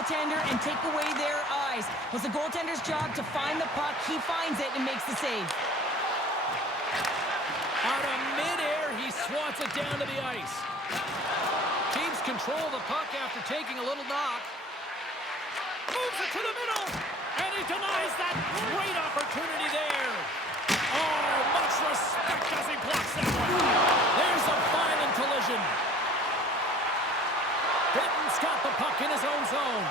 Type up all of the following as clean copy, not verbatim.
goaltender and take away their eyes. It's the goaltender's job to find the puck. He finds it and makes the save. Out of midair, he swats it down to the ice. Keeps control of the puck after taking a little knock. Moves it to the middle, and he denies that great opportunity there. Oh, much respect as he blocks that one. There's a violent collision. Benton's got the puck in his own zone.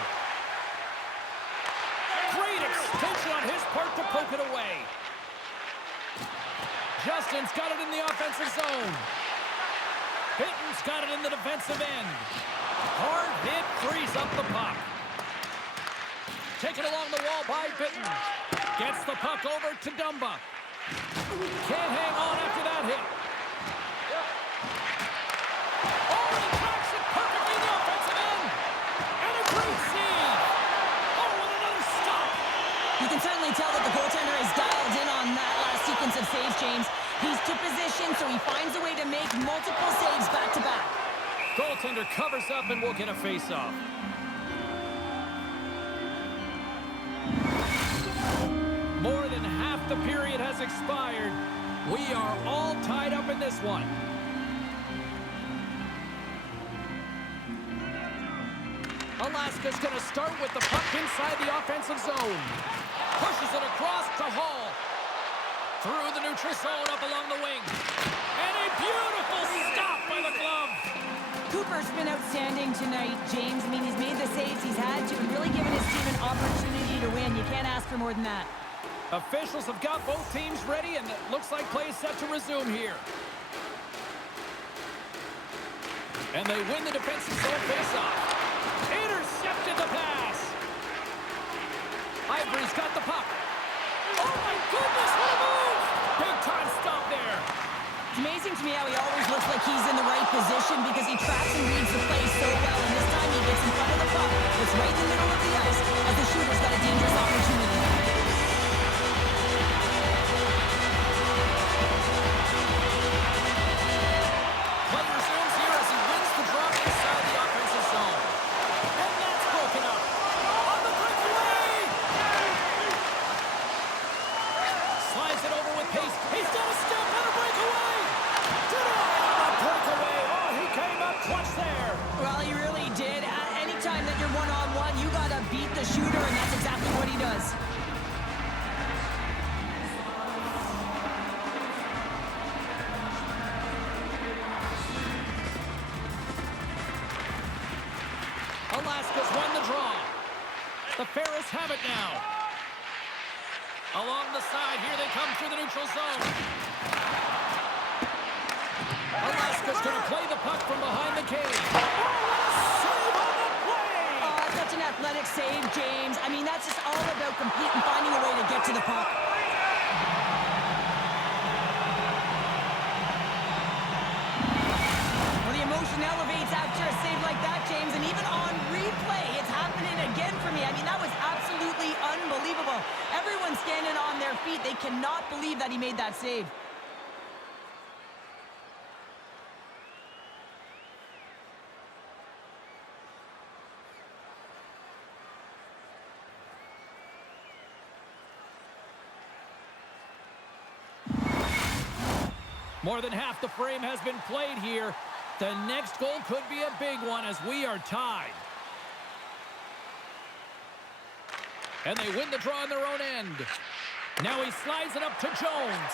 Great extension on his part to poke it away. Justin's got it in the offensive zone. Benton's got it in the defensive end. Hard hit frees up the puck. Taken along the wall by Benton. Gets the puck over to Dumba. Can't hang on after that hit. Oh, he tracks it perfectly in the offensive end. And a great save. Oh, and another stop. You can certainly tell that the goaltender is dialed in on that last sequence of saves, James. He's to position, so he finds a way to make multiple saves back-to-back. Goaltender covers up and will get a face-off. More than half the period has expired. We are all tied up in this one. Alaska's going to start with the puck inside the offensive zone. Pushes it across to Hall. Through the neutral zone up along the wing. And a beautiful stop by the glove. Cooper's been outstanding tonight, James. I mean, he's made the saves he's had to and really given his team an opportunity to win. You can't ask for more than that. Officials have got both teams ready, and it looks like play is set to resume here. And they win the defensive zone faceoff. Intercepted the pass. Ivory's got the puck. Oh, my goodness, what a move! Big-time stop there. It's amazing to me how he always looks like he's in the right position because he tracks and reads the play so well. And this time he gets in front of the puck. It's right in the middle of the ice as the shooter's got a dangerous opportunity. Play resumes here as he wins the draw inside the offensive zone. And that's broken up. On the breakaway! Slides it over with pace. He's got a step and a breakaway! Denied on a breakaway! Oh, he came up clutch there. Well, he really did. Anytime that you're one-on-one, you got to beat the shooter, and that's exactly what he does. Alaska's won the draw. The Pharaohs have it now. Along the side, here they come through the neutral zone. Alaska's going to play the puck from behind the cage. Save on the play! Oh, such an athletic save, James. I mean, that's just all about competing, finding a way to get to the puck. Well, the emotion elevates after a save like that, James, and even on replay, it's happening again for me. I mean, that was absolutely unbelievable. Everyone's standing on their feet. They cannot believe that he made that save. More than half the frame has been played here. The next goal could be a big one as we are tied. And they win the draw on their own end. Now he slides it up to Jones.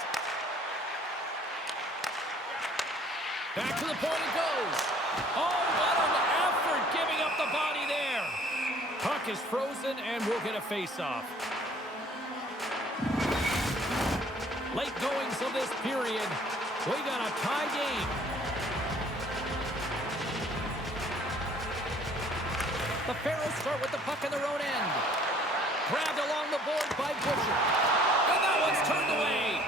Back to the point it goes. Oh, what an effort giving up the body there. Puck is frozen and we'll get a face-off. Late goings of this period. We got a tie game. The Pharaohs start with the puck in their own end. Grabbed along the board by Butcher. And that one's turned away.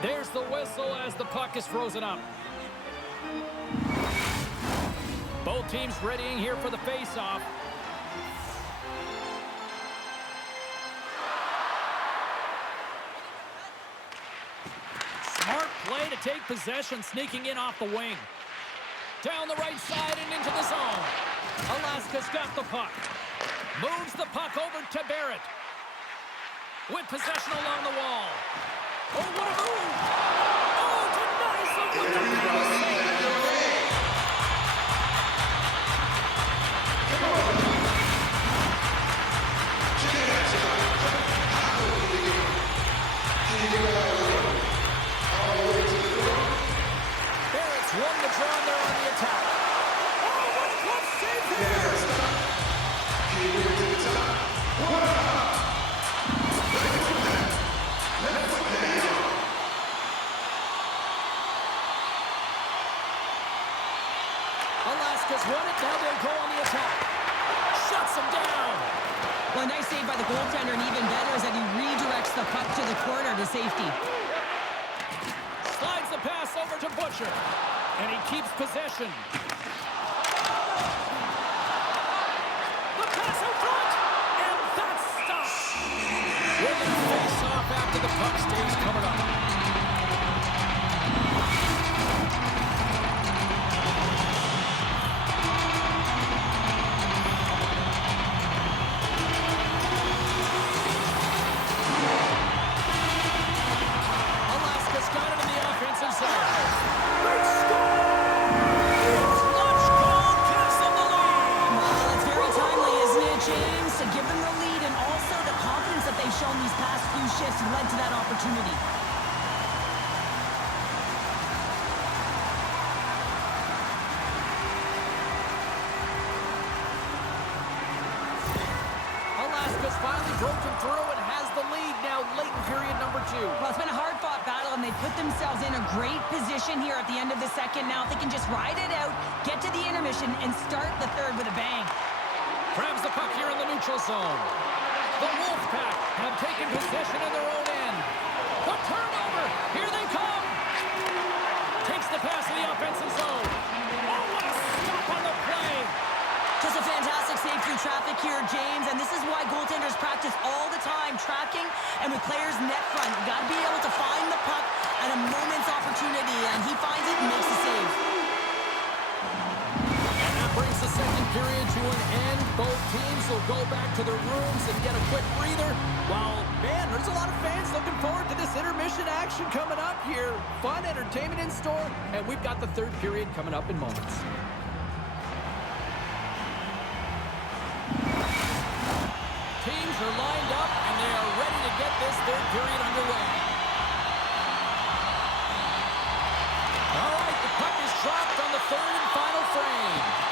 There's the whistle as the puck is frozen up. Both teams readying here for the face-off. Smart play to take possession, sneaking in off the wing. Down the right side and into the zone. Alaska's got the puck. Moves the puck over to Barrett. With possession along the wall. Oh, what a move! Oh, denies him with the pass. Barrett's won the draw there on the attack. Oh, what a close save there! Alaska's won it. Now they'll go on the attack. Shuts him down. Well, a nice save by the goaltender, and even better is that he redirects the puck to the corner to safety. Slides the pass over to Butcher. And he keeps possession. The pass out front. And that's stopped. With a face-off after the puck stays covered up. Alaska's got it in the offensive zone. They score! Clutch goal gives them the lead. Well, it's very timely, isn't it, James? To give them the lead and also the confidence that they've shown these past few shifts led to that opportunity. Alaska's finally broken through and has the lead now late in period number 2. Well, it's been a hard-fought battle, and they put themselves in a great position here at the end of the second. Now, if they can just ride it out, get to the intermission, and start the third with a bang. Grabs the puck here in the neutral zone. The Wolfpack have taken possession of their own end. The turnover. Here they come. Takes the pass to the offensive zone. Oh, what a stop on the play. Just a fantastic save through traffic here, James, and this is why goaltenders practice all the time, tracking and with players net front. You got to be able to find the puck at a moment's opportunity, and he finds it and makes the save. And that brings the second period to an end. Both teams will go back to their rooms and get a quick breather. While, man, there's a lot of fans looking forward to this intermission action coming up here. Fun entertainment in store, and we've got the third period coming up in moments. Teams are lined up, and they are ready to get this third period underway. All right, the puck is dropped on the third and final frame.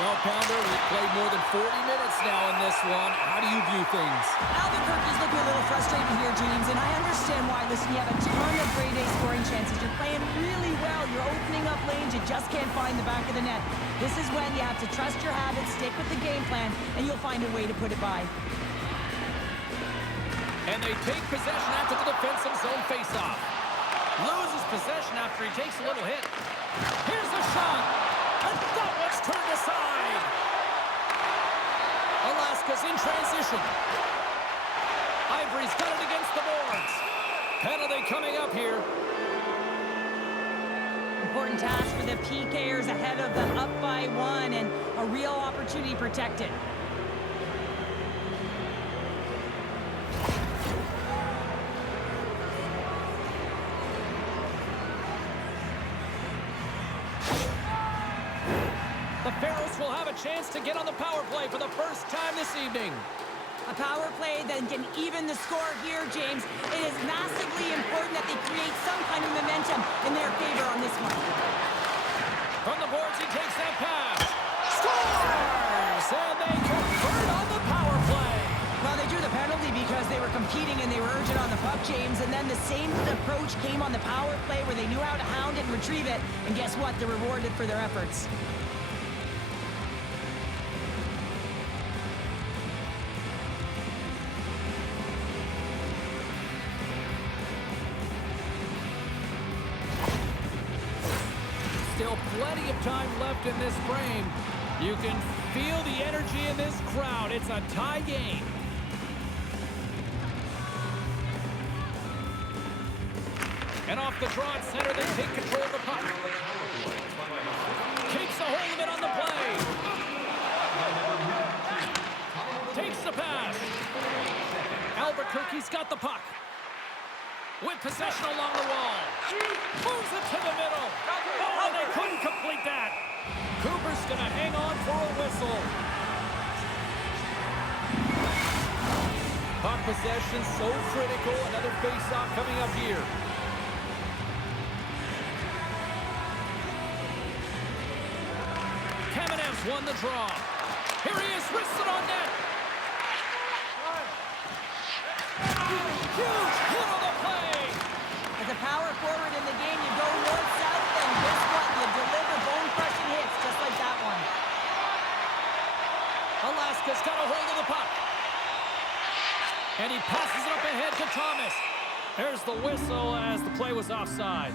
Well, Pounder, we've played more than 40 minutes now in this one. How do you view things? Albuquerque's looking a little frustrated here, James, and I understand why. Listen, you have a ton of grade A scoring chances. You're playing really well. You're opening up lanes. You just can't find the back of the net. This is when you have to trust your habits, stick with the game plan, and you'll find a way to put it by. And they take possession after the defensive zone faceoff. Loses possession after he takes a little hit. Here's the shot. And that one's turned aside. Alaska's in transition. Ivory's got it against the boards. Penalty coming up here. Important task for the PKers ahead of them, up by 1, and a real opportunity protected. The Pharaohs will have a chance to get on the power play for the first time this evening. A power play that can even the score here, James. It is massively important that they create some kind of momentum in their favor on this one. From the boards, he takes that pass. Scores! And they convert on the power play. Well, they drew the penalty because they were competing and they were urgent on the puck, James. And then the same approach came on the power play where they knew how to hound it and retrieve it. And guess what? They're rewarded for their efforts. Still plenty of time left in this frame. You can feel the energy in this crowd. It's a tie game. And off the draw at center, they take control of the puck. Keeps a hold of it on the play. Albuquerque's got the puck. With possession along the wall. Moves it to the middle. Oh, and they couldn't complete that. Cooper's going to hang on for a whistle. Puck possession so critical. Another face-off coming up here. Kamenev's won the draw. Here he is, wristed on net. Huge hit on the play. As a power forward in the game, you go north-south, and guess what? You deliver bone-crushing hits just like that one. Alaska's got a hold of the puck. And he passes it up ahead to Thomas. There's the whistle as the play was offside.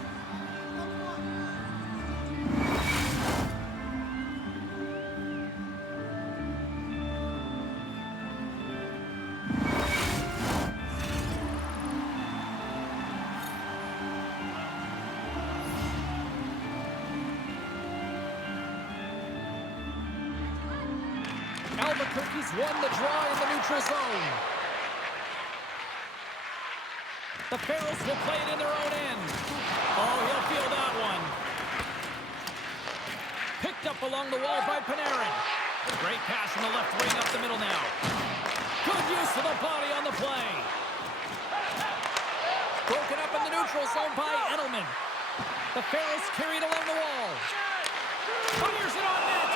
Albuquerque's won the draw in the neutral zone. The Ferals will play it in their own end. Oh, he'll feel that one. Picked up along the wall by Panarin. Great pass from the left wing up the middle now. Good use of the body on the play. Broken up in the neutral zone by Edelman. The Ferals carried along the wall. Fires it on net.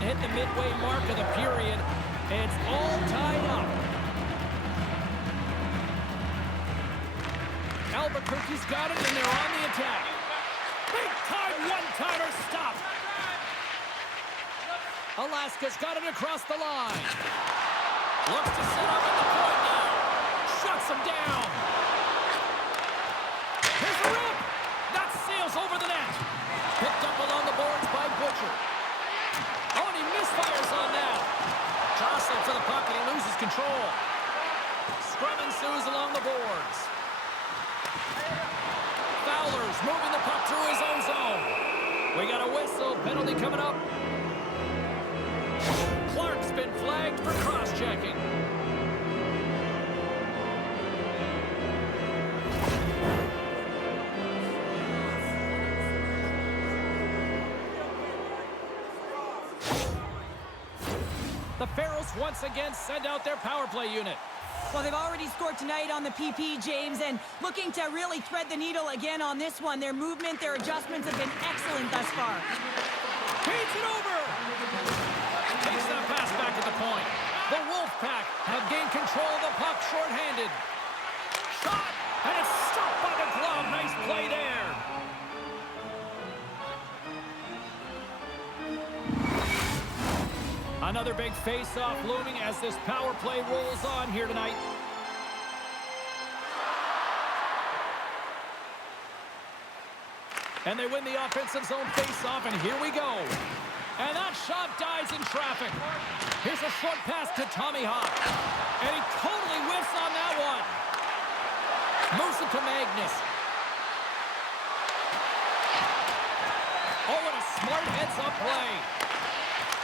Hit the midway mark of the period. It's all tied up. Albuquerque's got it, and they're on the attack. Big time one-timer stop. Alaska's got it across the line. Looks to set up at the point now. Shuts him down. Here's the rip. That sails over the net. Picked up along the boards by Butcher. Oh, and he misfires on that. Jostling for the puck, and he loses control. Scrum ensues along the boards. Fowler's moving the puck through his own zone. We got a whistle. Penalty coming up. Clark's been flagged for cross-checking. The Ferals once again send out their power play unit. Well, they've already scored tonight on the PP, James, and looking to really thread the needle again on this one. Their movement, their adjustments have been excellent thus far. Feeds it over! Takes that pass back at the point. The Wolfpack have gained control of the puck shorthanded. Shot! And it's stopped by the glove. Nice play there. Another big face-off looming as this power play rolls on here tonight. And they win the offensive zone face-off, and here we go. And that shot dies in traffic. Here's a short pass to Tommy Hawk. And he totally whiffs on that one. Moves it to Magnus. Oh, and a smart heads-up play.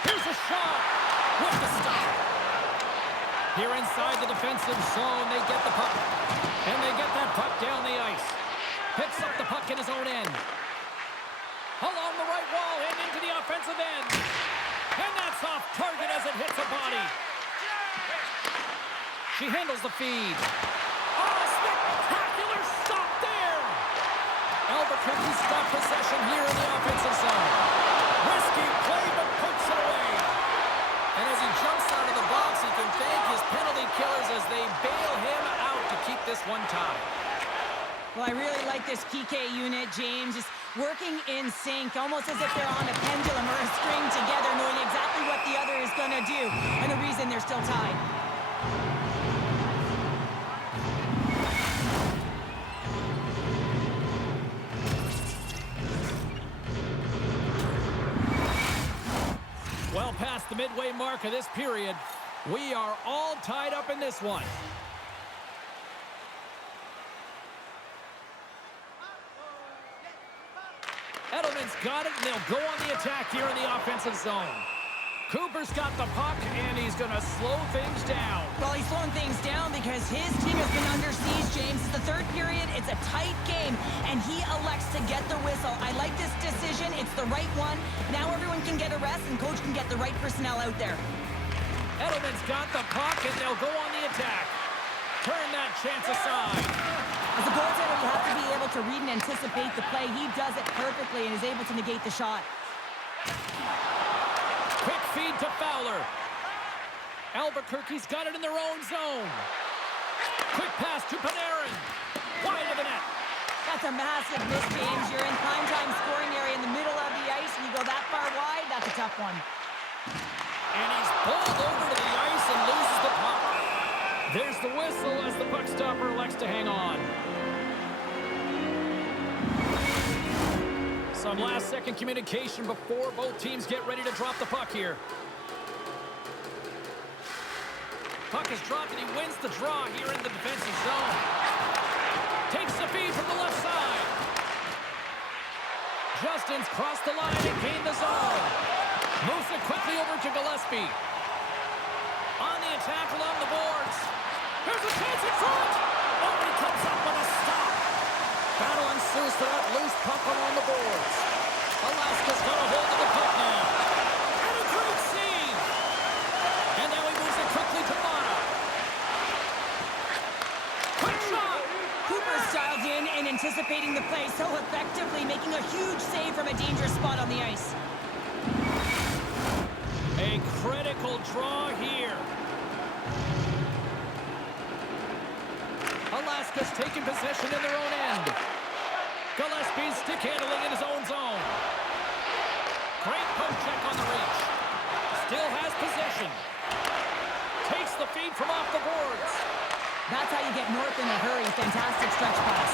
Here's a shot with the stop. Here inside the defensive zone, they get the puck. And they get that puck down the ice. Picks up the puck in his own end. Along the right wall and into the offensive end. And that's off target as it hits a body. She handles the feed. Oh, spectacular stop there. Albuquerque's got possession here in the offensive zone. Risky play, but pokes it away. And as he jumps out of the box, he can thank his penalty killers as they bail him out to keep this one tied. Well, I really like this PK unit, James. Just working in sync, almost as if they're on a pendulum or a string together, knowing exactly what the other is going to do, and the reason they're still tied. Well past the midway mark of this period, we are all tied up in this one. Edelman's got it, and they'll go on the attack here in the offensive zone. Cooper's got the puck, and he's going to slow things down. Well, he's slowing things down because his team has been under siege, James. It's the third period. It's a tight game, and he elects to get the whistle. I like this decision. It's the right one. Now everyone can get a rest, and coach can get the right personnel out there. Edelman's got the puck, and they'll go on the attack. Turn that chance aside. As a goaltender, you have to be able to read and anticipate the play. He does it perfectly and is able to negate the shot. Quick feed to Fowler. Albuquerque's got it in their own zone. Quick pass to Panarin. Wide of the net. That's a massive miss, James. You're in primetime scoring area in the middle of the ice, and you go that far wide, that's a tough one. And he's pulled over to the ice and loses the puck. There's the whistle as the puck stopper elects to hang on. Some last-second communication before both teams get ready to drop the puck here. Puck is dropped, and he wins the draw here in the defensive zone. Takes the feed from the left side. Justin's crossed the line and gained the zone. Moves it quickly over to Gillespie. On the attack along the boards. Here's a chance in front. Oh, he comes up with a stop. Battle ensues for that loose puck along the boards. Alaska's got a hold of the puck now. And a great save. And now he moves it quickly to Mata. Quick shot. Cooper's dialed in and anticipating the play so effectively, making a huge save from a dangerous spot on the ice. A critical draw here. Alaska's taking possession in their own end. Gillespie's stick handling in his own zone. Great poke check on the reach. Still has possession. Takes the feed from off the boards. That's how you get north in a hurry. Fantastic stretch pass.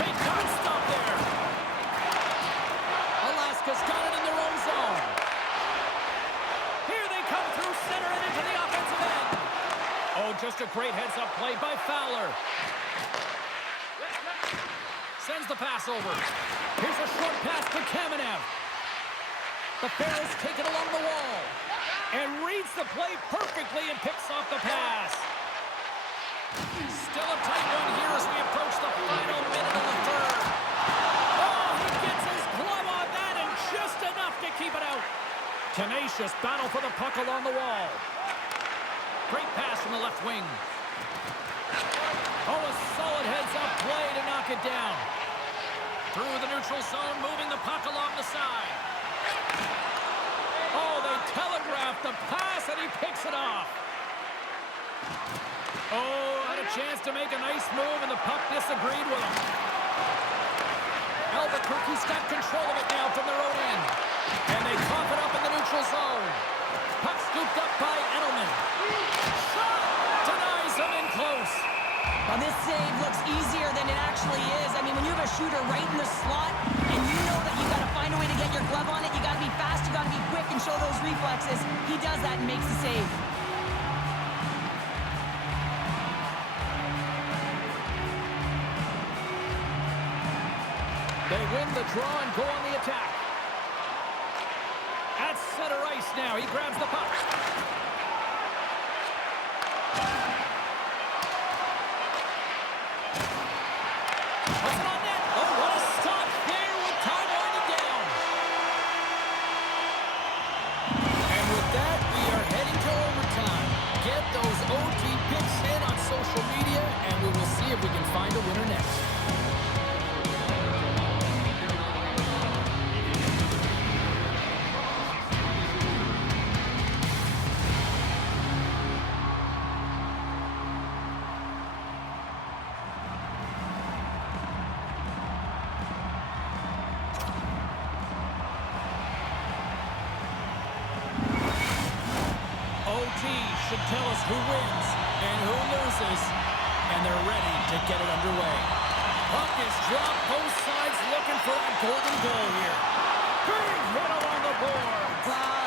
Big time stop there. Alaska's got it in their own zone. Here they come through center and into the offensive end. Oh, just a great heads-up play by Fowler. Sends the pass over. Here's a short pass to Kamenev. The Ferris take it along the wall. And reads the play perfectly and picks off the pass. Still a tight one here as we approach the final minute of the third. Oh, he gets his glove on that and just enough to keep it out. Tenacious battle for the puck along the wall. Great pass from the left wing. Oh, a solid heads-up play to knock it down. Through the neutral zone, moving the puck along the side. Oh, they telegraphed the pass, and he picks it off. Oh, had a chance to make a nice move, and the puck disagreed with him. Albuquerque's got control of it now from their own end. And they cough it up in the neutral zone. Puck scooped up by Edelman. Shot! Denies him in close. Well, this save looks easier than it actually is. I mean, when you have a shooter right in the slot, and you know that you got to find a way to get your glove on it, you got to be fast, you got to be quick, and show those reflexes. He does that and makes the save. They win the draw and go on the attack. At center ice now, he grabs the puck. Puts it on net. Oh, what a stop there with time winding down. And with that, we are heading to overtime. Get those OT picks in on social media, and we will see if we can find a winner next. Should tell us who wins and who loses, and they're ready to get it underway. Puck is dropped, both sides looking for that golden goal here. Big hit along the board.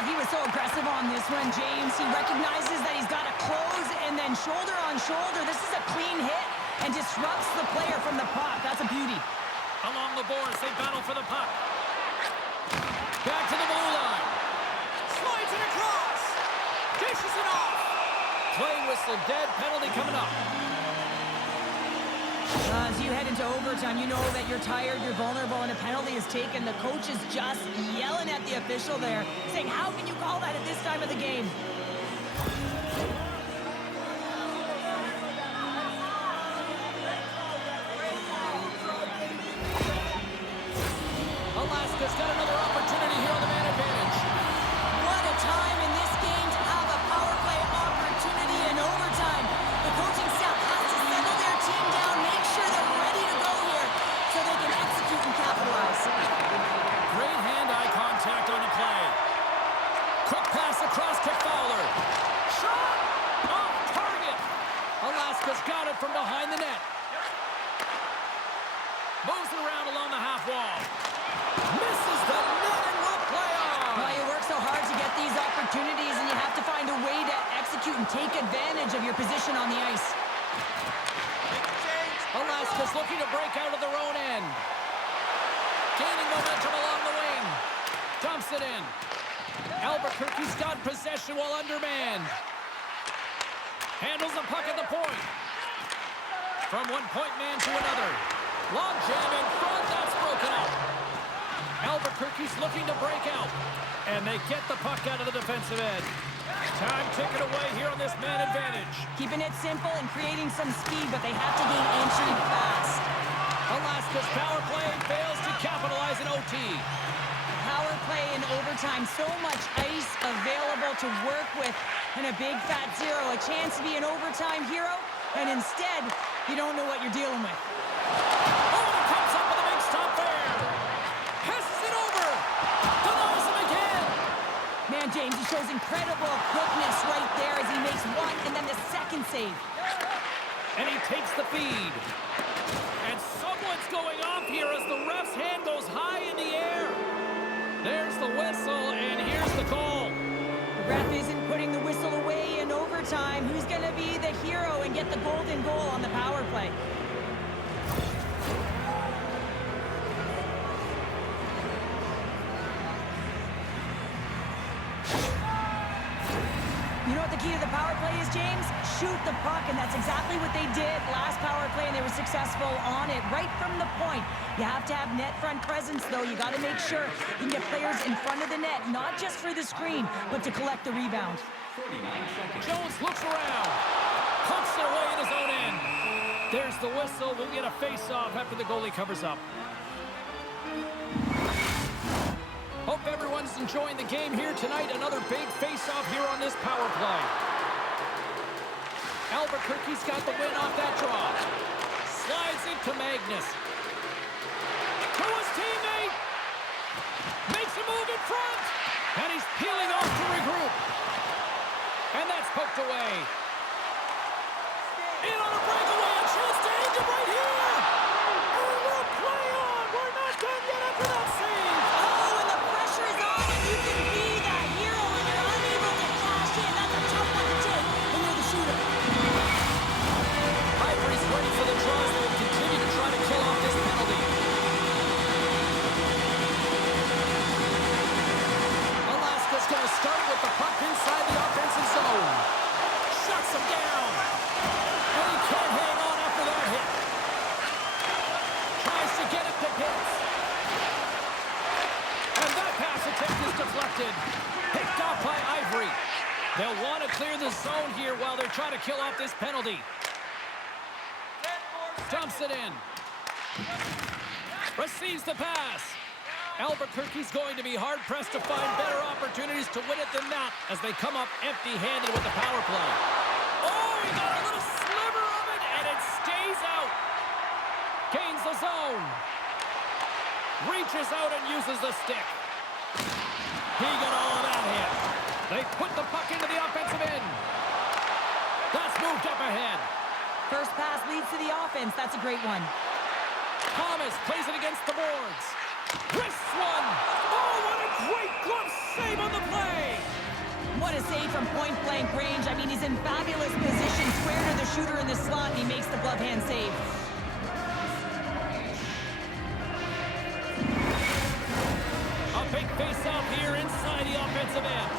He was so aggressive on this one, James. He recognizes that he's got to close, and then shoulder on shoulder. This is a clean hit and disrupts the player from the puck. That's a beauty. Along the boards, they battle for the puck. Back to the blue line. Slides it across. Dishes it off. Play whistle dead. Penalty coming up. As you head into overtime, you know that you're tired, you're vulnerable, and a penalty is taken. The coach is just yelling at the official there, saying, how can you call that at this time of the game? Alaska's got another opportunity here on the man advantage. What a time in this game to have a power play opportunity in overtime. The coaching staff has to settle their team down, make sure they're ready to go here so they can execute and capitalize. Great hand-eye contact on the play. Quick pass across to Fowler. Shot! Off target! Alaska's got it from behind the net. Moves it around along the half wall. Misses the net and will play on. Well, you work so hard to get these opportunities, and you have to find a way to execute and take advantage of your position on the ice. Alaska's looking to break out of their own end. Gaining momentum along the wing. Dumps it in. Albuquerque's got possession while undermanned. Handles the puck at the point. From one point man to another. Long jam in front. That's broken up. Albuquerque's looking to break out. And they get the puck out of the defensive end. Time ticking away here on this man advantage. Keeping it simple and creating some speed, but they have to gain entry fast. Alaska's power play fails to capitalize in OT. Power play in overtime, so much ice available to work with, and a big fat zero. A chance to be an overtime hero, and instead, you don't know what you're dealing with. Oh, and it comes up with a big stop there. Passes it over. Denies him again. Man, James, he shows incredible quickness right there as he makes one and then the second save. And he takes the feed. And someone's going off here as the ref's hand goes high in the air. There's the whistle, and here's the call. The ref isn't putting the whistle away in overtime. Who's going to be the hero and get the golden goal on the power play? You know what the key to the power play is, James? Shoot the puck, and that's exactly what they did last power play, and they were successful on it right from the point. You have to have net front presence, though. You got to make sure you can get players in front of the net, not just for the screen, but to collect the rebound. Jones looks around. Punts it away in his own end. There's the whistle. We'll get a face-off after the goalie covers up. Hope everyone's enjoying the game here tonight. Another big face-off here on this power play. Albuquerque's got the win off that draw. Slides into Magnus. To his teammate. Makes a move in front. And he's peeling off to regroup. And that's poked away. In on a breakaway. A chance to end it right here. And we'll play on. We're not done yet after that save. Oh, and the pressure is on, and you can be that hero when you're unable to cash in. That's a tough one to take when you're the shooter. Ivory's ready for the draws. They will continue to try to kill off this penalty. Alaska's going to start with the puck inside the offensive zone. Shuts him down. And he can't hang on after that hit. Tries to get it to Pitts. And that pass attempt is deflected. Picked off by Ivory. They'll want to clear the zone here while they're trying to kill off this penalty. Dumps it in. Receives the pass. Albuquerque's going to be hard-pressed to find better opportunities to win it than that as they come up empty-handed with the power play. Oh, he got a little sliver of it, and it stays out. Gains the zone. Reaches out and uses the stick. He got all of that hit. They put the puck into the offensive end. That's moved up ahead. First pass leads to the offense. That's a great one. Thomas plays it against the boards. Wrists one. Oh, what a great glove save on the play. What a save from point-blank range. I mean, he's in fabulous position, square to the shooter in the slot, and he makes the glove hand save. A big face-off defensive end.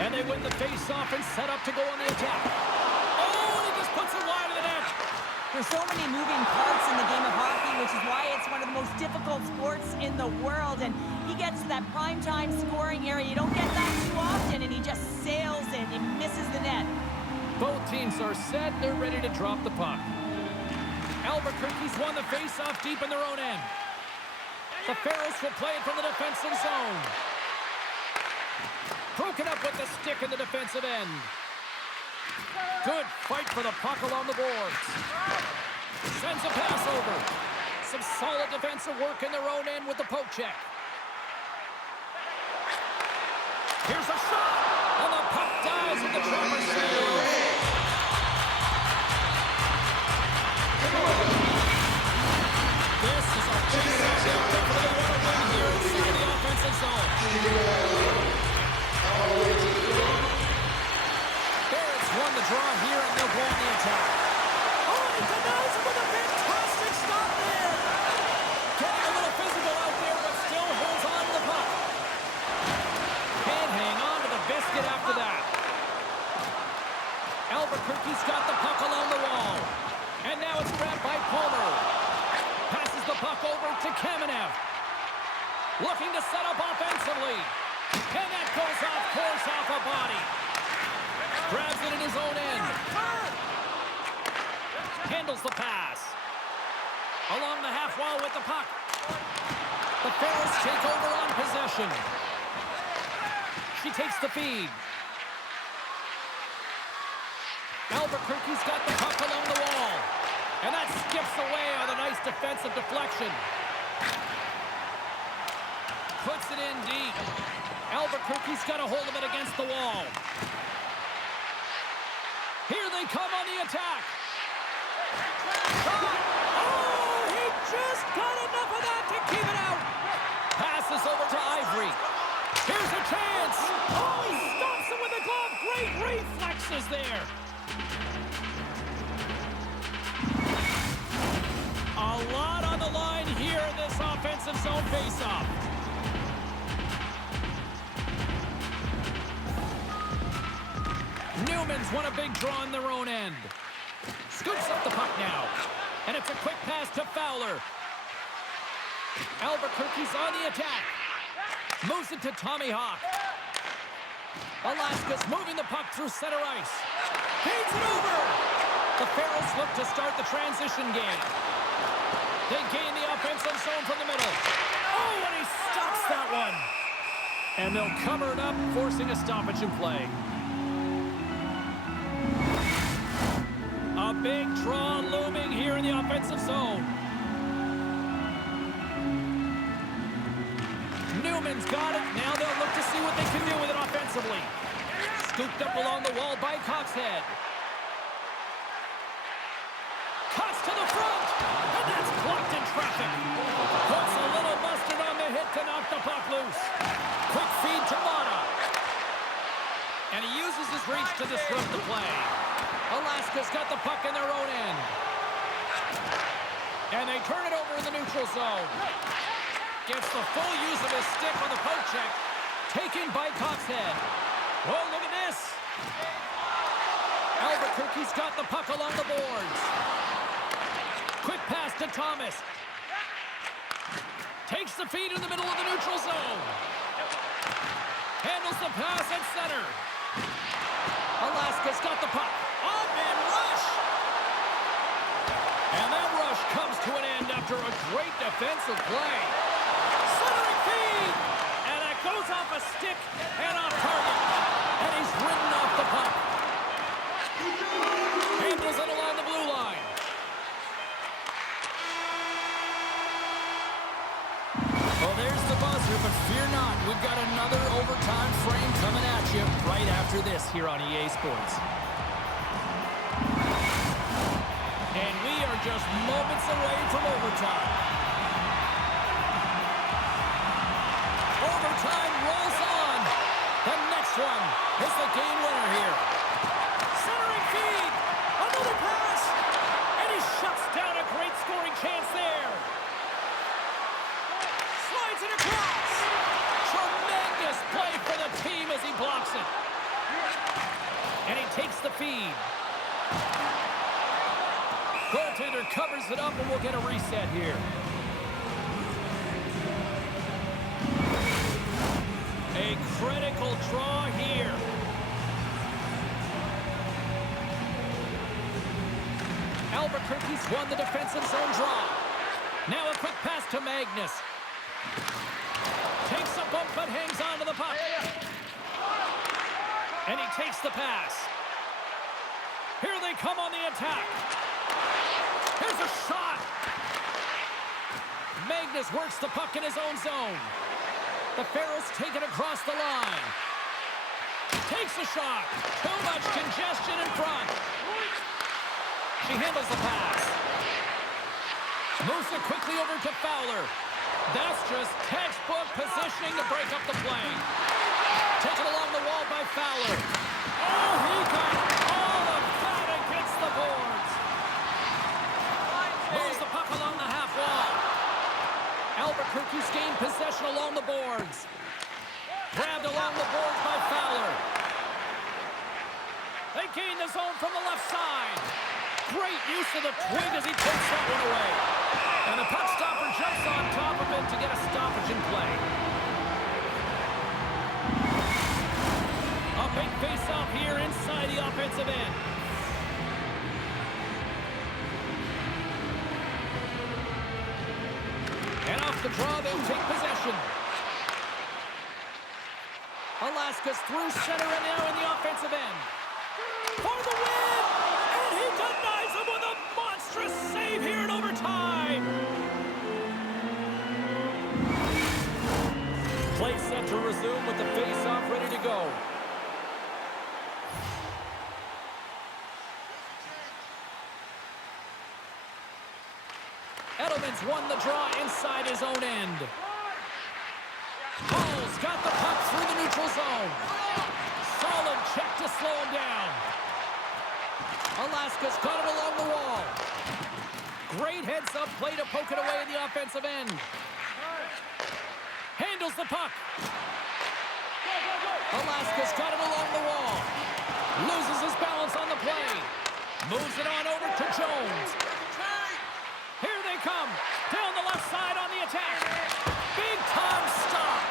And they win the face-off and set up to go on the attack. Oh, and he just puts it wide of the net. There's so many moving parts in the game of hockey, which is why it's one of the most difficult sports in the world. And he gets to that primetime scoring area. You don't get that too often, and he just sails it and misses the net. Both teams are set. They're ready to drop the puck. Albuquerque's won the face-off deep in their own end. The Pharaohs will play it from the defensive zone. Broken up with the stick in the defensive end. Good fight for the puck along the boards. Sends a pass over. Some solid defensive work in their own end with the poke check. Here's a shot, and the puck dives in the trapper's field. This is a face-off. They'll definitely want to win here inside the offensive zone. Barrett's won the draw here, and they'll go on the attack. Oh, he denies him with a fantastic stop there. Getting a little physical out there, but still holds on to the puck. Can't hang on to the biscuit after that. Albuquerque's got the puck along the wall. And now it's grabbed by Palmer. Passes the puck over to Kamenev. Looking to set up offensively. And that goes off course off a body. Grabs it in his own end. Handles the pass. Along the half wall with the puck. The Pharaohs take over on possession. She takes the feed. Albuquerque's got the puck along the wall. And that skips away on a nice defensive deflection. Puts it in deep. Albuquerque's got a hold of it against the wall. Here they come on the attack. Shot! Oh, he just got enough of that to keep it out. Passes over to Ivory. Here's a chance. Oh, he stops him with a glove. Great reflexes there. A lot on the line here in this offensive zone faceoff. Newman's won a big draw in their own end. Scoops up the puck now. And it's a quick pass to Fowler. Albuquerque's on the attack. Moves it to Tommy Hawk. Alaska's moving the puck through center ice. Feeds it over. The Pharaohs look to start the transition game. They gain the offensive zone from the middle. Oh, and he stops that one. And they'll cover it up, forcing a stoppage in play. A big draw looming here in the offensive zone. Newman's got it. Now they'll look to see what they can do with it offensively. Scooped up along the wall by Coxhead. Cuts to the front. And that's blocked in traffic. Puts a little mustard on the hit to knock the puck loose. Quick feed to Mata. And he uses his reach to disrupt the play. Alaska's got the puck in their own end. And they turn it over in the neutral zone. Gets the full use of his stick on the poke check. Taken by Coxhead. Oh, look at this. Albuquerque's got the puck along the boards. Quick pass to Thomas. Takes the feed in the middle of the neutral zone. Handles the pass at center. Alaska's got the puck. On-man rush. And that rush comes to an end after a great defensive play. Centering feed. And that goes off a stick and off target. And he's ridden off the puck. Handles it along the blue line. Well, there's the buzzer, but fear not. We've got another overtime frame coming at you right after this here on EA Sports. And we are just moments away from overtime. Overtime rolls on. The next one is the game winner here. Centering feed. Another pass. And he shuts down a great scoring chance there. Slides it across. Tremendous play for the team as he blocks it. And he takes the feed. Goaltender covers it up, and we'll get a reset here. A critical draw here. Albuquerque's won the defensive zone draw. Now a quick pass to Magnus. Takes a bump but hangs on to the puck. And he takes the pass. Here they come on the attack. Here's a shot. Magnus works the puck in his own zone. The Pharaohs take it across the line. Takes a shot. Too much congestion in front. She handles the pass. Moves it quickly over to Fowler. That's just textbook positioning to break up the play. Taken along the wall by Fowler. Oh, he got all of that against the boards. Moves the puck along the half wall. Albuquerque's gained possession along the boards. Grabbed along the boards by Fowler. They gain the zone from the left side. Great use of the twig as he takes that one away. And the puck stopper jumps on top of it to get a stoppage in play. A big face-off here inside the offensive end. And off the draw, they'll take possession. Alaska's through center and now in the offensive end. For the win! And he denies him with a monstrous save here in overtime. Play set to resume with the face-off ready to go. Edelman's won the draw inside his own end. Hall's got the puck through the neutral zone. Solid check to slow him down. Alaska's got it along the wall. Great heads-up play to poke it away in the offensive end. Handles the puck. Alaska's got it along the wall. Loses his balance on the play. Moves it on over to Jones. Here they come. Down the left side on the attack. Big time stop.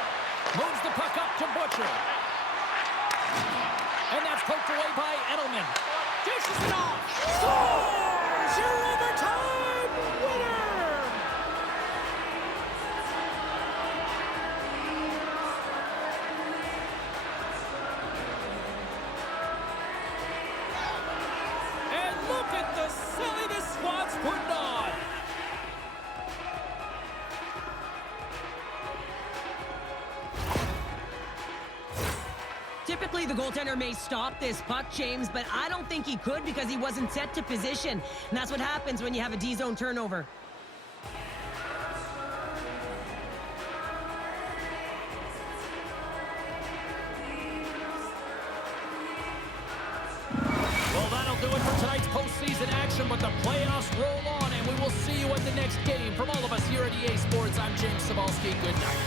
Moves the puck up to Butcher. And that's poked away by Edelman. Dishes it off. Scores! Your overtime winner! And look at the silly the squad's putting on. Typically, the goaltender may stop this puck, James, but I don't think he could because he wasn't set to position. And that's what happens when you have a D-zone turnover. Well, that'll do it for tonight's postseason action, but the playoffs roll on, and we will see you at the next game. From all of us here at EA Sports, I'm James Cybulski. Good night.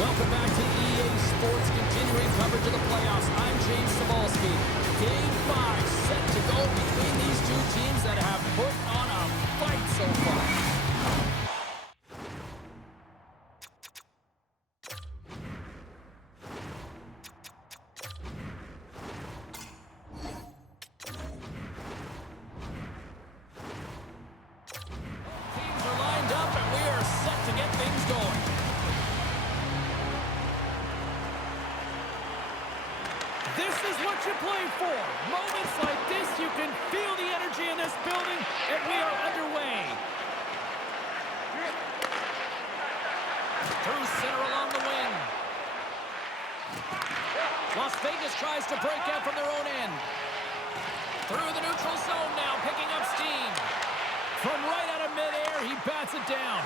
Welcome back to EA Sports, continuing coverage of the playoffs. I'm James Cebulski. Game 5 set to go between these two teams that have put on a fight so far. Teams are lined up and we are set to get things going. This is what you play for. Moments like this, you can feel the energy in this building, and we are underway. Through center along the wing. Las Vegas tries to break out from their own end. Through the neutral zone now, picking up steam. From right out of midair, he bats it down.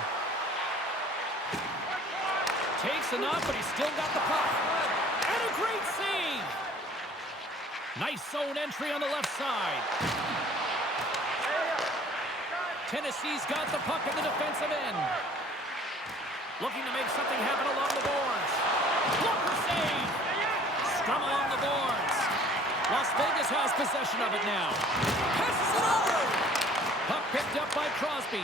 Takes enough, but he's still got the puck. And a great save. Nice zone entry on the left side. Tennessee's got the puck in the defensive end. Looking to make something happen along the boards. Blocker save. Scrum along the boards. Las Vegas has possession of it now. Passes it over. Puck picked up by Crosby.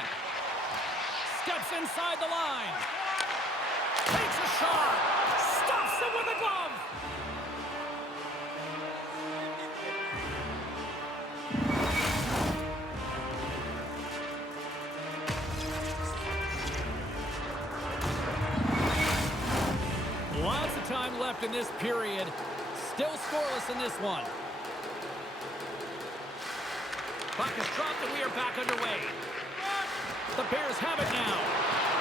Steps inside the line. Takes a shot. Stops him with a glove. Lots of time left in this period. Still scoreless in this one. Puck is dropped and we are back underway. The Bears have it now.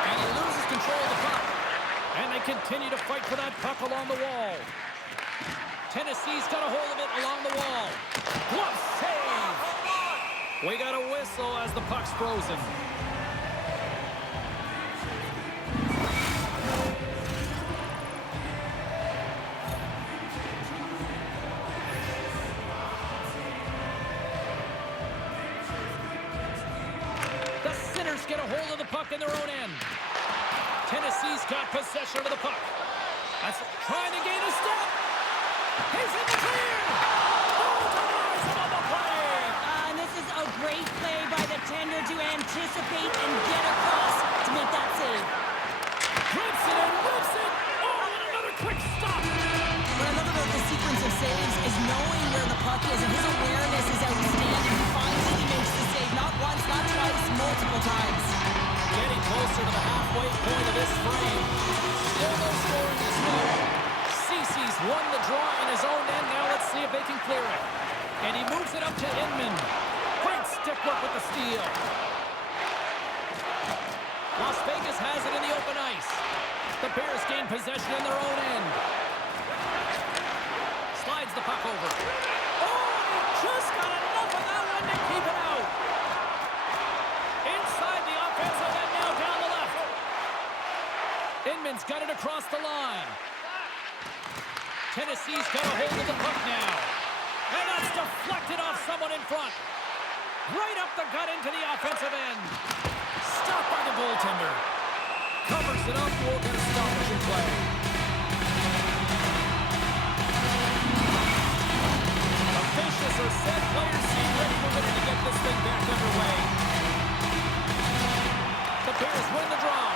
And he loses control of the puck. And they continue to fight for that puck along the wall. Tennessee's got a hold of it along the wall. Glove save! We got a whistle as the puck's frozen. Get a hold of the puck in their own end. Tennessee's got possession of the puck. That's trying to gain a step. He's in the clear. Oh, denies him on the play. And this is a great play by the tender to anticipate and get across to make that save. Rips it and rips it. Oh, and another quick stop. What I love about the sequence of saves is knowing where the puck is, and his awareness is outstanding. He finds it, he makes the save. Not once, not twice, multiple times. Getting closer to the halfway point of this frame. Still no score in this one. Cece's won the draw in his own end. Now let's see if they can clear it. And he moves it up to Inman. Great stick work with the steal. Las Vegas has it in the open ice. The Bears gain possession in their own end. Slides the puck over. Oh, he just got enough of that one to keep it out. Inside the offensive end now down the left. Inman's got it across the line. Tennessee's got a hold of the puck now. And that's deflected off someone in front. Right up the gut into the offensive end. Stopped by the goaltender. Covers it up. We'll get a stoppage in play. Officials are set. Players seem ready to get this thing back underway. The Bears win the draw.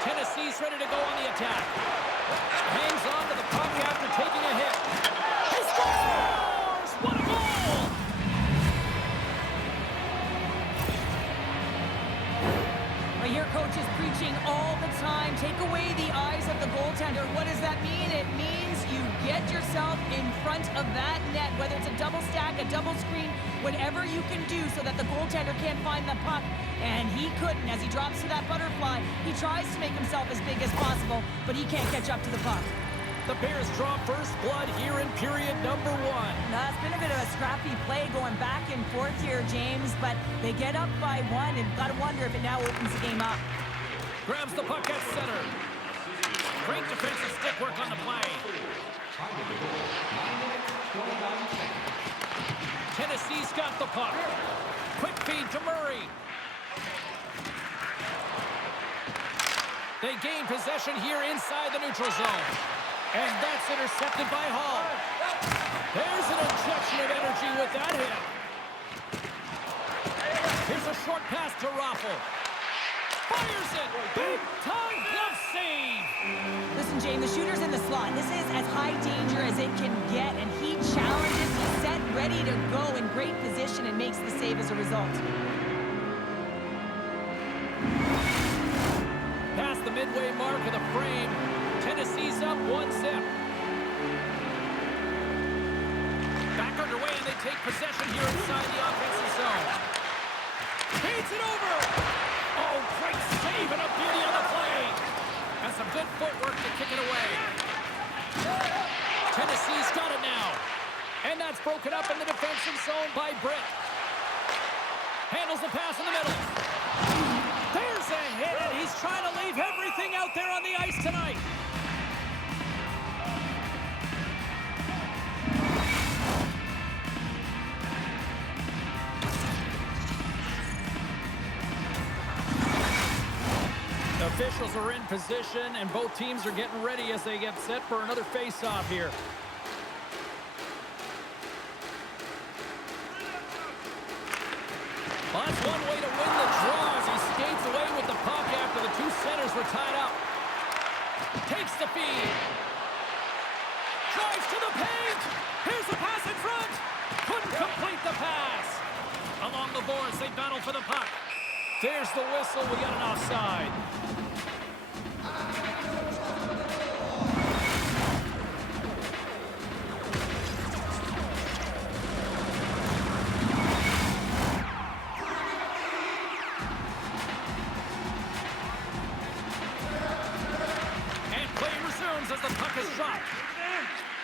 Tennessee's ready to go on the attack. Hangs on to the puck after taking a hit. He scores! What a goal! Well, your coach is preaching all the time. Take away the eyes of the goaltender. What does that mean? It means you get yourself in front of that net, whether it's a double stack, a double screen, whatever you can do so that the goaltender can't find the puck. And he couldn't. As he drops to that butterfly, he tries to make himself as big as possible, but he can't catch up to the puck. The Bears draw first blood here in period number 1. Now, it's been a bit of a scrappy play going back and forth here, James, but they get up by 1, and got to wonder if it now opens the game up. Grabs the puck at center. Great defensive stick work on the play. Tennessee's got the puck. Quick feed to Murray. They gain possession here inside the neutral zone. And that's intercepted by Hall. There's an injection of energy with that hit. Here's a short pass to Raffle. Fires it. Big time glove save. Listen, James, the shooter's in the slot. This is as high danger as it can get, and he challenges. He's set, ready to go in great position, and makes the save as a result. Past the midway mark of the frame, Tennessee's up 1-0. Back underway, and they take possession here inside the offensive zone. Feeds it over. Oh, great save and a beauty on the play. And some good footwork to kick it away. Tennessee's got it now. And that's broken up in the defensive zone by Britt. Handles the pass in the middle. There's a hit, and he's trying to leave everything out there on the ice tonight. Officials are in position, and both teams are getting ready as they get set for another face-off here. Well, that's one way to win the draw as he skates away with the puck after the two centers were tied up. Takes the feed. Drives to the paint. Here's the pass in front. Couldn't complete the pass. Along the boards, they battle for the puck. There's the whistle. We got an offside. As the puck is dropped.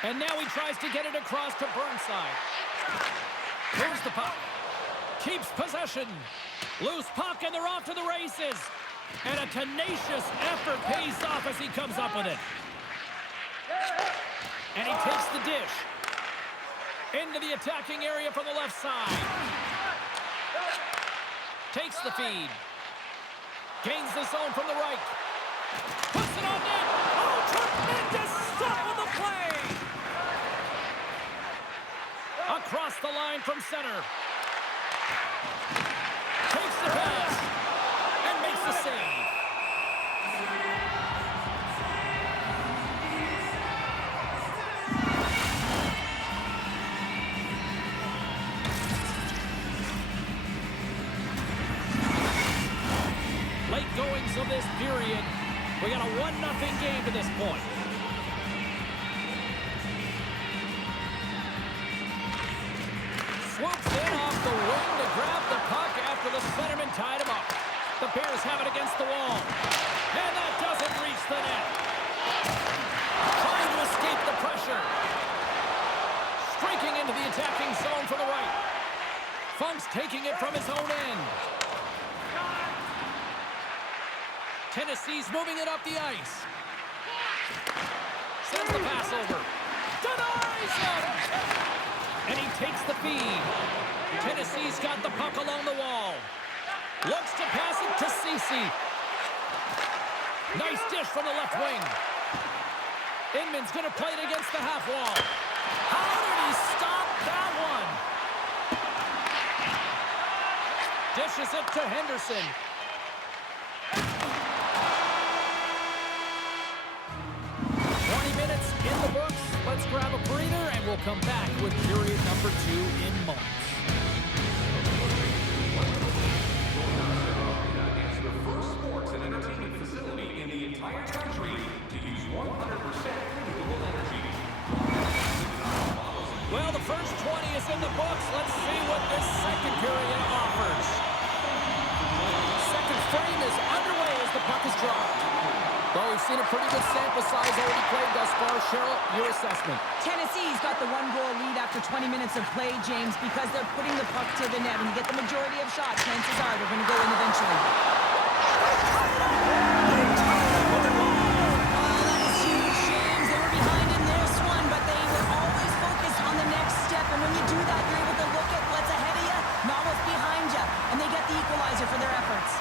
And now he tries to get it across to Burnside. Here's the puck. Keeps possession. Loose puck, and they're off to the races. And a tenacious effort pays off as he comes up with it. And he takes the dish. Into the attacking area from the left side. Takes the feed. Gains the zone from the right. Puts it on net. Oh, tremendous stop on the play. Across the line from center. Takes the pass. And makes the save. Late goings of this period. We got a 1-0 game to this point. Swoops in off the wing to grab the puck after the centerman tied him up. The Bears have it against the wall. And that doesn't reach the net. Trying to escape the pressure. Streaking into the attacking zone from the right. Funk's taking it from his own end. Tennessee's moving it up the ice. Sends the pass over. Denies him! And he takes the feed. Tennessee's got the puck along the wall. Looks to pass it to Ceci. Nice dish from the left wing. Inman's going to play it against the half wall. How did he stop that one? Dishes it to Henderson. 20 minutes in the books. Let's grab a breather, and we'll come back with period number 2 in moments. It's the first sports and entertainment facility in the entire country to use 100% renewable energy. Well, the first 20 is in the books. Let's see what this second period offers. Second frame is underway as the puck is dropped. Well, we've seen a pretty good sample size already played thus far. Cheryl, your assessment. Tennessee's got the 1-goal lead after 20 minutes of play, James, because they're putting the puck to the net. When you get the majority of shots, chances are they're going to go in eventually. That is huge, James. They were behind in this one, but they were always focused on the next step. And when you do that, you're able to look at what's ahead of you, not what's behind you. And they get the equalizer for their efforts.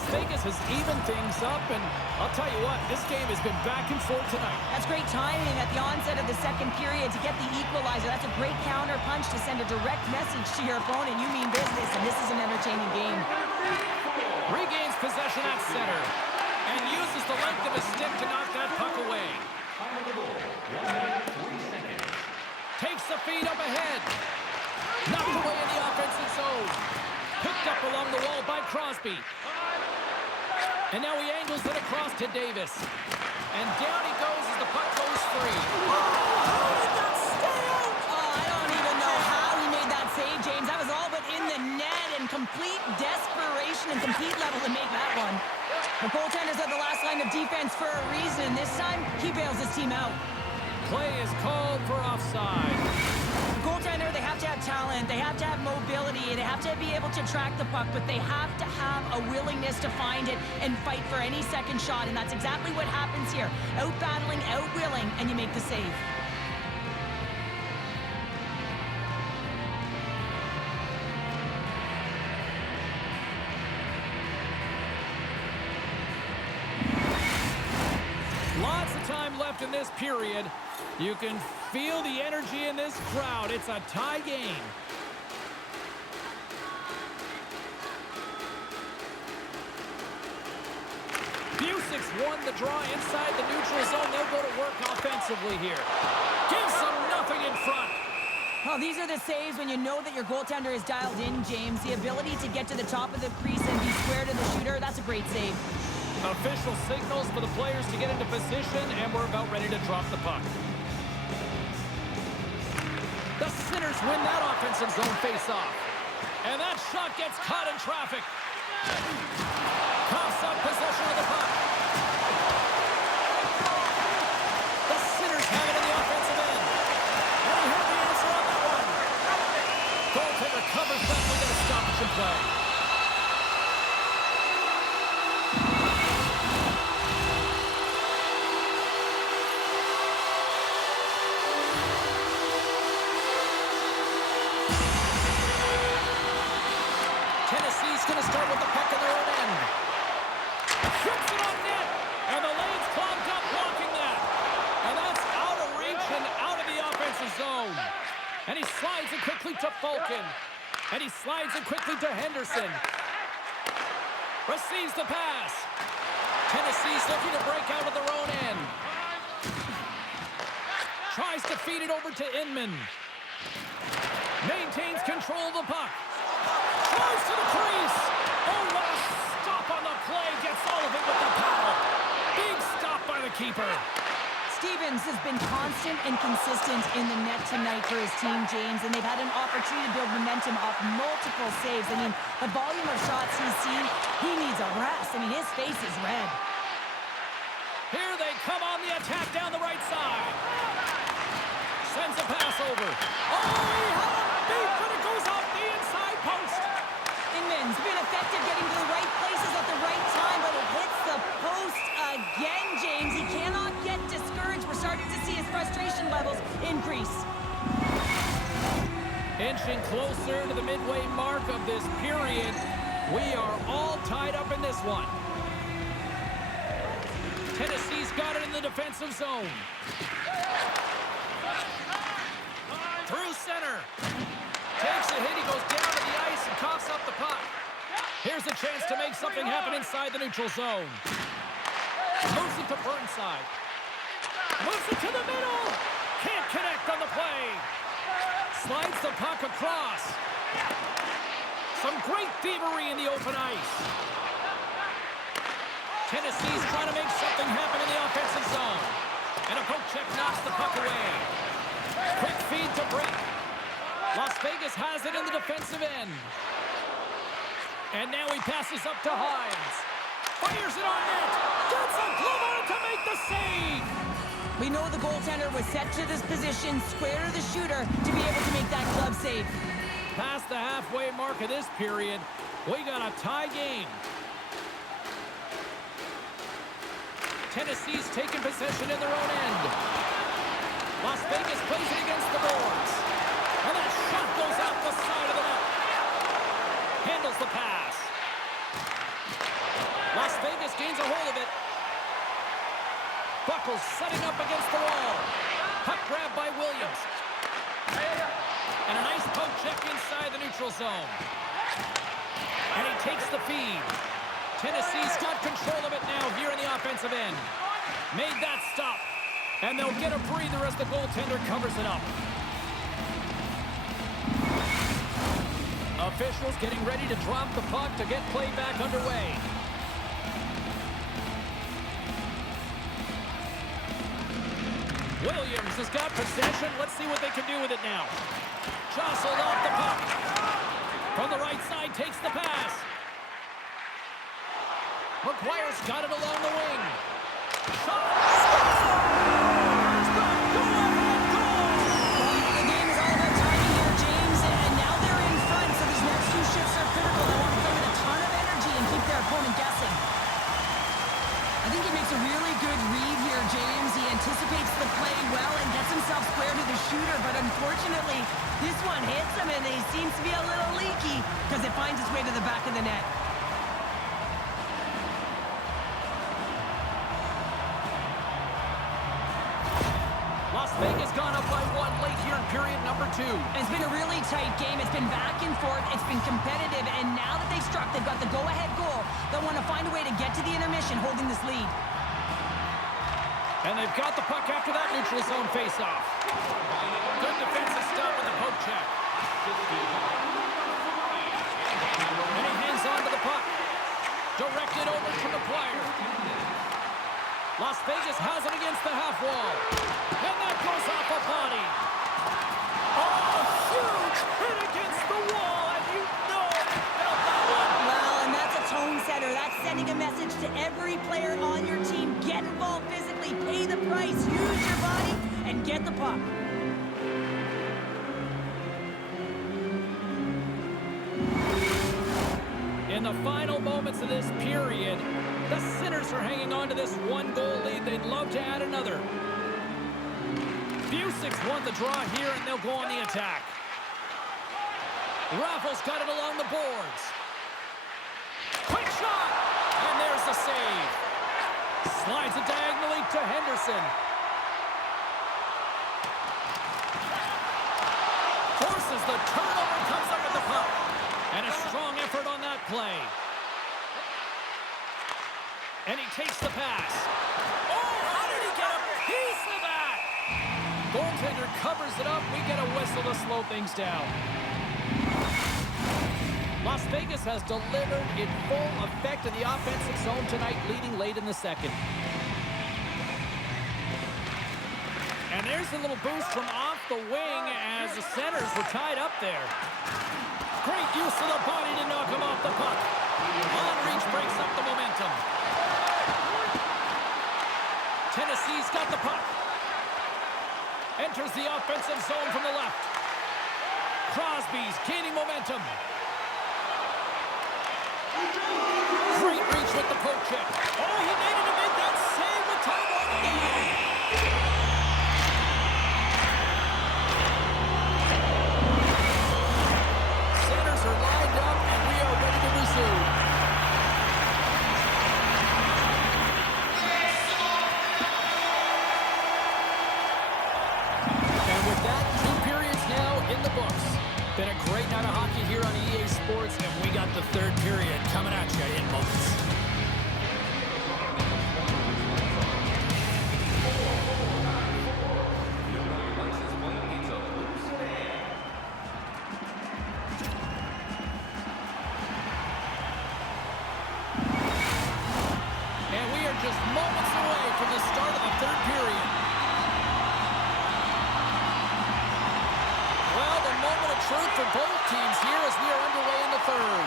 Las Vegas has evened things up, and I'll tell you what, this game has been back and forth tonight. That's great timing at the onset of the second period to get the equalizer. That's a great counter punch to send a direct message to your opponent. You mean business, and this is an entertaining game. Regains possession at center and uses the length of his stick to knock that puck away. Takes the feed up ahead. Knocked away in the offensive zone. Picked up along the wall by Crosby. And now he angles it across to Davis. And down he goes as the puck goes free. How did that stay out? Oh, I don't even know how he made that save, James. That was all but in the net and complete desperation and compete level to make that one. The goaltenders are the last line of defense for a reason. This time, he bails his team out. Play is called for offside. Goaltender, they have to have talent, they have to have mobility, they have to be able to track the puck, but they have to have a willingness to find it and fight for any second shot, and that's exactly what happens here. Out-battling, out-willing, and you make the save. Lots of time left in this period. You can feel the energy in this crowd. It's a tie game. Busic's won the draw inside the neutral zone. They'll go to work offensively here. Gives them nothing in front. Oh, these are the saves when you know that your goaltender is dialed in, James. The ability to get to the top of the crease and be square to the shooter, that's a great save. Official signals for the players to get into position, and we're about ready to drop the puck. The Sinners win that offensive zone face-off. And that shot gets caught in traffic. Coughs up possession of the puck. The Sinners have it in the offensive end. And we have the answer on that one. Goaltender covers that one to the stoppage and play. Tennessee's going to start with the puck in their own end. Shoots it on net, and the lane's clogged up blocking that. And that's out of reach and out of the offensive zone. And he slides it quickly to Falcon. And he slides it quickly to Henderson. Receives the pass. Tennessee's looking to break out of their own end. Tries to feed it over to Inman. Maintains control of the puck. Close to the crease. Oh, what a stop on the play. Gets all of it with the paddle. Big stop by the keeper. Stevens has been constant and consistent in the net tonight for his team, James, and they've had an opportunity to build momentum off multiple saves. I mean, the volume of shots he's seen, he needs a rest. I mean, his face is red. Here they come on the attack down the right side. Sends a pass over. Oh, he had a beat, but it goes off the inside post. Inman's been effective getting to the right places at the right time, but it hits the post again, James. He cannot get discouraged. We're starting to see his frustration levels increase. Inching closer to the midway mark of this period. We are all tied up in this one. Tennessee's got it in the defensive zone. Through center. Takes a hit. He goes down to the ice and coughs up the puck. Here's a chance to make something happen inside the neutral zone. Moves it to Burnside. Moves it to the middle. Can't connect on the play. Slides the puck across. Some great thievery in the open ice. Tennessee's trying to make something happen in the offensive zone. And a poke check knocks the puck away. Quick feed to Brett. Las Vegas has it in the defensive end. And now he passes up to Hines. Fires it on net. Gets a glove on it to make the save. We know the goaltender was set to this position, square to the shooter, to be able to make that glove save. Past the halfway mark of this period, we got a tie game. Tennessee's taking possession in their own end. Las Vegas plays it against the boards. And that shot goes out the side of the net. Handles the pass. Las Vegas gains a hold of it. Buckles setting up against the wall. Puck grab by Williams. And a nice poke check inside the neutral zone. And he takes the feed. Tennessee's got control of it now here in the offensive end. Made that stop. And they'll get a breather as the goaltender covers it up. Officials getting ready to drop the puck to get play back underway. Williams has got possession. Let's see what they can do with it now. Jostled off the puck. From the right side, takes the pass. McGuire's got it along the wing. Shot! Scores! The go-ahead goal! The game is all about timing here, James, and now they're in front, so these next two shifts are critical. They want to play with a ton of energy and keep their opponent guessing. I think he makes a really good read here, James. He anticipates the play well and gets himself square to the shooter, but unfortunately, this one hits him, and he seems to be a little leaky because it finds its way to the back of the net. Las Vegas gone up by one late here in period number 2. It's been a really tight game. It's been back and forth. It's been competitive, and now that they've struck, they've got the go-ahead goal. They'll want to find a way to get to the intermission holding this lead. And they've got the puck after that neutral zone face-off. Good defensive stop with the poke check. And he hangs on to the puck. Directed over to McGuire. Las Vegas has it against the half wall. And that goes off a body. Oh, huge hit against the wall, and you know he felt that one. Well, and that's a tone setter. That's sending a message to every player on your team. Get involved physically, pay the price, use your body, and get the puck. In the final moments of this period, the Sinners are hanging on to this one-goal lead. They'd love to add another. Busic's won the draw here, and they'll go on the attack. Raffles got it along the boards. Quick shot! And there's the save. Slides it diagonally to Henderson. Forces the turnover, comes up with the puck. And a strong effort on that play. And he takes the pass. Oh, how did he get a piece of that? Goaltender covers it up. We get a whistle to slow things down. Las Vegas has delivered in full effect in the offensive zone tonight, leading late in the second. And there's a little boost from off the wing as the Centers were tied up there. Great use of the body to knock him off the puck. On reach breaks up the momentum. Tennessee's got the puck. Enters the offensive zone from the left. Crosby's gaining momentum. Great reach with the poke check. Oh, he made it to make that save with time remaining. Centers are lined up, and we are ready to resume. And with that, 2 periods now in the books. Been a great night of hockey here on EA Sports, and we got the third period coming at you in moments. And we are just moments away from the start of the third period. Well, the moment of truth for both teams here as we are underway in the third.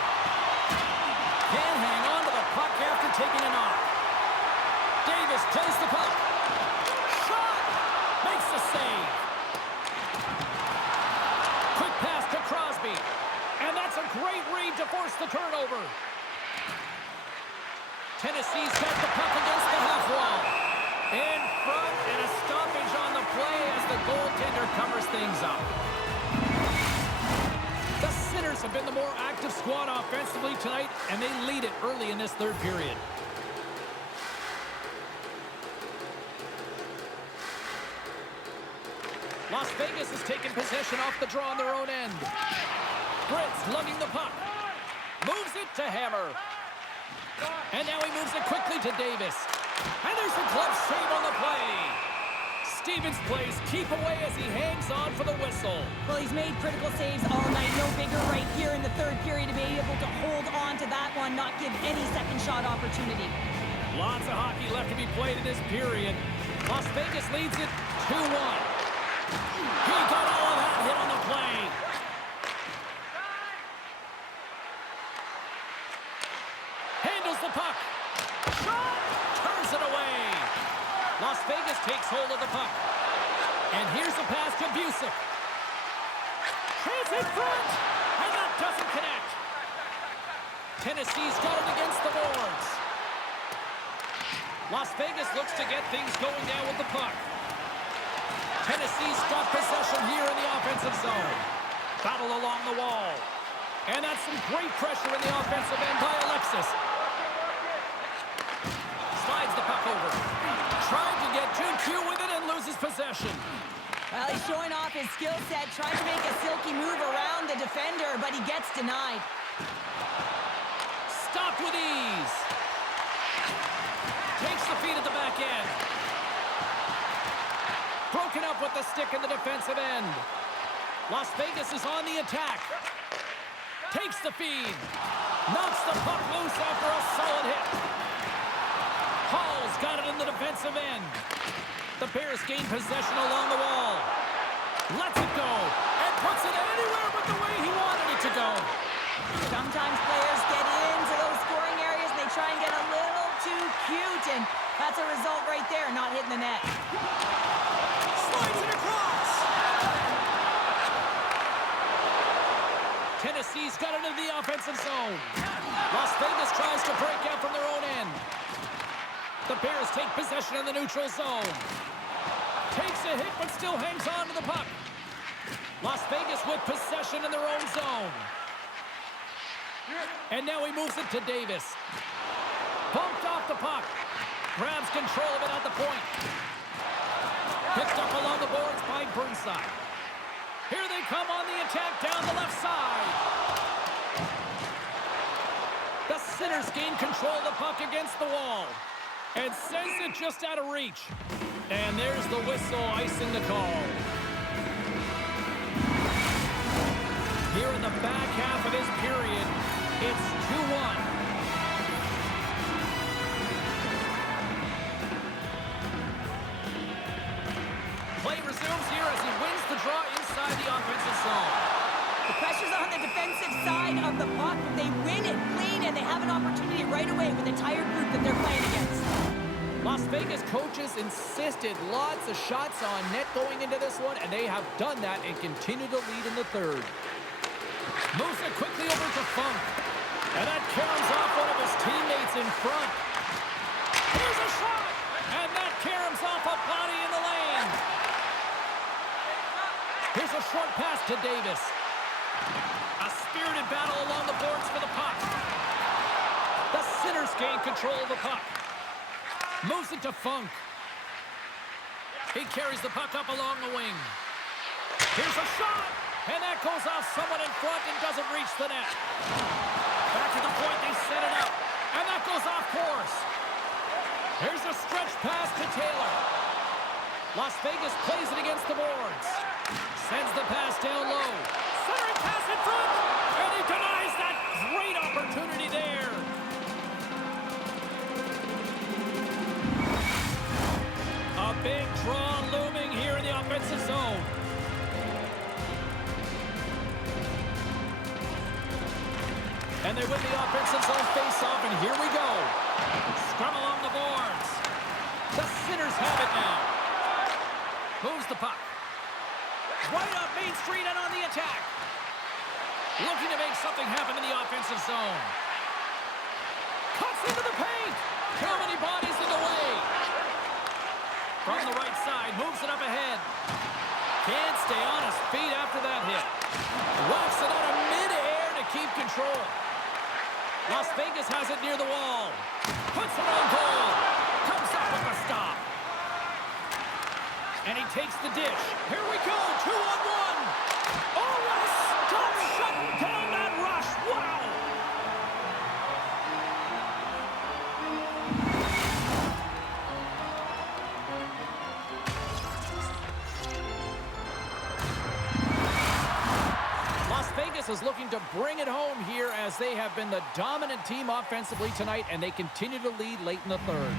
Can hang on to the puck after taking a knock. Davis plays the puck. Shot! Makes the save. Quick pass to Crosby. And that's a great read to force the turnover. Tennessee's got the puck against the half wall. In front, and a stoppage on the play as the goaltender covers things up. The Sinners have been the more active squad offensively tonight, and they lead it early in this third period. Las Vegas has taken possession off the draw on their own end. Fritz lugging the puck. Moves it to Hammer. And now he moves it quickly to Davis. And there's a glove save on the play. Stevens plays keep away as he hangs on for the whistle. Well, he's made critical saves all night. No bigger right here in the third period to be able to hold on to that one, not give any second shot opportunity. Lots of hockey left to be played in this period. Las Vegas leads it 2-1. He got all of that hit on the play. Handles the puck. Shot! Turns it away. Las Vegas takes hold of the puck. And here's a pass to Busick. Chance in front! And that doesn't connect. Tennessee's got it against the boards. Las Vegas looks to get things going down with the puck. Tennessee's got possession here in the offensive zone. Battle along the wall. And that's some great pressure in the offensive end by Alexis. Slides the puck over. Trying to get too cute with it and loses possession. Well, he's showing off his skill set, trying to make a silky move around the defender, but he gets denied. Stopped with ease. Takes the feed at the back end. Broken up with the stick in the defensive end. Las Vegas is on the attack. Takes the feed. Knocks the puck loose after a solid hit. Hall's got it in the defensive end. The Bears gain possession along the wall. Lets it go. And puts it anywhere but the way he wanted it to go. Sometimes players get into those scoring areas and they try and get a little too cute, and that's a result right there, not hitting the net. Slides it across. Tennessee's got it into the offensive zone. Las Vegas tries to break out from their own end. The Bears take possession in the neutral zone. Takes a hit, but still hangs on to the puck. Las Vegas with possession in their own zone. And now he moves it to Davis. Bumped off the puck. Grabs control of it at the point. Picked up along the boards by Burnside. Here they come on the attack down the left side. The Sinners gain control of the puck against the wall. And sends it just out of reach. And there's the whistle icing the call. Here in the back half of this period, it's 2-1. Play resumes here as he wins the draw inside the offensive zone. The pressure's on the defensive side of the puck. They win it clean, and they have an opportunity right away with the tired group that they're playing against. Las Vegas coaches insisted lots of shots on net going into this one, and they have done that and continue to lead in the third. Moves it quickly over to Funk. And that caroms off one of his teammates in front. Here's a shot! And that caroms off a body in the lane. Here's a short pass to Davis. A spirited battle along the boards for the puck. The Sinners gain control of the puck. Moves it to Funk. He carries the puck up along the wing. Here's a shot! And that goes off someone in front and doesn't reach the net. Back to the point, they set it up. And that goes off course. Here's a stretch pass to Taylor. Las Vegas plays it against the boards. Sends the pass down low. Centering pass in front. And he denies that great opportunity there. A big draw looming here in the offensive zone. And they win the offensive zone face-off, and here we go. Scrum along the boards. The Sinners have it now. Moves the puck. Right up Main Street and on the attack. Looking to make something happen in the offensive zone. Cuts into the paint. Too many bodies in the way. From the right side, moves it up ahead. Can't stay on his feet after that hit. Whacks it out of mid-air to keep control. Las Vegas has it near the wall. Puts it on goal. Comes up with a stop. And he takes the dish. Here we go, 2-on-1. Oh, what a stop, shutting down that rush. Wow. Las Vegas is looking to bring it home here as they have been the dominant team offensively tonight, and they continue to lead late in the third.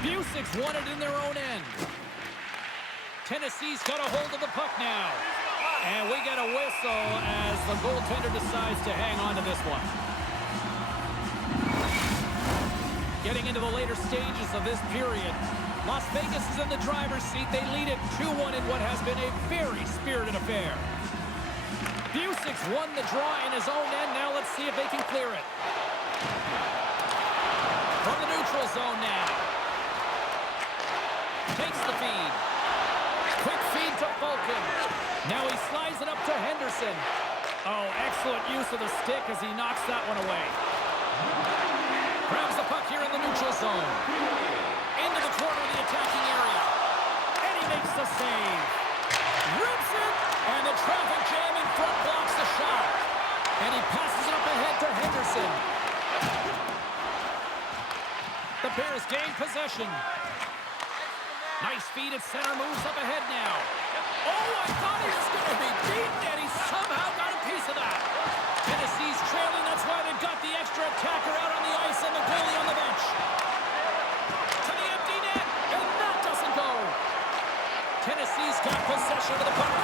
Busic's won it in their own end. Tennessee's got a hold of the puck now. And we get a whistle as the goaltender decides to hang on to this one. Getting into the later stages of this period, Las Vegas is in the driver's seat. They lead it 2-1 in what has been a very spirited affair. Busic's won the draw in his own end. Now let's see if they can clear it. From the neutral zone now. Takes the feed. Quick feed to Falcon. Now he slides it up to Henderson. Oh, excellent use of the stick as he knocks that one away. Grabs the puck here in the neutral zone. Into the corner of the attacking area. And he makes the save. Rips it. And the traffic jam in front blocks the shot. And he passes it up ahead to Henderson. The Bears gain possession. Nice feed at center, moves up ahead now. Oh, I thought he was going to be beaten, and he somehow got a piece of that. Tennessee's trailing, that's why they've got the extra attacker out on the ice and the goalie on the bench. To the empty net, and that doesn't go. Tennessee's got possession of the puck.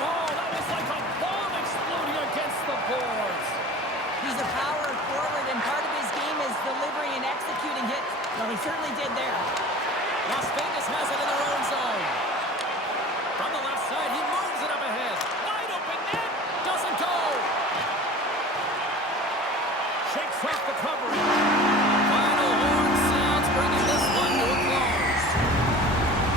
Oh, that was like a bomb exploding against the boards. He's a power forward, and part of his game is delivering and executing hits. Well, he certainly did there. Las Vegas has it in their own zone. From the left side, he moves it up ahead. Wide open net. Doesn't go. Shakes off the coverage. Final horn sounds, bringing this one to a close.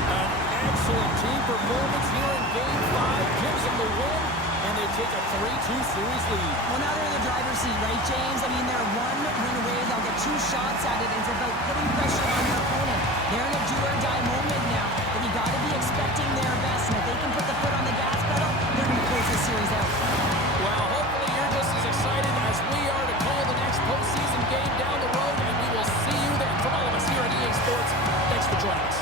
An excellent team performance here in Game 5 gives them the win, and they take a 3-2 series lead. Well, now they're in the driver's seat, right, James? I mean, they're one win away. They'll get 2 shots at it. It's about putting pressure on their opponent. They're in a do-or-die moment now, but you got to be expecting their best. And if they can put the foot on the gas pedal, they're going to close this series out. Well, hopefully you're just as excited as we are to call the next postseason game down the road, and we will see you then. From all of us here at EA Sports, thanks for joining us.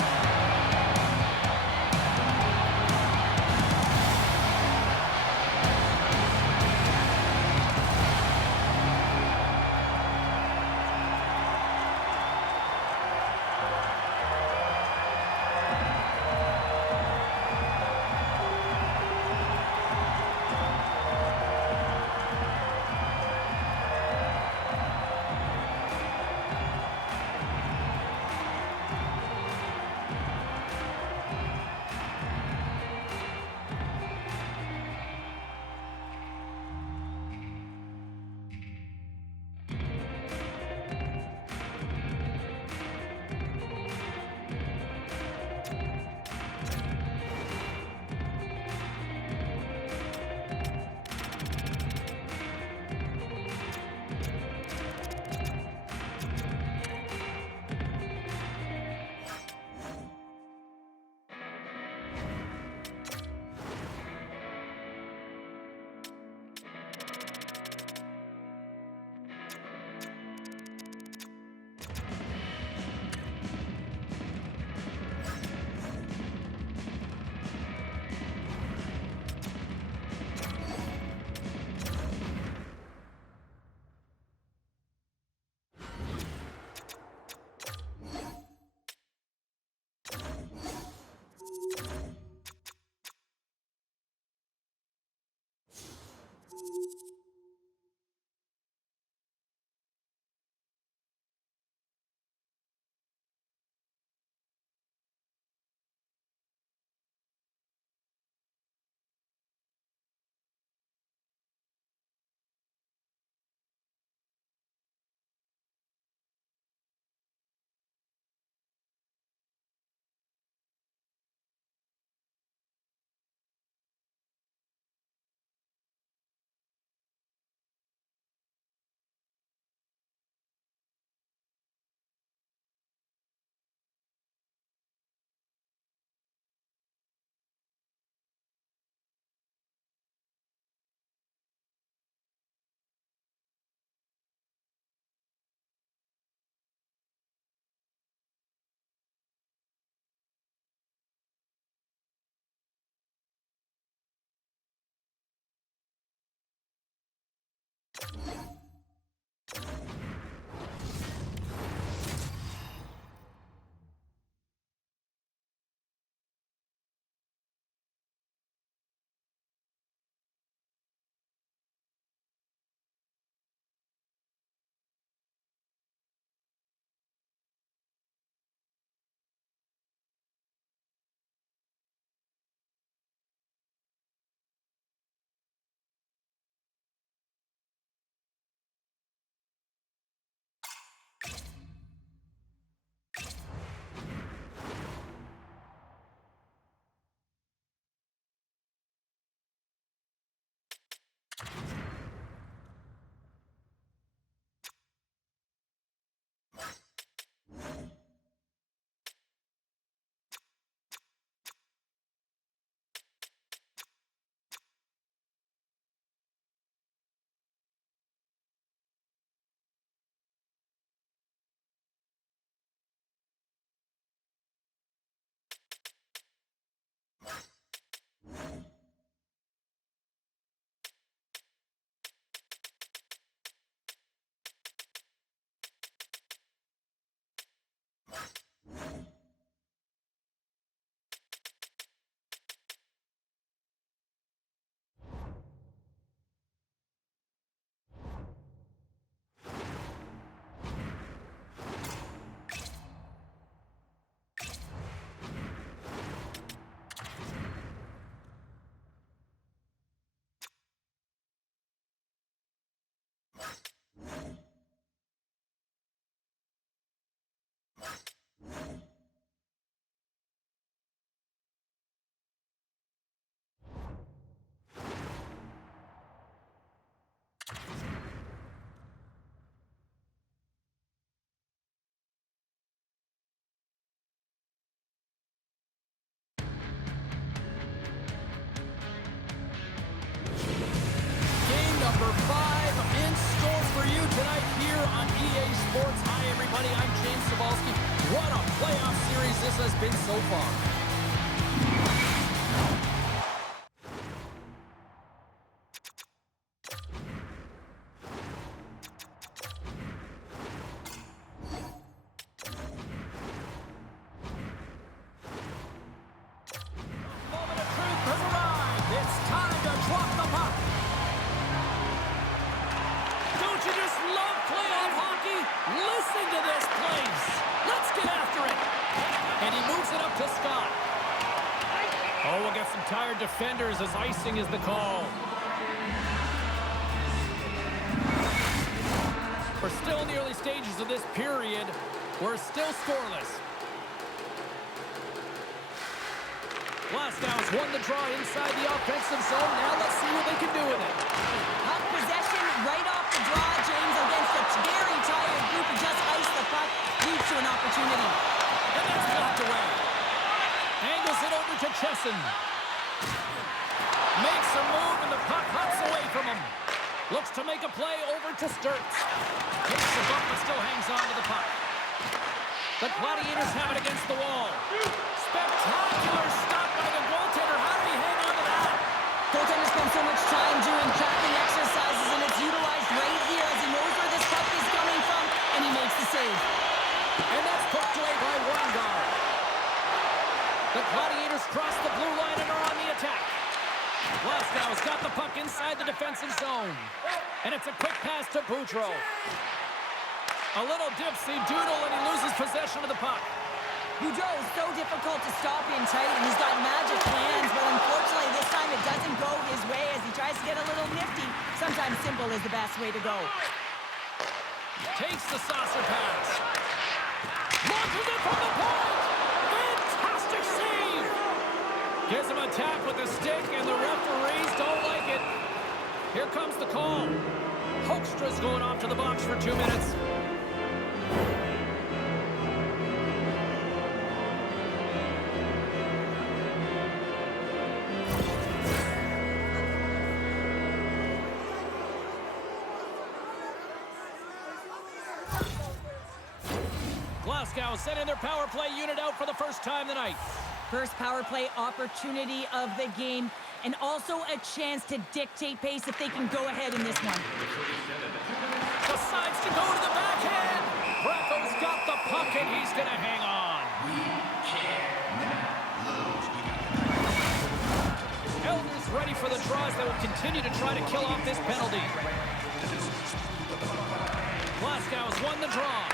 What a playoff series this has been so far. Moment of truth has arrived. It's time to drop the puck. Don't you just love playoff hockey? Listen to this place. Let's get after it. And he moves it up to Scott. Oh, we'll get some tired defenders as icing is the call. We're still in the early stages of this period. We're still scoreless. Glasgow's won the draw inside the offensive zone. Now let's see what they can do with it. Puck possession right off the draw, James, against a very tired group who just iced the puck, leads to an opportunity. And that's blocked away. Angles it over to Chesson. Makes a move and the puck hops away from him. Looks to make a play over to Sturts. Takes the bump but still hangs on to the puck. The Gladiators have it against the wall. Spectacular stop by the goaltender. How did he hang on to that? Goaltender spends so much time doing tracking exercises, and it's utilized right here as he knows where this puck is coming from, and he makes the save. And that's poked away by one guard. The Gladiators cross the blue line and are on the attack. Glasgow's got the puck inside the defensive zone. And it's a quick pass to Boudreau. A little dipsy doodle and he loses possession of the puck. Boudreau is so difficult to stop in tight, and he's got magic hands, but unfortunately this time it doesn't go his way as he tries to get a little nifty. Sometimes simple is the best way to go. Takes the saucer pass. Launches it from the point. Fantastic save. Gives him a tap with the stick, and the referees don't like it. Here comes the call. Hoekstra's going off to the box for 2 minutes. Glasgow sending their power play unit out for the first time tonight. First power play opportunity of the game, and also a chance to dictate pace if they can go ahead in this one. Decides to go to the backhand. Bracco's got the puck, and he's going to hang on. Elders ready for the draws that will continue to try to kill off this penalty. Glasgow's won the draw.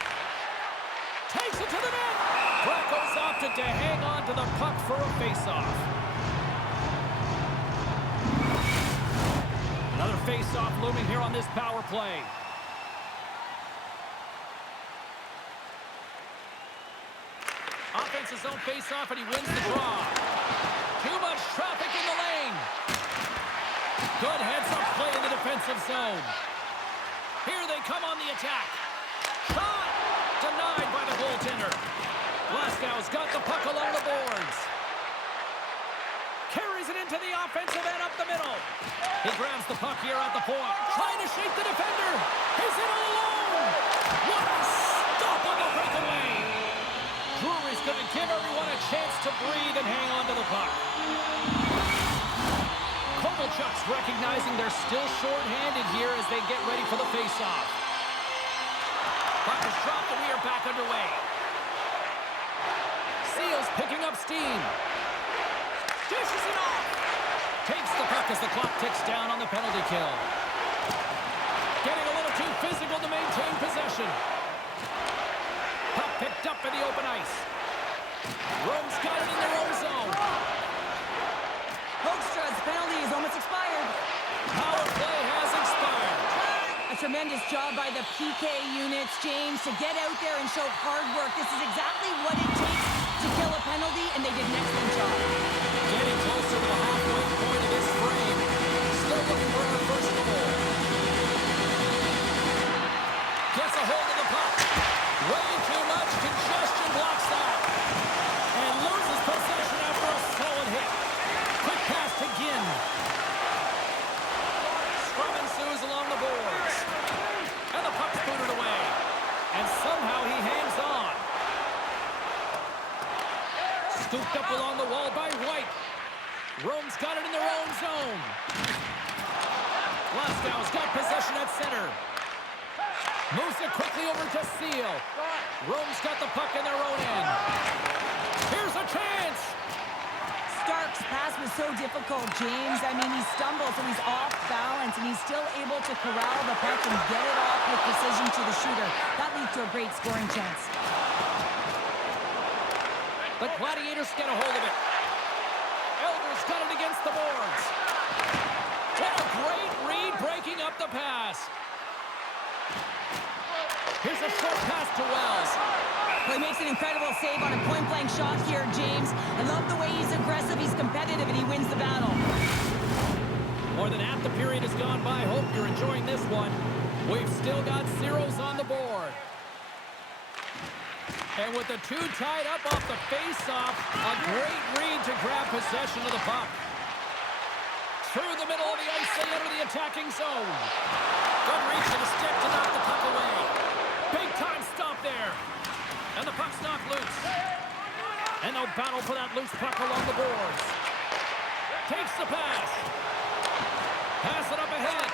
Takes it to the net. Bracco's opted to hang on to the puck for a face-off. Another face-off looming here on this power play. Offense his own face-off, and he wins the draw. Too much traffic in the lane. Good heads-up play in the defensive zone. Here they come on the attack. Shot! Denied by the goaltender. Glasgow's got the puck along the boards. Carries it into the offensive end up the middle. He grabs the puck here at the point. Trying to shake the defender. He's in all alone. What a stop on the breakaway. Drury's going to give everyone a chance to breathe and hang on to the puck. Kovalchuk's recognizing they're still short-handed here as they get ready for the face-off. Puck is dropped and we are back underway. Seals picking up steam. Dishes it off. Takes the puck as the clock ticks down on the penalty kill. Getting a little too physical to maintain possession. Puck picked up in the open ice. Rome's got it in their own zone. Hoekstra's penalty is almost expired. Power play has expired. A tremendous job by the PK units, James, to get out there and show hard work. This is exactly what it takes to kill a penalty, and they did an excellent job. Getting closer to the halfway point of this frame. Still looking for their first goal. Gets a hold of the puck. Way too much congestion blocks that. And loses possession after a solid hit. Quick pass to Ginn. Scrum ensues along the boards. And the puck's booted away. And somehow he hangs on. Scooped up along the wall by White. Rome's got it in their own zone. Glasgow's got possession at center. Moves it quickly over to Seal. Rome's got the puck in their own end. Here's a chance. Stark's pass was so difficult, James. I mean, he stumbles and he's off balance, and he's still able to corral the puck and get it off with precision to the shooter. That leads to a great scoring chance. The Gladiators get a hold of it. Elder's got it against the boards. What a great read breaking up the pass. Here's a short pass to Wells. Well, he makes an incredible save on a point-blank shot here, James. I love the way he's aggressive, he's competitive, and he wins the battle. More than half the period has gone by. Hope you're enjoying this one. We've still got zeros on the board. And with the two tied up off the face-off, a great read to grab possession of the puck. Through the middle of the ice, they enter the attacking zone. Good reach to the stick to knock the puck away. Big time stop there. And the puck's knocked loose. And they'll battle for that loose puck along the boards. Takes the pass. Pass it up ahead.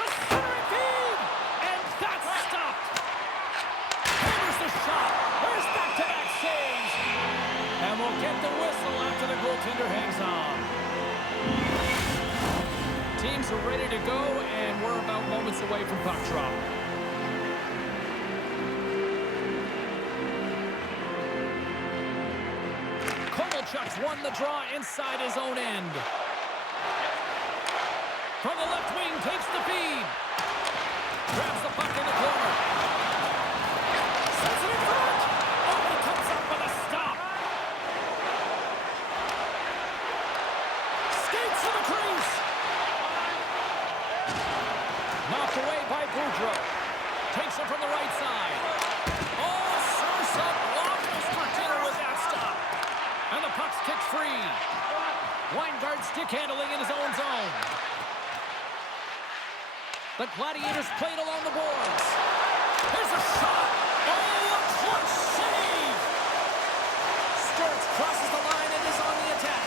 The centering feed. And that's stopped. Here's the shot. There's back-to-back saves. And we'll get the whistle after the goaltender hangs on. Teams are ready to go, and we're about moments away from puck drop. Kovalchuk's won the draw inside his own end. From the left wing, takes the feed. Grabs the puck in the corner. Sends it in front. Oh, he comes up with a stop. Skates to the crease. Knocked away by Boudreau. Takes it from the right side. Oh, serves up Loftus for dinner with that stop. And the puck's kicked free. Weingart stick handling in his own zone. The Gladiators played along the boards. Here's a shot. Oh, a clutch save. Sturz crosses the line and is on the attack.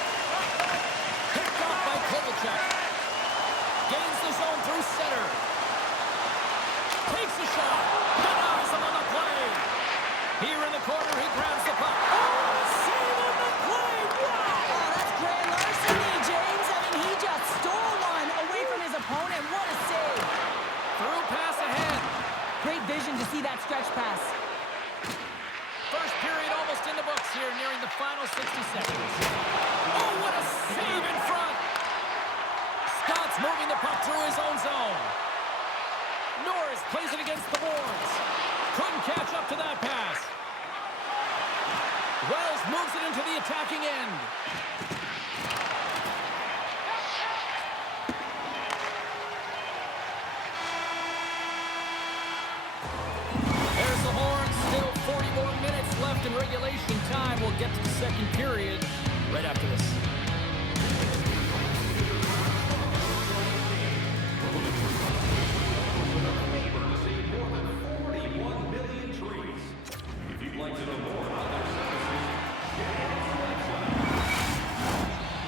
Picked off by Kovalchuk. Gains the zone through center. Takes a shot. Denies him on the play. Here in the corner, he grabs the puck. Oh, save on the play. Wow. Oh, that's grand larceny, James. I mean, he just stole one away from his opponent. What a save. Through pass ahead. Great vision to see that stretch pass. First period almost in the books here, nearing the final 60 seconds. Oh, what a save in front. Scott's moving the puck through his own zone. Norris plays it against the boards. Couldn't catch up to that pass. Wells moves it into the attacking end. There's the horn. Still 40 more minutes left in regulation time. We'll get to the second period right after this.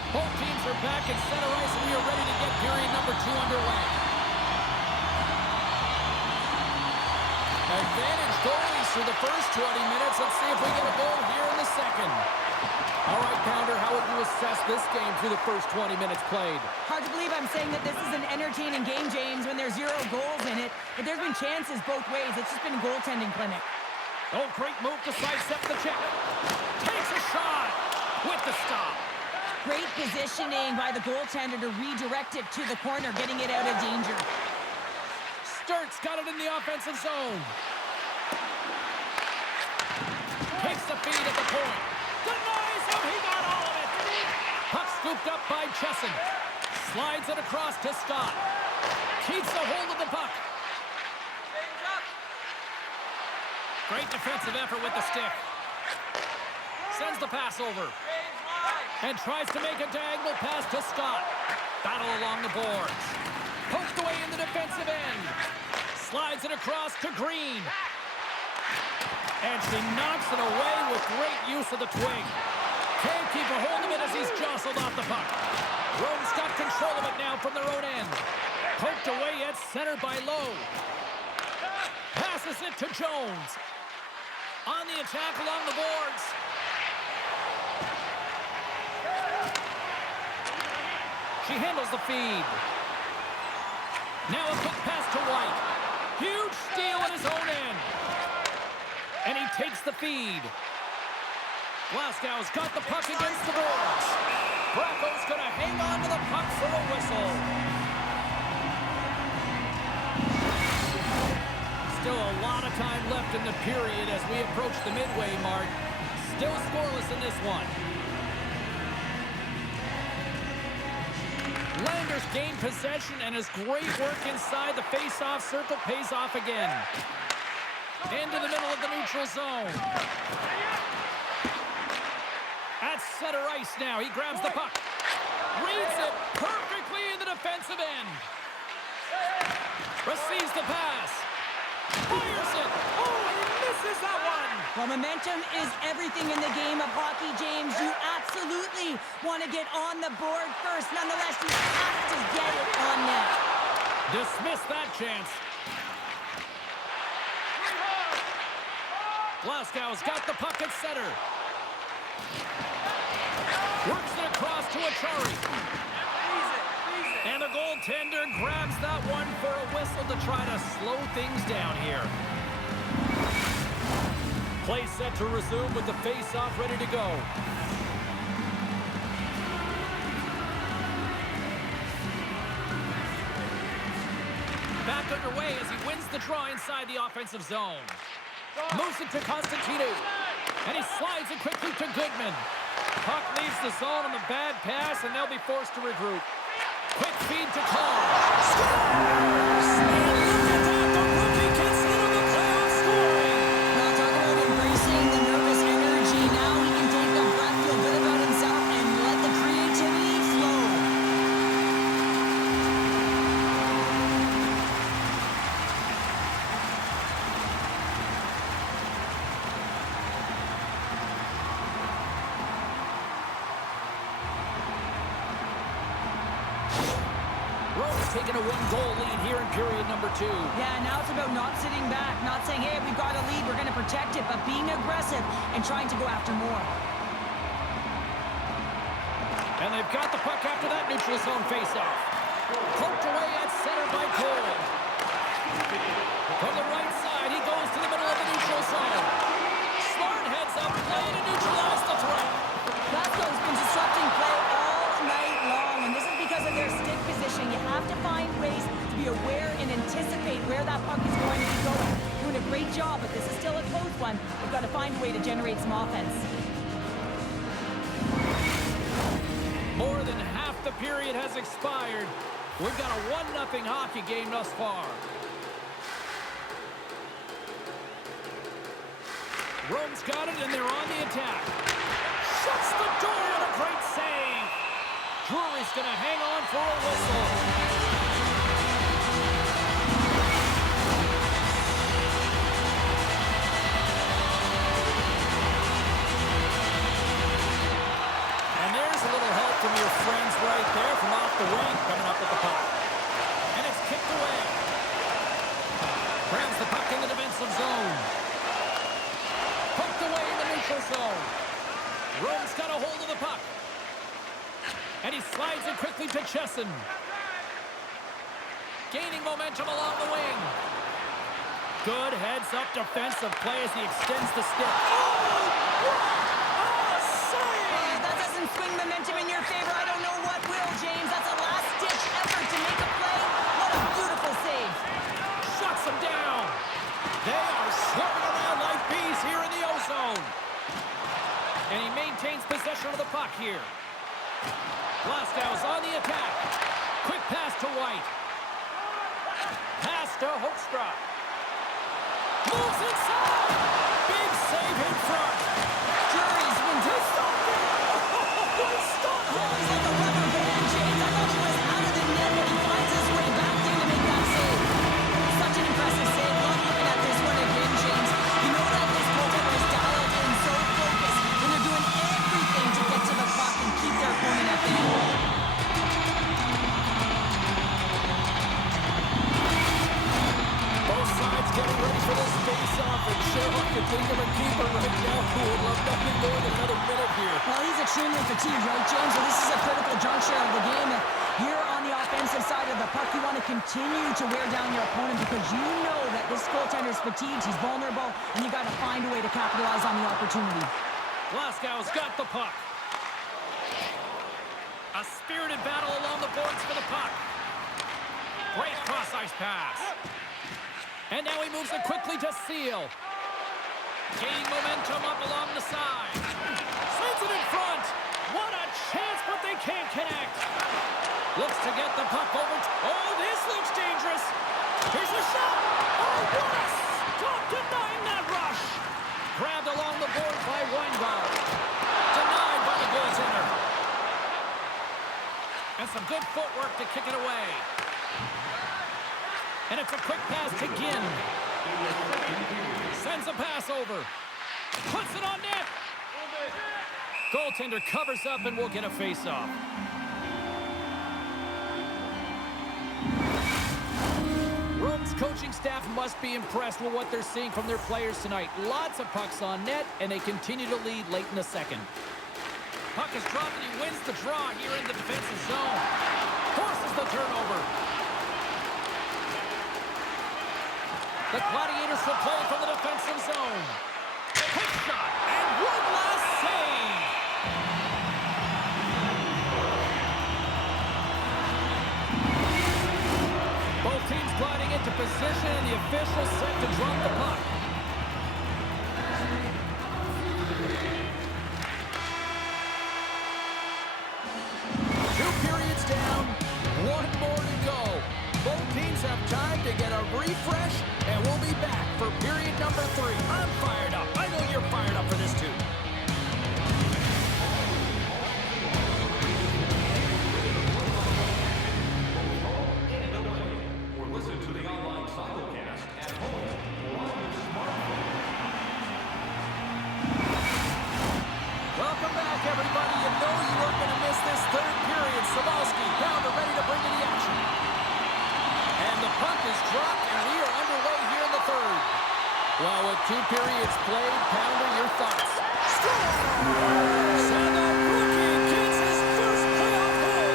Both teams are back in center ice, and we are ready to get period number 2 underway. Advantage goalies through the first 20 minutes. Let's see if we get a goal here in the second. All right, Pounder, how would you assess this game through the first 20 minutes played? Hard to believe I'm saying that this is an entertaining game, James, when there's 0 goals in it. But there's been chances both ways. It's just been a goaltending clinic. Oh, great move to sidestep the check. Takes a shot with the stop. Great positioning by the goaltender to redirect it to the corner, getting it out of danger. Sturz got it in the offensive zone. Takes the feed at the point. Denies him. He got all of it. Puck scooped up by Chesson. Slides it across to Scott. Keeps a hold of the puck. Great defensive effort with the stick. Sends the pass over. And tries to make a diagonal pass to Scott. Battle along the boards. Poked away in the defensive end. Slides it across to Green. And she knocks it away with great use of the twig. Can't keep a hold of it as he's jostled off the puck. Rome's got control of it now from their own end. Poked away at center by Lowe. Passes it to Jones. On the attack along the boards. She handles the feed. Now a quick pass to White. Huge steal at his own end. And he takes the feed. Glasgow's got the puck against the boards. Bracco's going to hang on to the puck for a whistle. Still a lot of time left in the period as we approach the midway mark. Still scoreless in this one. Landers gain possession, and his great work inside the face-off circle pays off again. Into the middle of the neutral zone. At center ice now, he grabs the puck. Reads it perfectly in the defensive end. Receives the pass. Fires it. Oh, he misses that one. Well, momentum is everything in the game of hockey, James. You absolutely want to get on the board first. Nonetheless, you have to get it on net. Dismiss that chance. Glasgow's got the puck at center. Works it across to Achari. And the goaltender grabs that one for a whistle to try to slow things down here. Play set to resume with the face-off ready to go. Back underway as he wins the draw inside the offensive zone. Moves it to Constantino. And he slides it quickly to Goodman. Puck leaves the zone on the bad pass, and they'll be forced to regroup. Quick feed to Cole. Scores! And look at that, the rookie gets into the playoff scoring. Now talk about embracing the nervous energy. Now he can take a breath, feel good about himself, and let the creativity flow. Rome's taking a one-goal lead here in period number 2. Yeah, now it's about not sitting back, not saying, hey, we've got a lead, we're going to protect it, but being aggressive and trying to go after more. And they've got the puck after that neutral zone faceoff. Poked away at center by Cole. From the right side, he goes to the middle of the neutral zone. Smart heads up, play to neutralize the threat. Glasgow's been disrupting play all night long, and this is because of their stick position. You have to find ways to be aware and anticipate where that puck is going to be going. Doing a great job, but this is still a close one. We've got to find a way to generate some offense. More than half the period has expired. We've got a 1-0 hockey game thus far. Rome's got it, and they're on the attack. Shuts the door and a great save. Drury's going to hang on for a whistle. And there's a little help from your friends right there from off the wing coming up with the puck. And it's kicked away. Grabs the puck in the defensive zone. Poked away in the neutral zone. Rome's got a hold of the puck. And he slides it quickly to Chesson. Gaining momentum along the wing. Good heads-up defensive play as he extends the stick. Oh, what a save! That doesn't swing momentum in your favor. I don't know what will, James. That's a last-ditch effort to make a play. What a beautiful save. Shuts him down. They are swarming around like bees here in the O-zone. And he maintains possession of the puck here. Glasgow's on the attack. Quick pass to White. Pass to Hoekstra. Moves inside. Big save in front. Drury's been just so good. Oh, he's like a rubber band, James. I thought he was out of the net, but he finds his way back in to make that save. Such an impressive save. Love looking at this one again, James. You know that this goaltender And Cheryl, I can think of a keeper right now who would love nothing more than another minute here. Well, he's extremely fatigued, right, James? So this is a critical juncture of the game. Here on the offensive side of the puck, you want to continue to wear down your opponent because you know that this goaltender's fatigued, he's vulnerable, and you got to find a way to capitalize on the opportunity. Glasgow's got the puck. A spirited battle along the boards for the puck. Great cross-ice pass. And now he moves it quickly to Seal. Gaining momentum up along the side. Sends it in front. What a chance, but they can't connect. Looks to get the puck over. Oh, this looks dangerous. Here's the shot. Oh, what a stop denying that rush. Grabbed along the board by Weingart. Denied by the goaltender. And some good footwork to kick it away. And it's a quick pass to Ginn. Sends a pass over. Puts it on net. Goaltender covers up and will get a face-off. Rome's coaching staff must be impressed with what they're seeing from their players tonight. Lots of pucks on net, and they continue to lead late in the second. Puck is dropped, and he wins the draw here in the defensive zone. Forces the turnover. The Gladiators will play from the defensive zone. Quick shot, and one last save. Both teams gliding into position, and the official set to drop the puck. Two periods down, one more to go. Both teams have time to get a refresh, and we'll be back for period number 3. I'm fired up. I know you're fired up for this too. Or listen to the online simulcast at home or on your smartphone. Welcome back, everybody. You know you weren't going to miss this third period. Sabalski, Pounder ready to bring in the action. And the puck is dropped, and we are underway here in the third. Well, with 2 periods played, Pounder, your thoughts? Sano rookie gets his first playoff goal.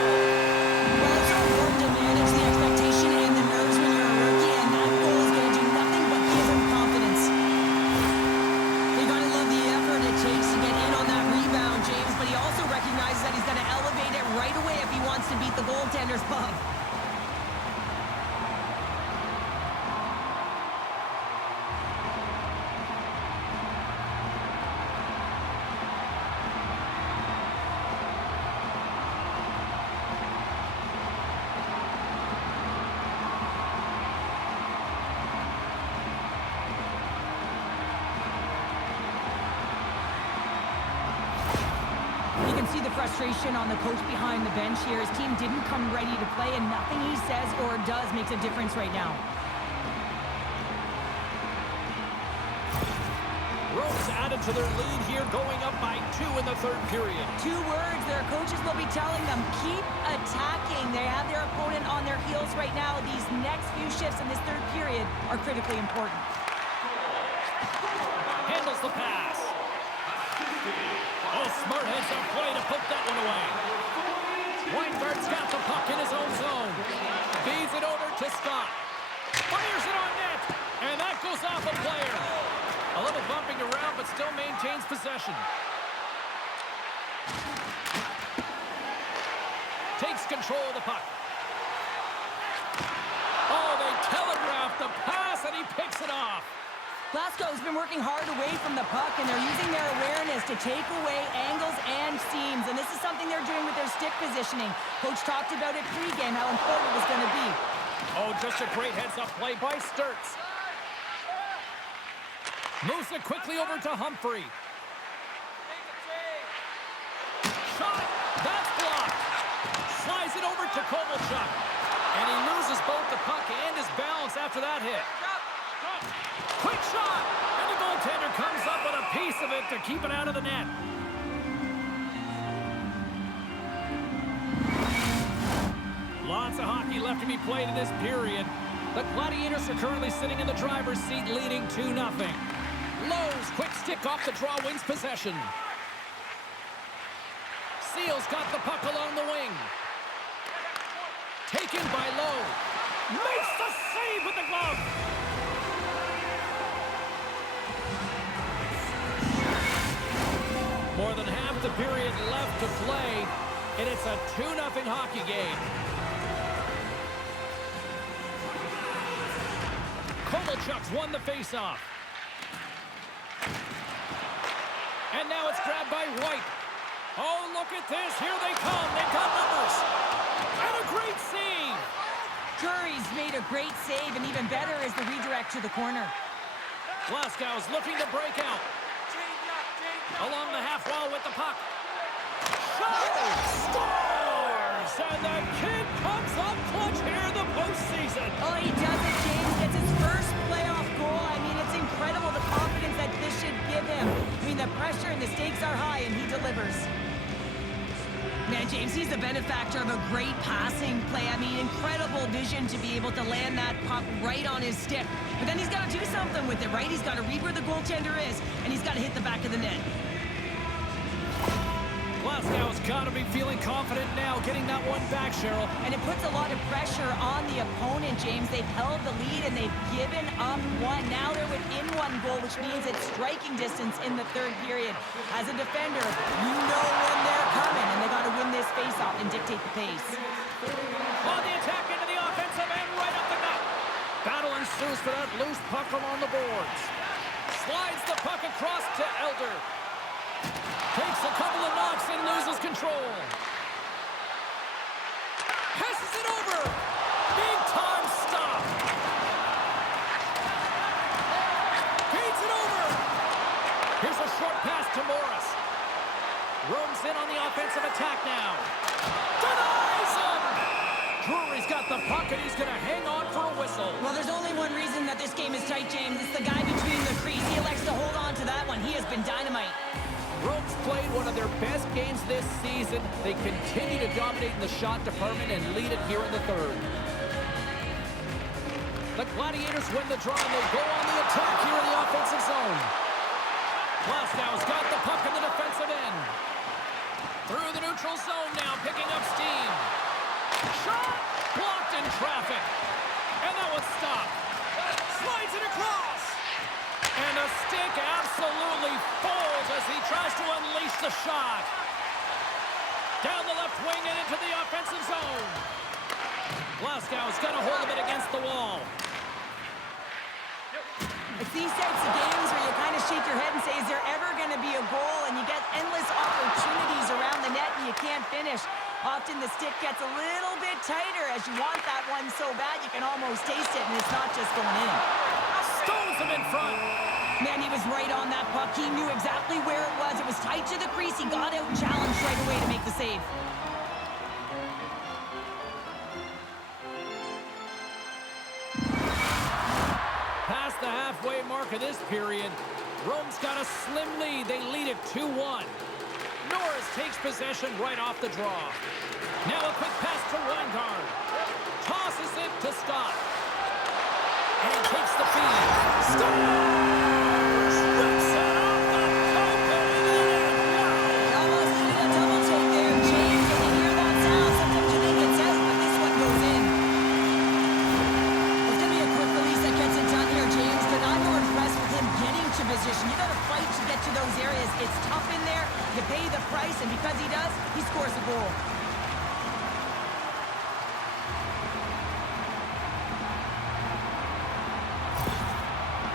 Well, it's important to manage the expectation and the nerves when you're a rookie, and that goal is going to do nothing but give him confidence. You got to love the effort it takes to get in on that rebound, James, but he also recognizes that he's got to elevate it right away if he wants to beat the goaltender's pub. You can see the frustration on the coach behind the bench here. His team didn't come ready to play, and nothing he says or does makes a difference right now. Rome's added to their lead here, going up by 2 in the third period. 2 words their coaches will be telling them: keep attacking. They have their opponent on their heels right now. These next few shifts in this third period are critically important. Handles the pass. Oh, smart heads-up play to poke that one away. Weingart's got the puck in his own zone. Feeds it over to Scott. Fires it on net, and that goes off a player. A little bumping around, but still maintains possession. Takes control of the puck. Oh, they telegraphed the pass, and he picks it off. Glasgow's been working hard away from the puck, and they're using their awareness to take away angles and seams, and this is something they're doing with their stick positioning. Coach talked about it pregame, how important it was going to be. Oh, just a great heads-up play by Sturts. Moves it quickly over to Humphrey. Shot! That's blocked. Slides it over to Kovalchuk. And he loses both the puck and his balance after that hit. Quick shot! And the goaltender comes up with a piece of it to keep it out of the net. Lots of hockey left to be played in this period. The Gladiators are currently sitting in the driver's seat, leading 2-0. Lowe's quick stick off the draw wins possession. Seals got the puck along the wing. Taken by Lowe. Makes the save with the glove. More than half the period left to play, and it's a 2-0 hockey game. Kovalchuk's won the faceoff. And now it's grabbed by White. Oh, look at this. Here they come. They've got numbers. And a great save. Curry's made a great save, and even better is the redirect to the corner. Glasgow's looking to break out. Along the half wall with the puck. Shot! Scores! And the kid comes up clutch here in the postseason. Oh, he does it, James. Gets his first playoff goal. I mean, it's incredible the confidence that this should give him. I mean, the pressure and the stakes are high, and he delivers. Man, James, he's the benefactor of a great passing play. I mean, incredible vision to be able to land that puck right on his stick. But then he's got to do something with it, right? He's got to read where the goaltender is, and he's got to hit the back of the net. Glasgow's got to be feeling confident now, getting that one back, Cheryl. And it puts a lot of pressure on the opponent, James. They've held the lead, and they've given up one. Now they're within one goal, which means it's striking distance in the third period. As a defender, you know when they're coming, and they got to win this faceoff and dictate the pace. On the attack into the offensive end, right up the gut. Battle ensues for that loose puck along the boards. Slides the puck across to Elder. Takes a couple of knocks and loses control. Passes it over. Big time stop. Feeds it over. Here's a short pass to Morris. Rome's in on the offensive attack now. Denies him. Drury's got the puck and he's going to hang on for a whistle. Well, there's only one reason that this game is tight, James. It's the guy between the crease. He elects to hold on to that one. He has been dynamite. Rome's played one of their best games this season. They continue to dominate in the shot department and lead it here in the third. The Gladiators win the draw and they go on the attack here in the offensive zone. Glasgow's got the puck in the defensive end. Through the neutral zone now, picking up steam. Shot! Blocked in traffic. And that one's stopped. Slides it across. And the stick absolutely folds as he tries to unleash the shot. Down the left wing and into the offensive zone. Glasgow's got a hold of it against the wall. It's these types of games where you kind of shake your head and say, is there ever going to be a goal? And you get endless opportunities around the net and you can't finish. Often the stick gets a little bit tighter as you want that one so bad you can almost taste it, and it's not just going in. Stones him in front. Man, he was right on that puck. He knew exactly where it was. It was tight to the crease. He got out and challenged right away to make the save. Past the halfway mark of this period, Rome's got a slim lead. They lead it 2-1. Norris takes possession right off the draw. Now a quick pass to Weingard. Tosses it to Scott. And takes the feed. Scores! Rips it off the poke and in. He almost did a double take there, James. When you hear that sound, sometimes you think it's out, but this one goes in. It's going to be a quick release that gets it done here, James. But I'm more impressed with him getting to position. You got to fight to get to those areas. It's tough in there. You pay the price, and because he does, he scores a goal.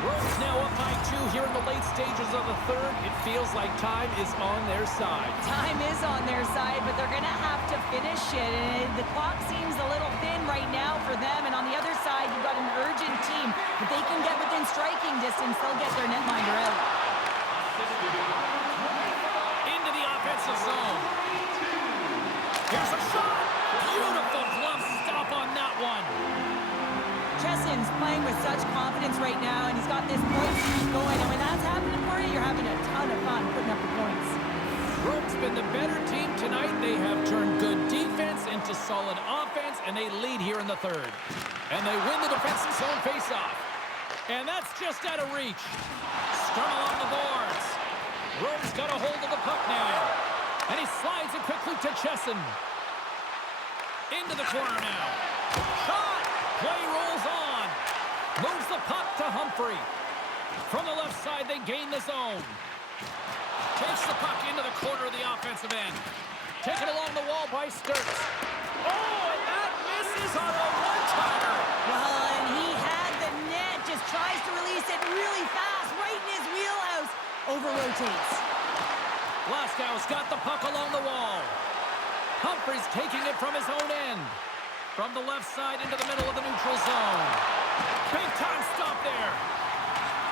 Rome's now up by 2 here in the late stages of the third. It feels like time is on their side. Time is on their side, but they're going to have to finish it. And the clock seems a little thin right now for them. And on the other side, you've got an urgent team. If they can get within striking distance, they'll get their netminder out. Into the offensive zone. Here's a shot. Beautiful glove stop on that one. Chessin's playing with such confidence right now, and he's got this point streak going. And when that's happening for you, you're having a ton of fun putting up the points. Rome's been the better team tonight. They have turned good defense into solid offense, and they lead here in the third. And they win the defensive zone faceoff. And that's just out of reach. from along the boards. Rome's got a hold of the puck now. And he slides it quickly to Chesson. Into the corner now. Shot! Play rolls on. Moves the puck to Humphrey. From the left side, they gain the zone. Takes the puck into the corner of the offensive end. Taken along the wall by Sturts. Oh, and that misses on a one-timer. Well, and he had the net. Just tries to release it really fast, right in his wheelhouse. Over-rotates. Glasgow's got the puck along the wall. Humphreys taking it from his own end. From the left side into the middle of the neutral zone. Big time stop there.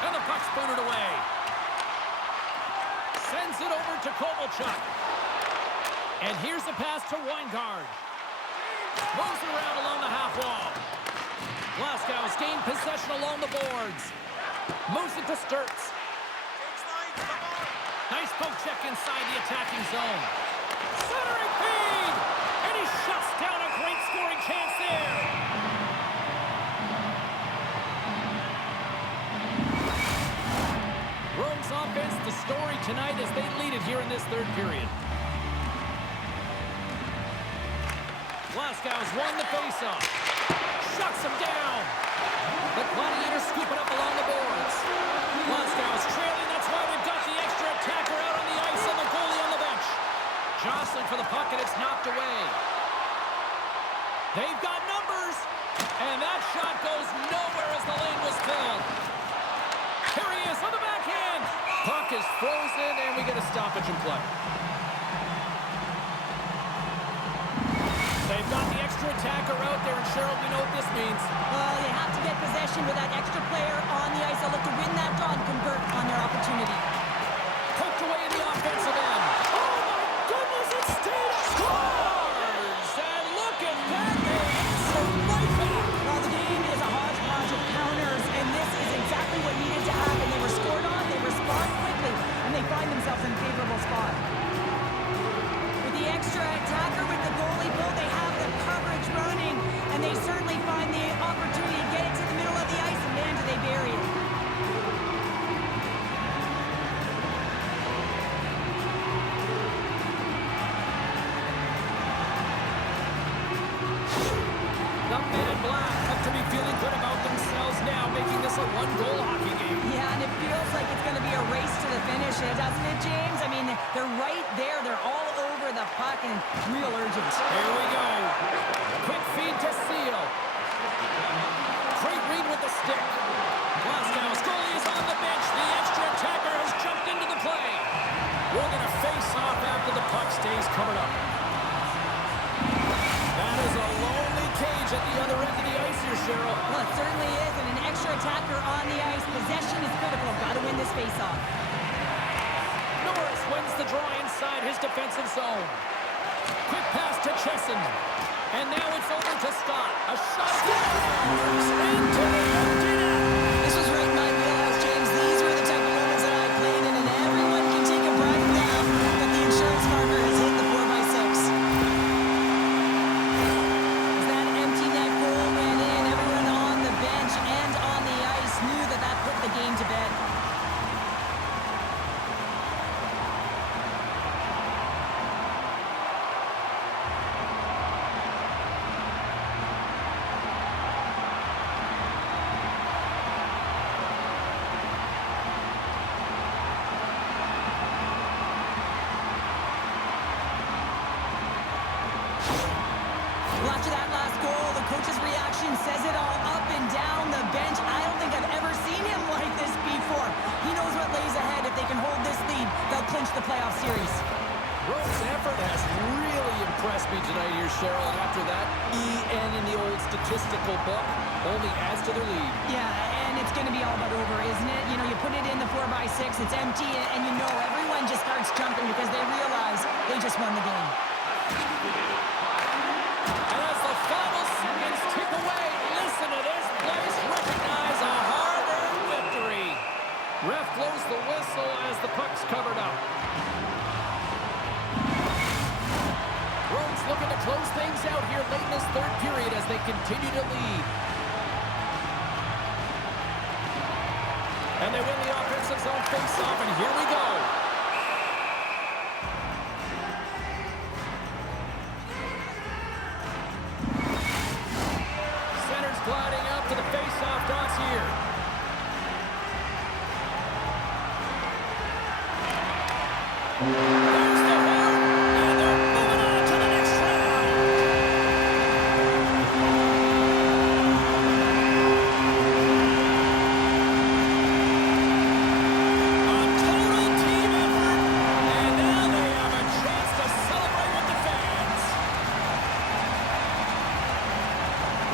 And the puck's booted away. Sends it over to Kovalchuk. And here's the pass to Weingard. Moves it around along the half wall. Glasgow's gained possession along the boards. Moves it to Sturts. Nice poke check inside the attacking zone. Centering feed! And he shuts down a great scoring chance there. Rome's offense, the story tonight as they lead it here in this third period. Glasgow's won the faceoff. Shuts him down. The Gladiators scoop it up along the boards. Glasgow's trailing. That's why we've got the extra attacker out on the ice and the goalie on the bench. Jostling for the puck, and it's knocked away. They've got numbers. And that shot goes nowhere as the lane was filled. Here he is on the backhand. Puck is frozen, and we get a stoppage in play. They've got the extra attacker out there, and Cheryl, we know what this means. Well, they have to get possession with that extra player on the ice. They'll look to win that draw and convert on their opportunity. Poked away in the offensive end. Oh, my goodness, it stayed up. Scores! And look at that. They answer right back. Well, the game is a hodgepodge of counters, and this is exactly what needed to happen. They were scored on, they respond quickly, and they find themselves in a favorable spot. With the extra attacker with the goalie pull, they have the coverage running, and they certainly find the opportunity to get it to the middle of the ice, and man, do they bury it. The men in black have to be feeling good about themselves now, making this a one-goal hockey game. Yeah, and it feels like it's going to be a race to the finish, doesn't it, James? I mean, they're right there. They're all over the puck and real urgent. Here we go. Quick feed to Seal. Great read with the stick. Glasgow's goalie is on the bench. The extra attacker has jumped into the play. We're going to face off after the puck stays covered up. That is a lonely cage at the other end of the ice here, Cheryl. Well, it certainly is, and an extra attacker on the ice. Possession is critical. Got to win this faceoff. Norris wins the draw inside his defensive zone. Quick pass to Chesson. And now it's over to Scott. A shot into the empty net. This was right in my wheelhouse, James. These were the type of moments that I played in, and everyone can take a breath now that the insurance marker has hit the 4x6. As that empty net goal went in, everyone on the bench and on the ice knew that that put the game to bed. Well, after that last goal, the coach's reaction says it all. Up and down the bench. I don't think I've ever seen him like this before. He knows what lays ahead. If they can hold this lead, they'll clinch the playoff series. Rome's effort has really impressed me tonight here, Cheryl. After that, EN in the old statistical book only adds to their lead. Yeah, and it's going to be all but over, isn't it? You know, you put it in the 4x6, it's empty, and you know everyone just starts jumping because they realize they just won the game. And as the final seconds tick away, listen to this place recognize a hard-earned victory. Ref blows the whistle as the puck's covered up. Rome's looking to close things out here late in this third period as they continue to lead. And they win the offensive zone face There's the horn, and they're moving on to the next round. A total team effort, and now they have a chance to celebrate with the fans.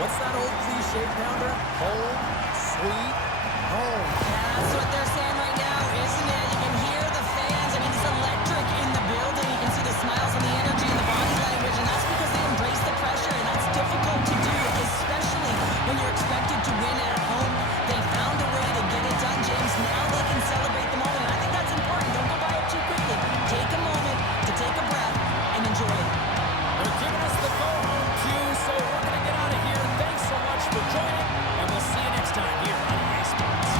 What's that old cliche, Pounder? Home, sweet home. Yeah, that's what they're saying right now, isn't it? You can hear the fans. I mean, it's electric in the building. You can see the smiles and the energy and the body language, and that's because they embrace the pressure, and that's difficult to do, especially when you're expected to win at home. They found a way to get it done, James. Now they can celebrate the moment, and I think that's important. Don't go by it too quickly. Take a moment to take a breath and enjoy it. They're giving us the go-home cue, so we're going to get out of here. Thanks so much for joining, and we'll see you next time here on EA Sports.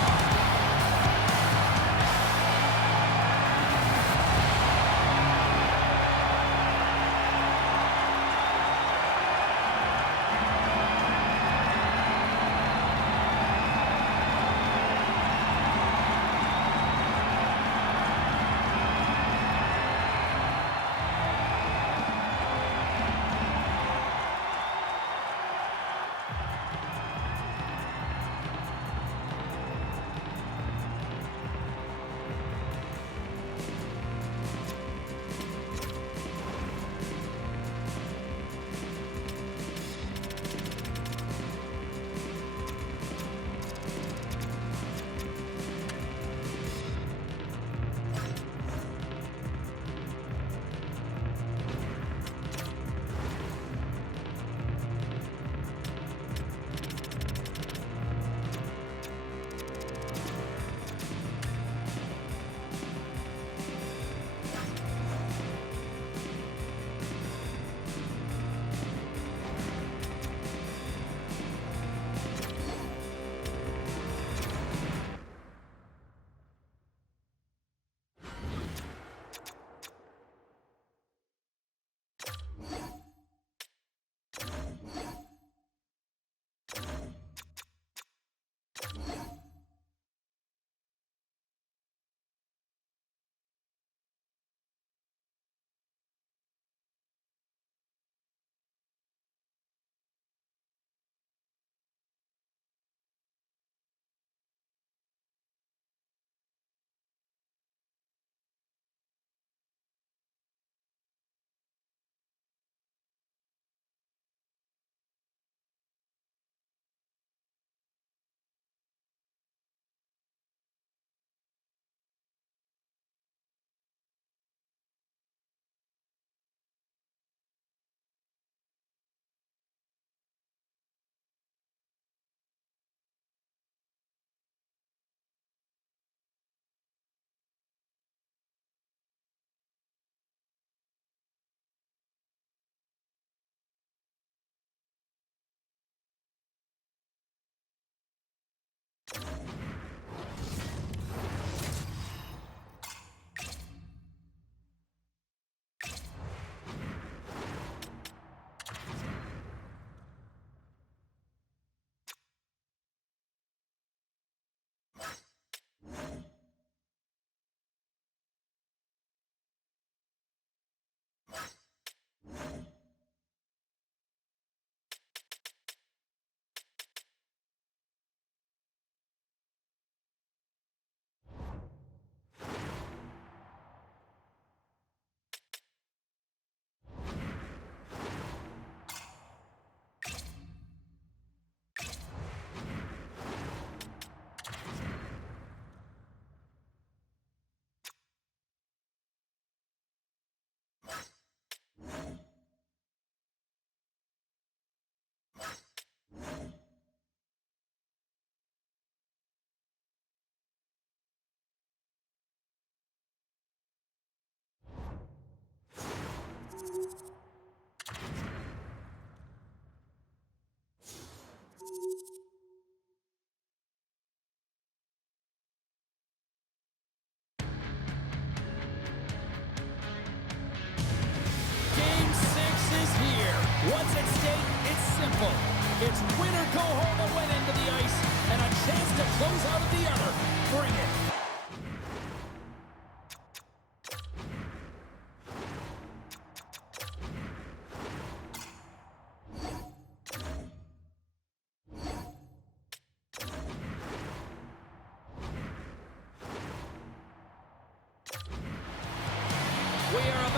What's at stake? It's simple. It's win or go home at one end of the ice, and a chance to close out at the other. Bring it.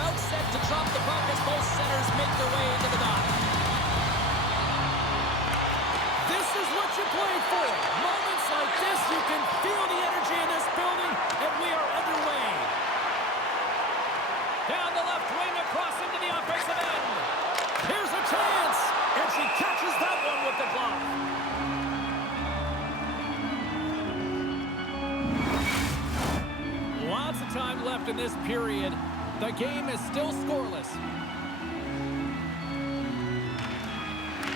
about set to drop the puck as both centers make their way into the dock. This is what you play for. Moments like this, you can feel the energy in this building, and we are underway. Down the left wing, across into the offensive end. Here's a chance, and she catches that one with the glove. Lots of time left in this period. The game is still scoreless.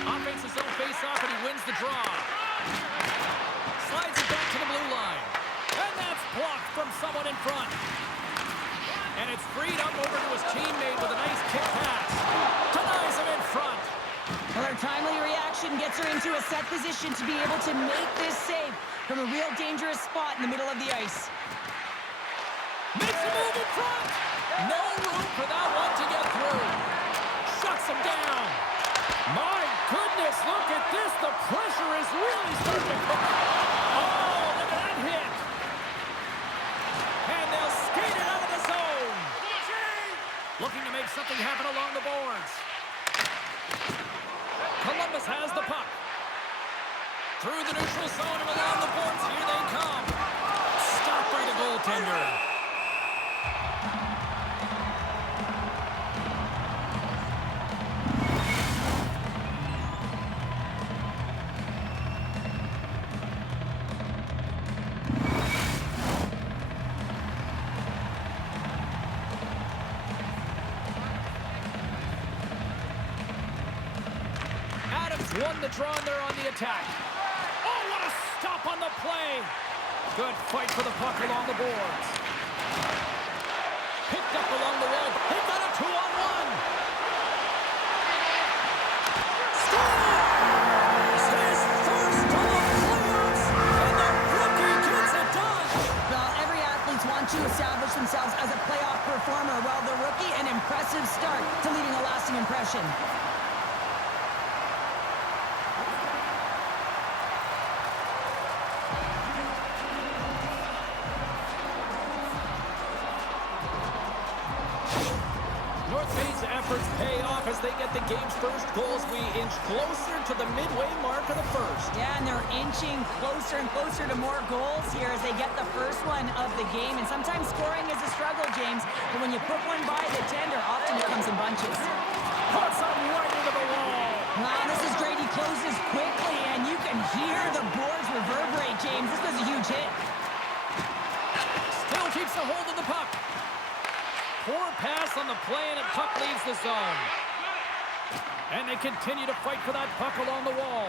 Offense his own face-off, and he wins the draw. Slides it back to the blue line. And that's blocked from someone in front. And it's freed up over to his teammate with a nice kick pass. Denies him in front. Well, her timely reaction gets her into a set position to be able to make this save from a real dangerous spot in the middle of the ice. Makes a move in front. No room for that one to get through. Shuts him down. My goodness, look at this. The pressure is really starting to cook. Oh, look at that hit. And they'll skate it out of the zone. Looking to make something happen along the boards. Columbus has the puck. Through the neutral zone and along the boards. Here they come. Stopped by the goaltender. Won the draw, and they're on the attack. Oh, what a stop on the play. Good fight for the puck along the boards. Picked up along the wall. He got a 2-on-1. Scores! His first goal of playoffs, and the rookie gets it done. Well, every athlete wants to establish themselves as a playoff performer. Well, the rookie, an impressive start to leaving a lasting impression. Pay off as they get the game's first goals. We inch closer to the midway mark of the first. Yeah, and they're inching closer and closer to more goals here as they get the first one of the game. And sometimes scoring is a struggle, James. But when you put one by the tender, often it comes in bunches. Puts him right into the wall. Wow, this is great. He closes quickly, and you can hear the boards reverberate, James. This was a huge hit. Still keeps a hold of the puck. Poor pass on the play, and the puck leaves the zone. And they continue to fight for that puck along the wall.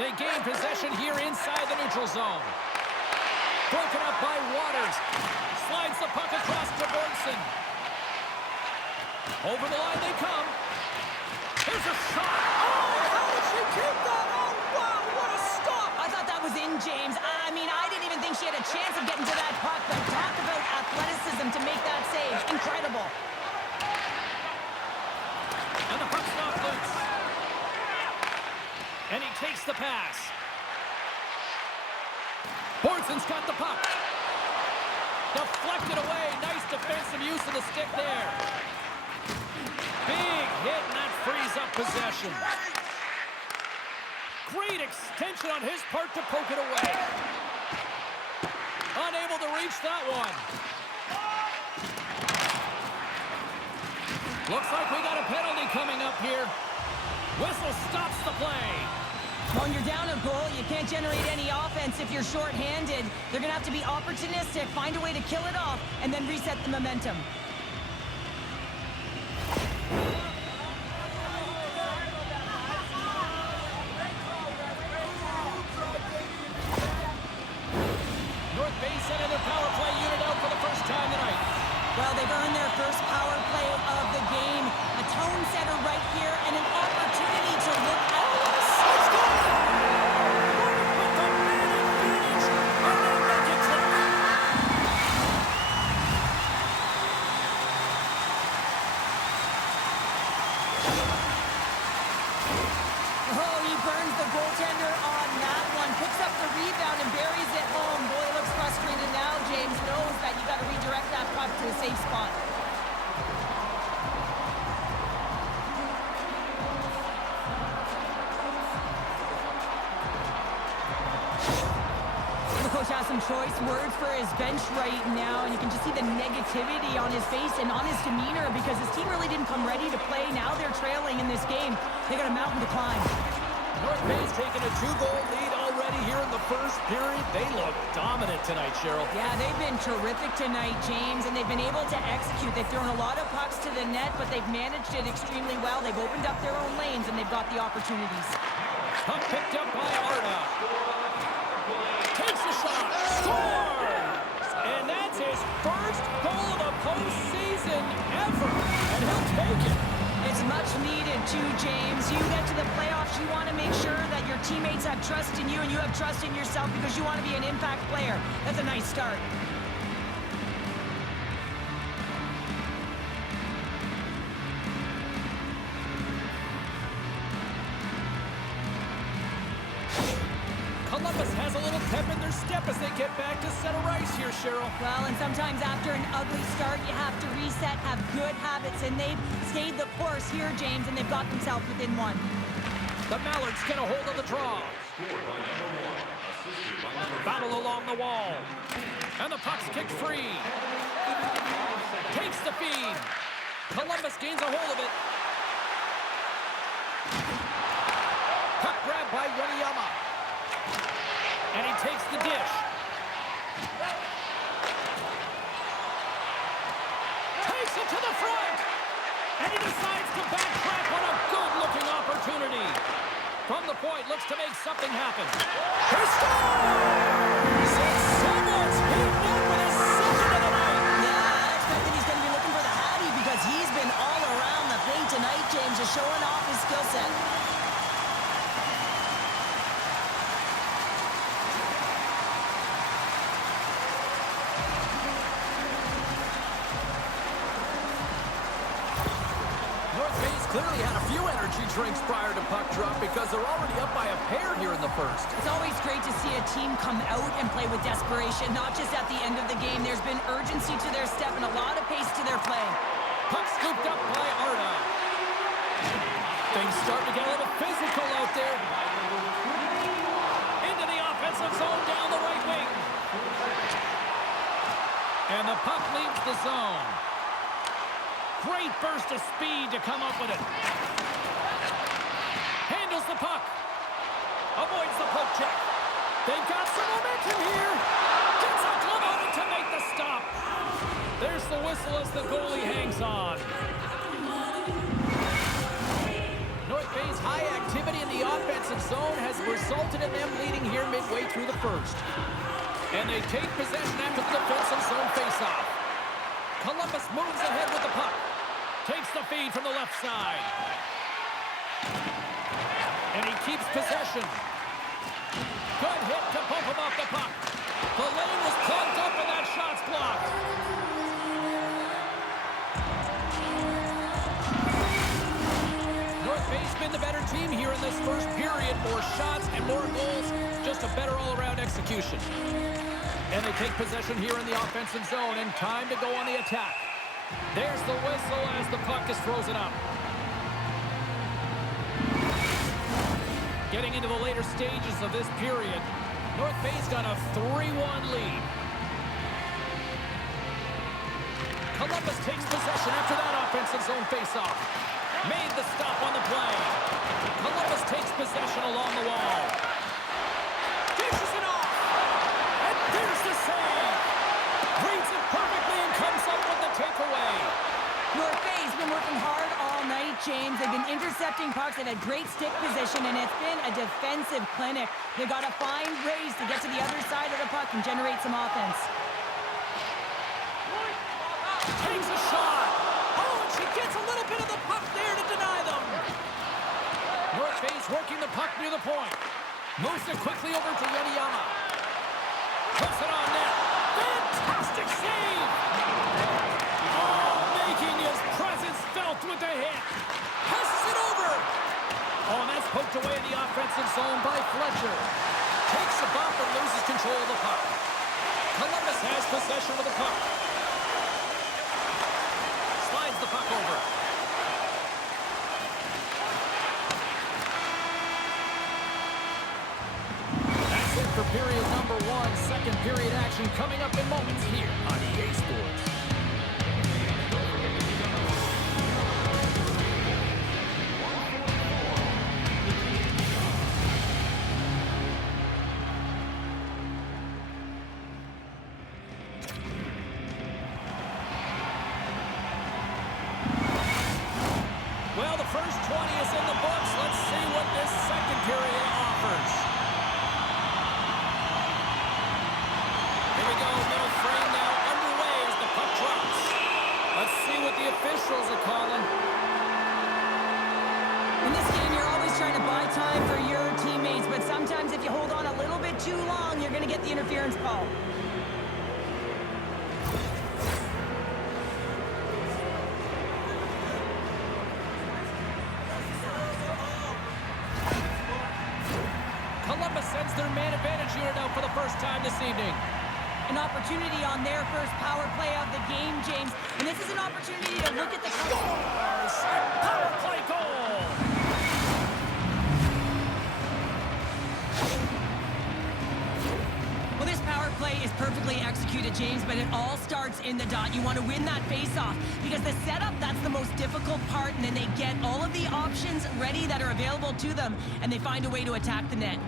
They gain possession here inside the neutral zone. Broken up by Waters. Slides the puck across to Borgson. Over the line they come. Here's a shot. Oh, how did she keep that? Oh, wow, what a stop. I thought that was in, James. I mean, I didn't even think she had a chance of getting to that puck, but talk about athleticism to make that save. Incredible. And the puck's not loose. And he takes the pass. Borgson's got the puck. Deflected away. Nice defensive use of the stick there. Big hit, and that frees up possession. Great extension on his part to poke it away. Unable to reach that one. Looks like we got a penalty coming up here. Whistle stops the play. When you're down a goal, you can't generate any offense if you're shorthanded. They're going to have to be opportunistic, find a way to kill it off, and then reset the momentum. North Bay sending their power play unit out for the first time tonight. Well, they've earned their first power play of the game. A tone setter right here and an opportunity to look at... Let's go! With the man advantage, and they make it click. Oh, he burns the goaltender on that one. Picks up the rebound and buries it home. Boy, looks frustrated now. James knows that you got to redirect that puck to a safe spot. some choice words for his bench right now, and you can just see the negativity on his face and on his demeanor because his team really didn't come ready to play. Now they're trailing in this game. They got a mountain to climb. North Bay's taking a 2-goal lead already here in the first period. They look dominant tonight, Cheryl. Yeah, they've been terrific tonight, James, and they've been able to execute. They've thrown a lot of pucks to the net, but they've managed it extremely well. They've opened up their own lanes, and they've got the opportunities. Puck picked up by Arda. Takes a shot. Scores! And that's his first goal of the postseason ever. And he'll take it. It's much needed too, James. You get to the playoffs, you want to make sure that your teammates have trust in you and you have trust in yourself because you want to be an impact player. That's a nice start. Columbus has a little pep in their step as they get back to center ice here, Cheryl. Well, and sometimes after an ugly start, you have to reset, have good habits, and they've stayed the course here, James, and they've got themselves within one. The Mallards get a hold of the draw. Battle along the wall. And the puck's kicked free. Takes the feed. Columbus gains a hold of it. Puck grabbed by Wanyama. And he takes the dish. Takes it to the front. And he decides to backtrack on a good-looking opportunity. From the point, looks to make something happen. He scores! And someone's beaten up with his second of the night. Yeah, I expect that he's going to be looking for the Hattie because he's been all around the paint tonight, James, just showing off his skill set. Clearly had a few energy drinks prior to puck drop because they're already up by a pair here in the first. It's always great to see a team come out and play with desperation, not just at the end of the game. There's been urgency to their step and a lot of pace to their play. Puck scooped up by Arda. Things starting to get a little physical out there. Into the offensive zone down the right wing. And the puck leaves the zone. Great burst of speed to come up with it. Handles the puck. Avoids the poke check. They've got some momentum here. Gets a glove on it to make the stop. There's the whistle as the goalie hangs on. North Bay's high activity in the offensive zone has resulted in them leading here midway through the first. And they take possession after the defensive zone faceoff. Columbus moves ahead with the puck. Takes the feed from the left side. And he keeps possession. Good hit to bump him off the puck. The lane was plugged up and that shot's blocked. North Bay's been the better team here in this first period. More shots and more goals. Just a better all-around execution. And they take possession here in the offensive zone, and time to go on the attack. There's the whistle as the puck is frozen up. Getting into the later stages of this period, North Bay's got a 3-1 lead. Columbus takes possession after that offensive zone faceoff. Made the stop on the play. Columbus takes possession along the wall. Dishes it off. And there's the save. Reads it perfectly and comes up with the takeaway. North Bay's been working hard all night, James. They've been intercepting pucks. They've had great stick position, and it's been a defensive clinic. They've got to find ways to get to the other side of the puck and generate some offense. Takes a shot. Oh, and she gets a little bit of the puck there to deny them. North Bay's working the puck near the point. Moves it quickly over to Wanyama. Puts it on net. Fantastic save! Oh, making his presence felt with the hit. Passes it over. Oh, and that's poked away in the offensive zone by Fletcher. Takes a bump and loses control of the puck. Columbus has possession of the puck. Slides the puck over. That's it for period number number one. Second period action coming up in moments here on EA Sports. Well, the first 20 is in the books. Let's see what this second period offers. Here we go, middle frame now underway as the puck drops. Let's see what the officials are calling. In this game, you're always trying to buy time for your teammates, but sometimes if you hold on a little bit too long, you're going to get the interference call. Columbus sends their man advantage unit out for the first time this evening. An opportunity on their first power play of the game, James. And this is an opportunity to look at the... Scores! Power play goal! Well, this power play is perfectly executed, James, but it all starts in the dot. You want to win that face-off because the setup, that's the most difficult part, and then they get all of the options ready that are available to them, and they find a way to attack the net.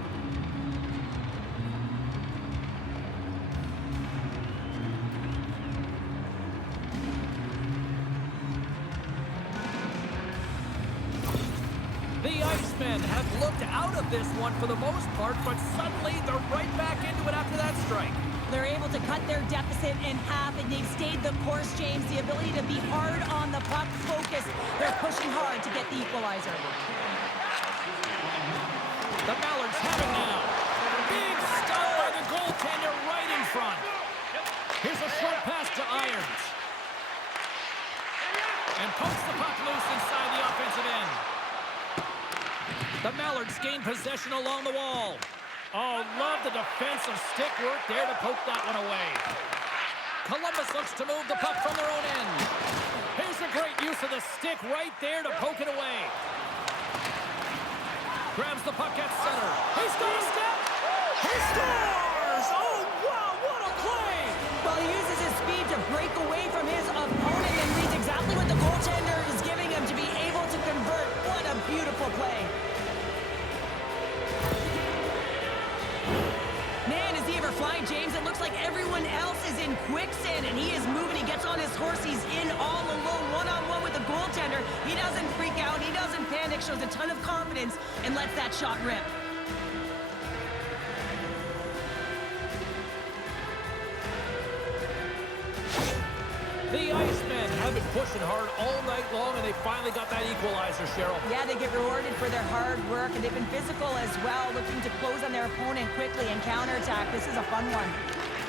The Icemen have looked out of this one for the most part, but suddenly they're right back into it after that strike. They're able to cut their deficit in half, and they've stayed the course, James. The ability to be hard on the puck, focus. They're pushing hard to get the equalizer. The Mallards have it now. Big stop by the goaltender right in front. Here's a short pass to Irons. And pokes the puck loose inside the offensive end. The Mallards gain possession along the wall. Oh, love the defensive stick work there to poke that one away. Columbus looks to move the puck from their own end. Here's a great use of the stick right there to poke it away. Grabs the puck at center. He's got a step. He scores! Oh, wow, what a play! Well, he uses his speed to break away from his opponent and reads exactly what the goaltender is giving him to be able to convert. What a beautiful play. Man, is he ever flying, James? It looks like everyone else is in quicksand, and he is moving. He gets on his horse. He's in all alone, one-on-one with the goaltender. He doesn't freak out. He doesn't panic. Shows a ton of confidence and lets that shot rip. The Icemen have been pushing hard all night long, and they finally got that equalizer, Cheryl. Yeah, they get rewarded for their hard work, and they've been physical as well, looking to close on their opponent quickly and counterattack. This is a fun one.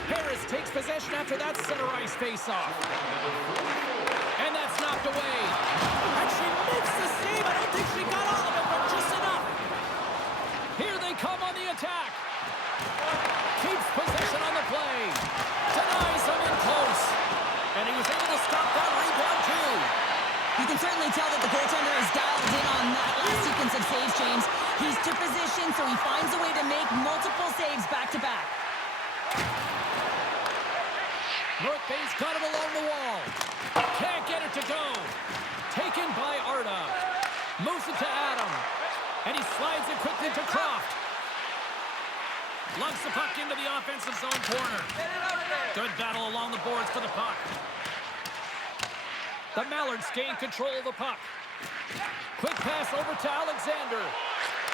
Harris takes possession after that center ice faceoff. And that's knocked away. And she makes the save. I don't think she got all of it, but just enough. Here they come on the attack. Keeps possession on the play. Denies them in close. And he was able to stop that rebound, too. You can certainly tell that the goaltender is dialed in on that last sequence of saves, James. He's to position, so he finds a way to make multiple saves back-to-back. North Bay's got it along the wall. Can't get it to go. Taken by Arda. Moves it to Adam. And he slides it quickly to Croft. Lugs the puck into the offensive zone corner. Good battle along the boards for the puck. The Mallards gain control of the puck. Quick pass over to Alexander.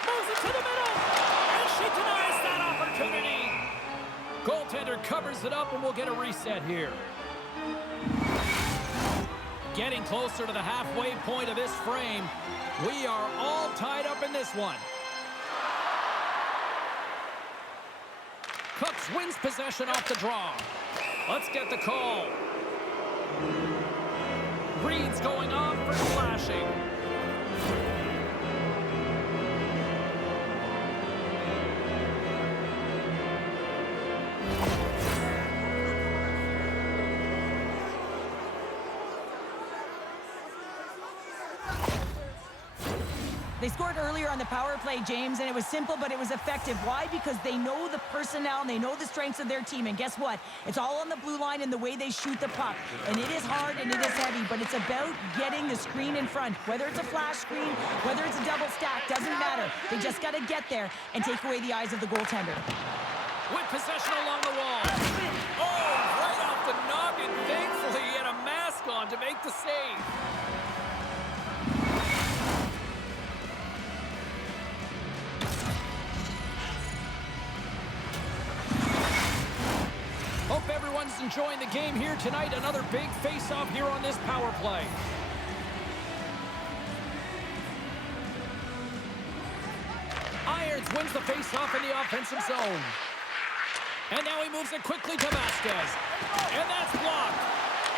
Moves it to the middle. And she denies that opportunity. Goaltender covers it up, and we'll get a reset here. Getting closer to the halfway point of this frame. We are all tied up in this one. Cooks wins possession off the draw. Let's get the call. Reed's going off for slashing. They scored earlier on the power play, James, and it was simple, but it was effective. Why? Because they know the personnel and they know the strengths of their team. And guess what? It's all on the blue line and the way they shoot the puck. And it is hard and it is heavy, but it's about getting the screen in front. Whether it's a flash screen, whether it's a double stack, doesn't matter. They just got to get there and take away the eyes of the goaltender. With possession along the wall. Oh, right off the noggin. Thankfully, he had a mask on to make the save. Hope everyone's enjoying the game here tonight. Another big face-off here on this power play. Irons wins the face-off in the offensive zone. And now he moves it quickly to Vasquez. And that's blocked.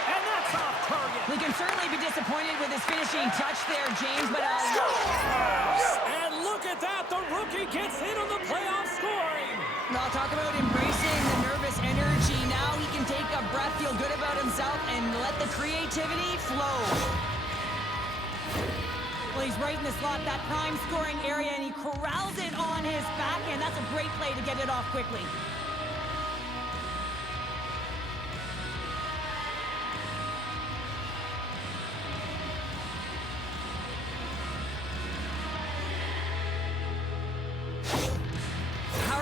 And that's off target. We can certainly be disappointed with his finishing touch there, James, but... And look at that. The rookie gets in on the playoff scoring. I'll talk about embracing the nervous energy. Now he can take a breath, feel good about himself, and let the creativity flow. Well, he's right in the slot, that prime scoring area, and he corrals it on his backhand. That's a great play to get it off quickly.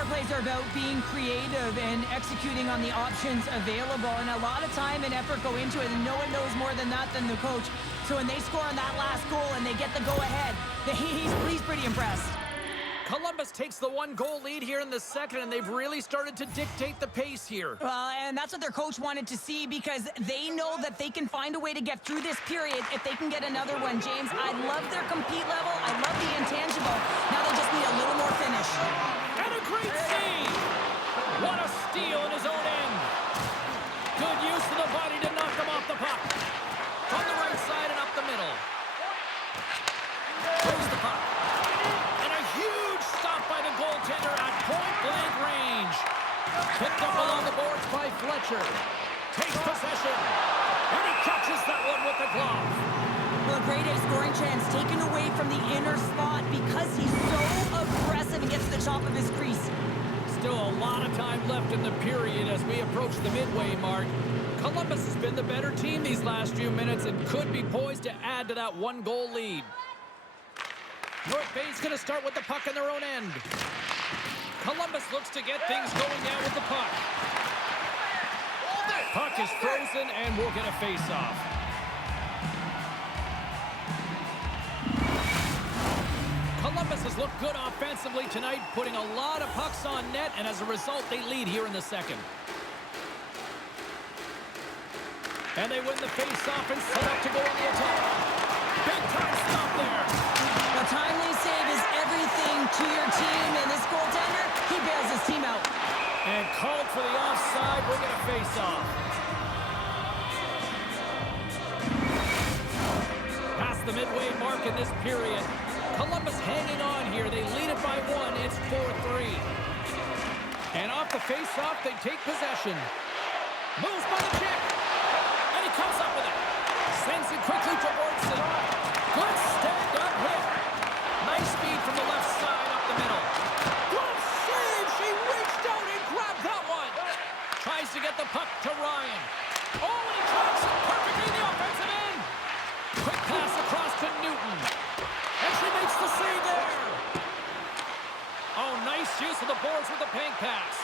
Plays are about being creative and executing on the options available, and a lot of time and effort go into it, and no one knows more than that than the coach. So when they score on that last goal and they get the go-ahead, he's pretty impressed. Columbus takes the 1-goal lead here in the second, and they've really started to dictate the pace here. Well, and that's what their coach wanted to see, because they know that they can find a way to get through this period if they can get another one, James. I love their compete level. I love the intangible. Now they just need a little more finish. And a great save! What a steal in his own end. Good use of the body to knock them off the puck. From the right side and up the middle. Throws the puck. And a huge stop by the goaltender at point-blank range. Picked up along the boards by Fletcher. Takes possession. And he catches that one with the glove. Well, a great A scoring chance taken away from the inner slot because he's so aggressive and gets to the top of his crease. Still a lot of time left in the period as we approach the midway mark. Columbus has been the better team these last few minutes and could be poised to add to that 1-goal lead. North Bay's going to start with the puck in their own end. Columbus looks to get things going down with the puck. Puck is frozen and we'll get a face-off. Columbus has looked good offensively tonight, putting a lot of pucks on net, and as a result, they lead here in the second. And they win the face-off and set up to go on the attack. Big-time stop there. A timely save is everything to your team, and this goaltender, he bails his team out. And called for the offside. We'll get a face-off. Past the midway mark in this period. Columbus hanging on here. They lead it by 1. It's 4-3. And off the face-off, they take possession. Moves by the check. And he comes up with it. Sends it quickly to Bortson. Good stand-up hit. Nice speed from the left side up the middle. Good save. She reached out and grabbed that one. Tries to get the puck to Ryan. Oh, and he tracks it perfectly in the offensive end. Quick pass across to Newton. And she makes the save there. Oh, nice use of the boards with the bank pass.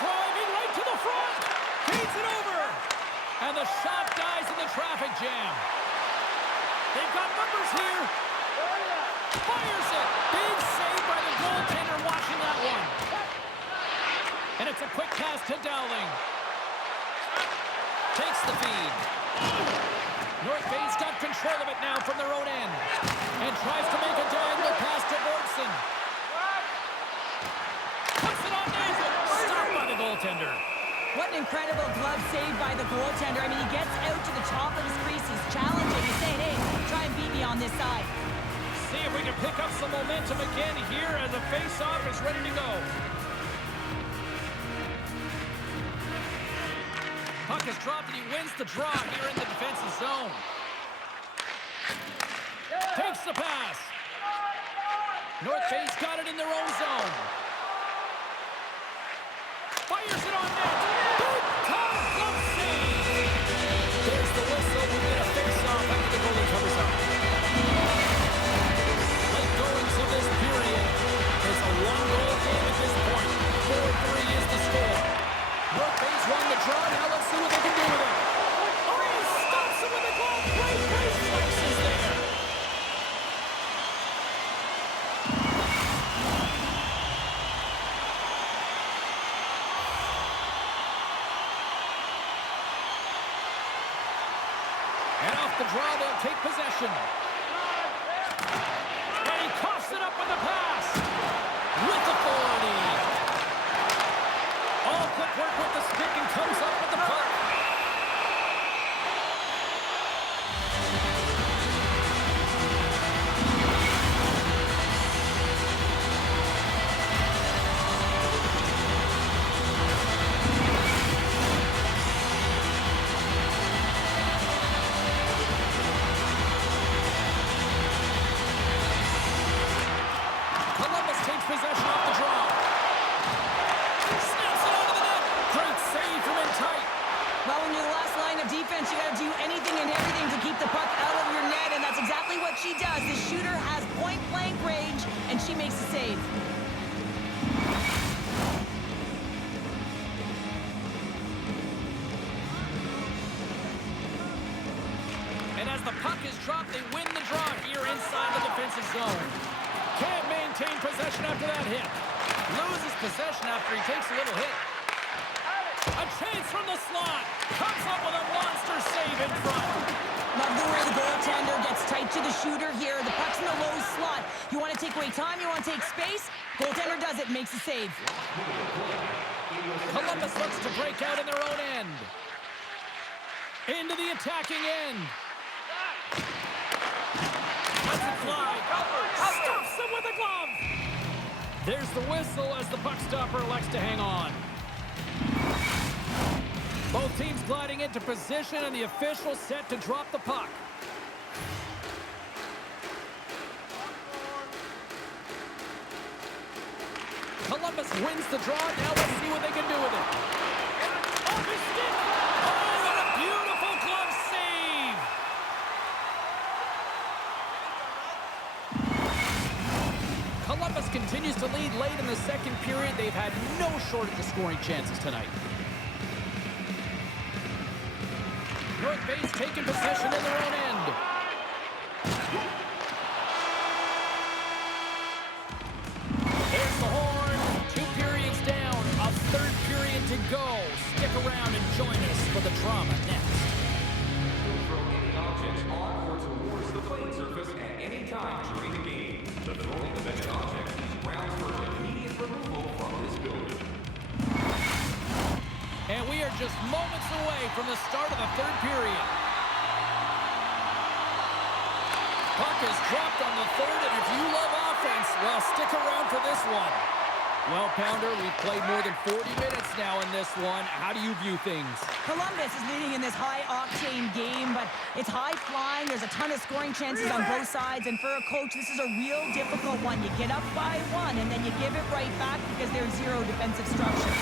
Driving right to the front. Feeds it over. And the shot dies in the traffic jam. They've got numbers here. Fires it. Big save by the goaltender watching that one. And it's a quick pass to Dowling. Takes the feed. North Bay's got control of it now from their own end. And tries to make a diagonal pass to Bortson. Puts it on net. Stopped by the goaltender. What an incredible glove save by the goaltender. I mean, he gets out to the top of his crease. He's challenging. He's saying, hey, try and beat me on this side. See if we can pick up some momentum again here as the face-off is ready to go. Puck is dropped and he wins the draw here in the defensive zone. Takes the pass. North Bay's got it in their own zone. Fires it on net. Big time glove save. There's the whistle. We get a face-off after the goalie covers up. Late goings of this period. It's a one-goal game at this point. 4-3 is the score. North Bay's won the draw. Now let's see what they can do with it. Oh, he stops it with a glove. Great reflexes there. And off the draw, they'll take possession. And he coughs it up with the pass. With authority. All quick work with the stick and comes up with the puck. Columbus takes possession off the draw. Snaps it out of the net. Great save from in tight. Well, when you're the last line of defense, you got to do anything and everything to keep the puck out of your net, and that's exactly what she does. The shooter has point-blank range, and she makes a save. And as the puck is dropped, they win the draw here inside the defensive zone. Can't maintain possession after that hit. Loses possession after he takes a little hit. A chance from the slot. Comes up with a monster save in front. Love the way the goaltender gets tight to the shooter here. The puck's in the low slot. You want to take away time, you want to take space. Goaltender does it, makes a save. Columbus looks to break out in their own end. Into the attacking end. Lets it fly. Stops him with a glove. There's the whistle as the puck stopper elects to hang on. Both teams gliding into position and the official set to drop the puck. Columbus wins the draw. Now let's see what they can do with it. Off his stick. Oh, what a beautiful glove save. Columbus continues to lead late in the second period. They've had no shortage of scoring chances tonight. North Bay's taking possession in their own end. There's the horn. 2 periods down. A third period to go. Stick around and join us for the drama next. Throw any objects on or towards the playing surface at any time during the game. The throwing of any objects is grounds for immediate removal from this building. And we are just moments away from the start of the third period. Puck is dropped on the third, and if you love offense, well, stick around for this one. Well, Pounder, we've played more than 40 minutes now in this one. How do you view things? Columbus is leading in this high-octane game, but it's high-flying. There's a ton of scoring chances on both sides, and for a coach, this is a real difficult one. You get up by 1, and then you give it right back because there's zero defensive structure.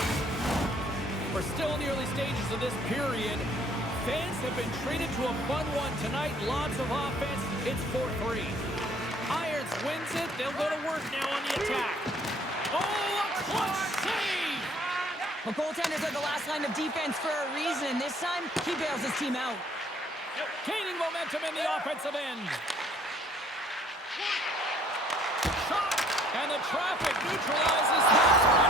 We're still in the early stages of this period. Fans have been treated to a fun one tonight. Lots of offense. It's 4-3. Irons wins it. They'll go to work now on the attack. Oh, a clutch save! Well, goaltenders are the last line of defense for a reason. This time, he bails his team out. Gaining momentum in the offensive end. Shot! And the traffic neutralizes that threat.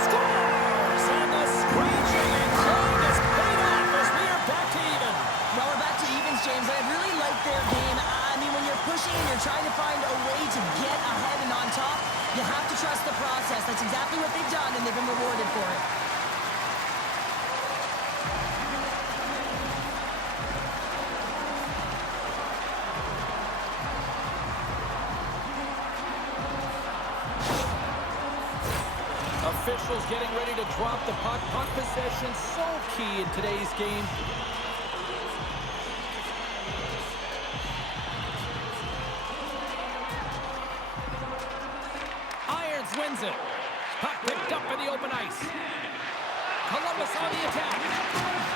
Scores! And the screeching and clawing is paid off as we are back to even. Well, we're back to evens, James. I really like their game. I mean, when you're pushing and you're trying to find a way to get ahead and on top, you have to trust the process. That's exactly what they've done, and they've been rewarded for it. Officials getting ready to drop the puck. Puck possession so key in today's game. wins it. Puck picked up in the open ice. Columbus on the attack.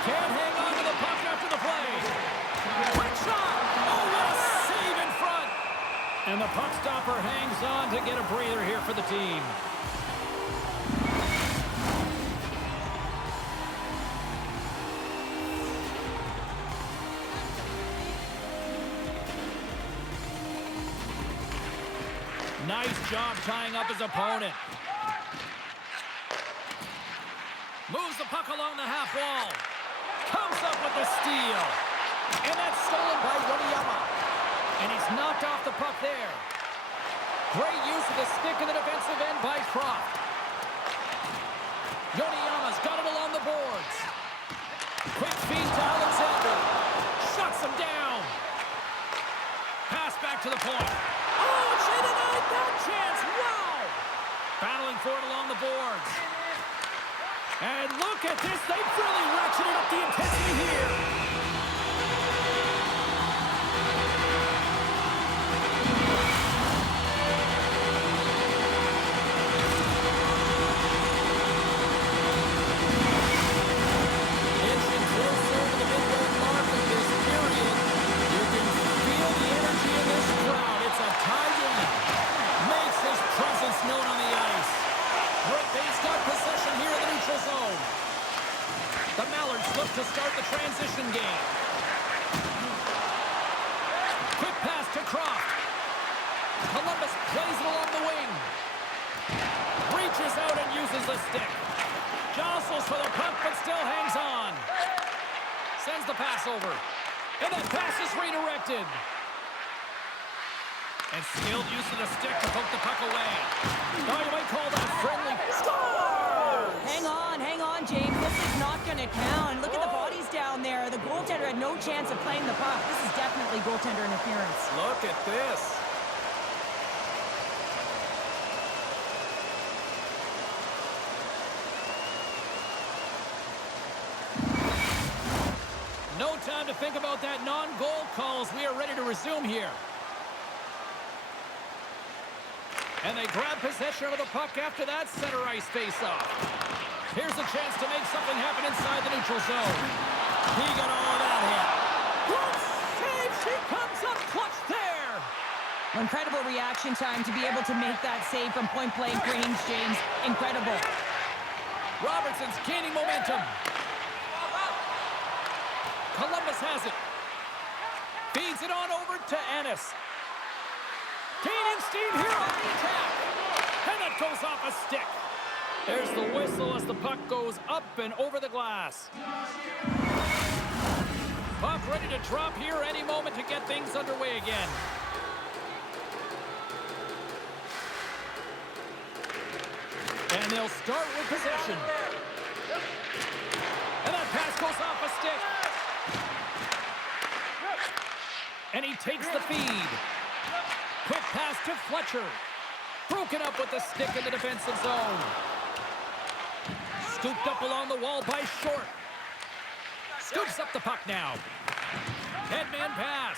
Can't hang on to the puck after the play. Quick shot. Oh, what a save in front. And the puck stopper hangs on to get a breather here for the team. Nice job tying up his opponent. Moves the puck along the half wall. Comes up with the steal. And that's stolen by Yoniyama. And he's knocked off the puck there. Great use of the stick in the defensive end by Croft. Yoniyama's got it along the boards. Quick feed to Alexander. Shuts him down. Pass back to the point. Oh, she denied that chance. Wow. Battling for it along the boards. And look at this. They've really ratcheted up the intensity here. Inching closer to the midway mark of this period. You can feel the energy in this crowd. It's a tie game. Makes his presence known on the ice. Bay's got possession here in the neutral zone. The Mallards look to start the transition game. Quick pass to Croft. Columbus plays it along the wing. Reaches out and uses the stick. Jostles for the puck, but still hangs on. Sends the pass over. And that pass is redirected. And skilled use of the stick to poke the puck away. Oh, you might call that friendly. Scores! Hang on, James. This is not going to count. Look at the bodies down there. The goaltender had no chance of playing the puck. This is definitely goaltender interference. Look at this. No time to think about that non-goal call as we are ready to resume here. And they grab possession of the puck after that center ice face-off. Here's a chance to make something happen inside the neutral zone. He got all of that hit. Good save! She comes up clutch there! Incredible reaction time to be able to make that save from point-blank range, James. Incredible. Robertson's gaining momentum. Columbus has it. Feeds it on over to Ennis. Gaining steam here on the attack. And it goes off a stick. There's the whistle as the puck goes up and over the glass. Puck ready to drop here any moment to get things underway again. And they'll start with possession. And that pass goes off a stick. And he takes the feed. Quick pass to Fletcher. Broken up with the stick in the defensive zone. Scooped up along the wall by Short. Scoops up the puck now. Headman pass.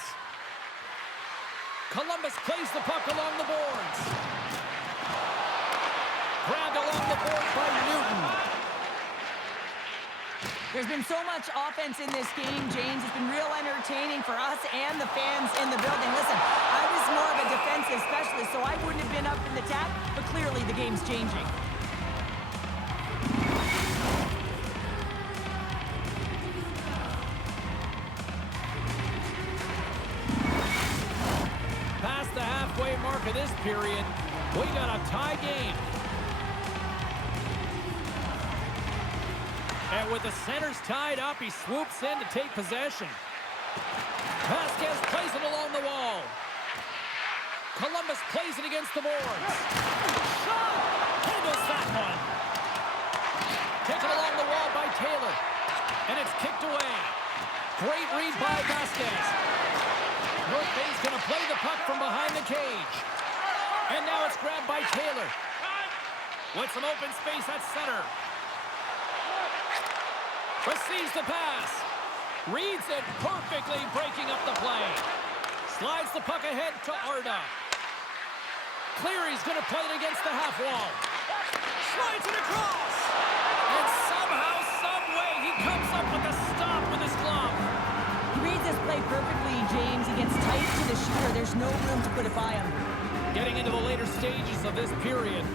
Columbus plays the puck along the boards. Grabbed along the board by Newton. There's been so much offense in this game, James. It's been real entertaining for us and the fans in the building. Listen, I was more of a defensive specialist, so I wouldn't have been up in the tap, but clearly the game's changing. Past the halfway mark of this period, we got a tie game. And with the centers tied up, he swoops in to take possession. Vasquez plays it along the wall. Columbus plays it against the boards. Shot! Handles that one. Taken along the wall by Taylor. And it's kicked away. Great read by Vasquez. North Bay's going to play the puck from behind the cage. And now it's grabbed by Taylor. With some open space at center. Receives the pass. Reads it perfectly, breaking up the play. Slides the puck ahead to Arda. Cleary's going to play it against the half wall. Slides it across. And somehow, some way, he comes up with a stop with his glove. He reads this play perfectly, James. He gets tight to the shooter. There's no room to put it by him. Getting into the later stages of this period,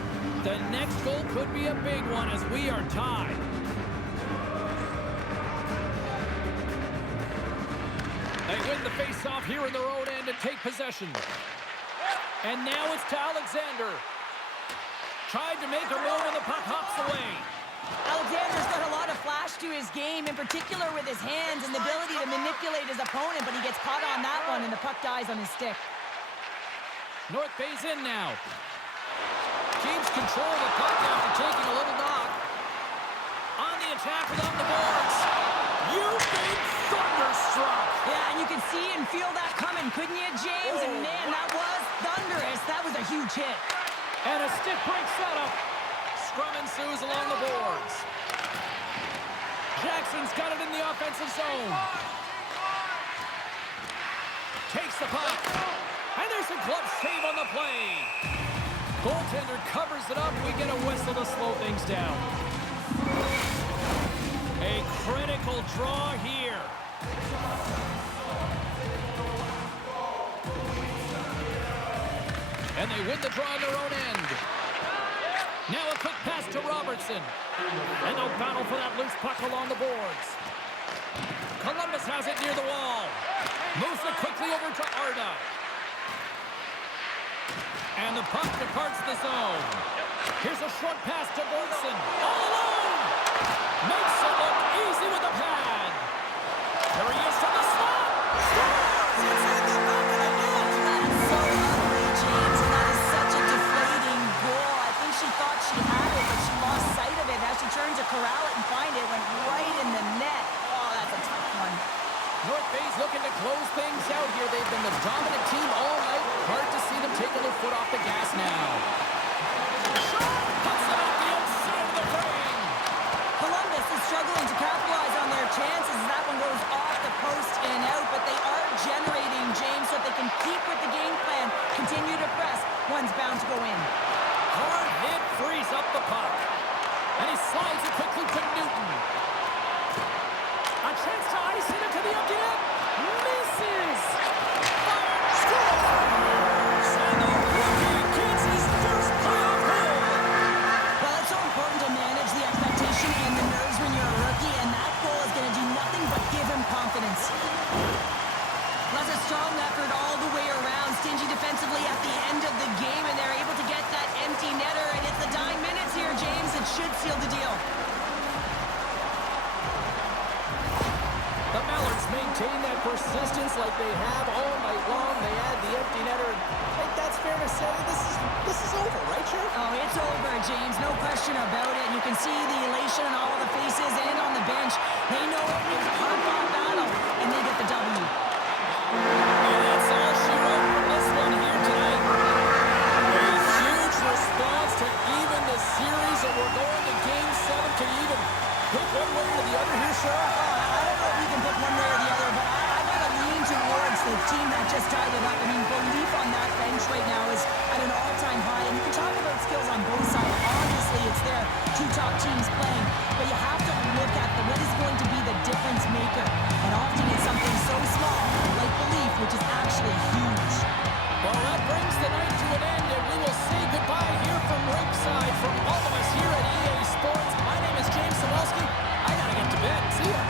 the next goal could be a big one as we are tied. They win the face-off here in their own end and take possession. And now it's to Alexander. Tried to make a move and the puck hops away. Alexander's got a lot of flash to his game, in particular with his hands and the ability to manipulate his opponent, but he gets caught on that one and the puck dies on his stick. North Bay's in now. Keeps control of the puck after taking a little knock. On the attack without the boards. You've been thunderstruck. Yeah, and you can see and feel that coming, couldn't you, James? And man, that was thunderous. That was a huge hit. And a stick break setup. Scrum ensues along the boards. Jackson's got it in the offensive zone. Takes the puck. And there's a glove save on the play. Goaltender covers it up. We get a whistle to slow things down. A critical draw here. And they win the draw on their own end. Now a quick pass to Robertson. And they'll battle for that loose puck along the boards. Columbus has it near the wall. Moves it quickly over to Arda. And the puck departs the zone. Here's a short pass to Bergson. All alone! Makes it look easy with the pad. Here he is from the slot. Scores! It's in the back of the net! That is so ugly, James, and that is such a deflating goal. I think she thought she had it, but she lost sight of it. As she turned to corral it and find it, went right in the net. Oh, that's a tough one. North Bay's looking to close things out here. They've been the dominant team all night. Hard to see them taking their foot off the gas now. Puts it off the outside of the frame. Columbus is struggling to capitalize on their chances. That one goes off the post and out, but they are generating, James, so they can keep with the game plan, continue to press. One's bound to go in. Hard hit frees up the puck. And he slides it quickly to Newton. A chance to ice it into the empty net. Misses. Fire. Scores. And the rookie gets his first playoff goal. Well, it's so important to manage the expectation and the nerves when you're a rookie, and that goal is going to do nothing but give him confidence. That's a strong effort all the way around. Stingy defensively at the end of the game, and they're able to get that empty netter, and it's the dying minutes here, James. It should seal the deal. The Mallards maintain that persistence like they have all night long. They add the empty netter. I think that's fair to say. This is over, right, Sheriff? Oh, it's over, James. No question about it. You can see the elation on all the faces and on the bench. They know it was a hard-fought battle, and they get the W. And that's all she wrote from this one here tonight. A huge response to even the series, and we're going to Game 7. Can you even pick one way or the other here, Sheriff? I don't know if we can pick one way or the other, but I got to lean towards the team that just tied it up. I mean, belief on that bench right now is at an all-time high, and you can talk about skills on both sides. Obviously, it's their two top teams playing, but you have to look at what is going to be the difference maker, and often it's something so small, like belief, which is actually huge. Well, that brings the night to an end, and we will say goodbye here from ringside. From all of us here at EA Sports, my name is James Sawalski. I gotta get to bed. See ya.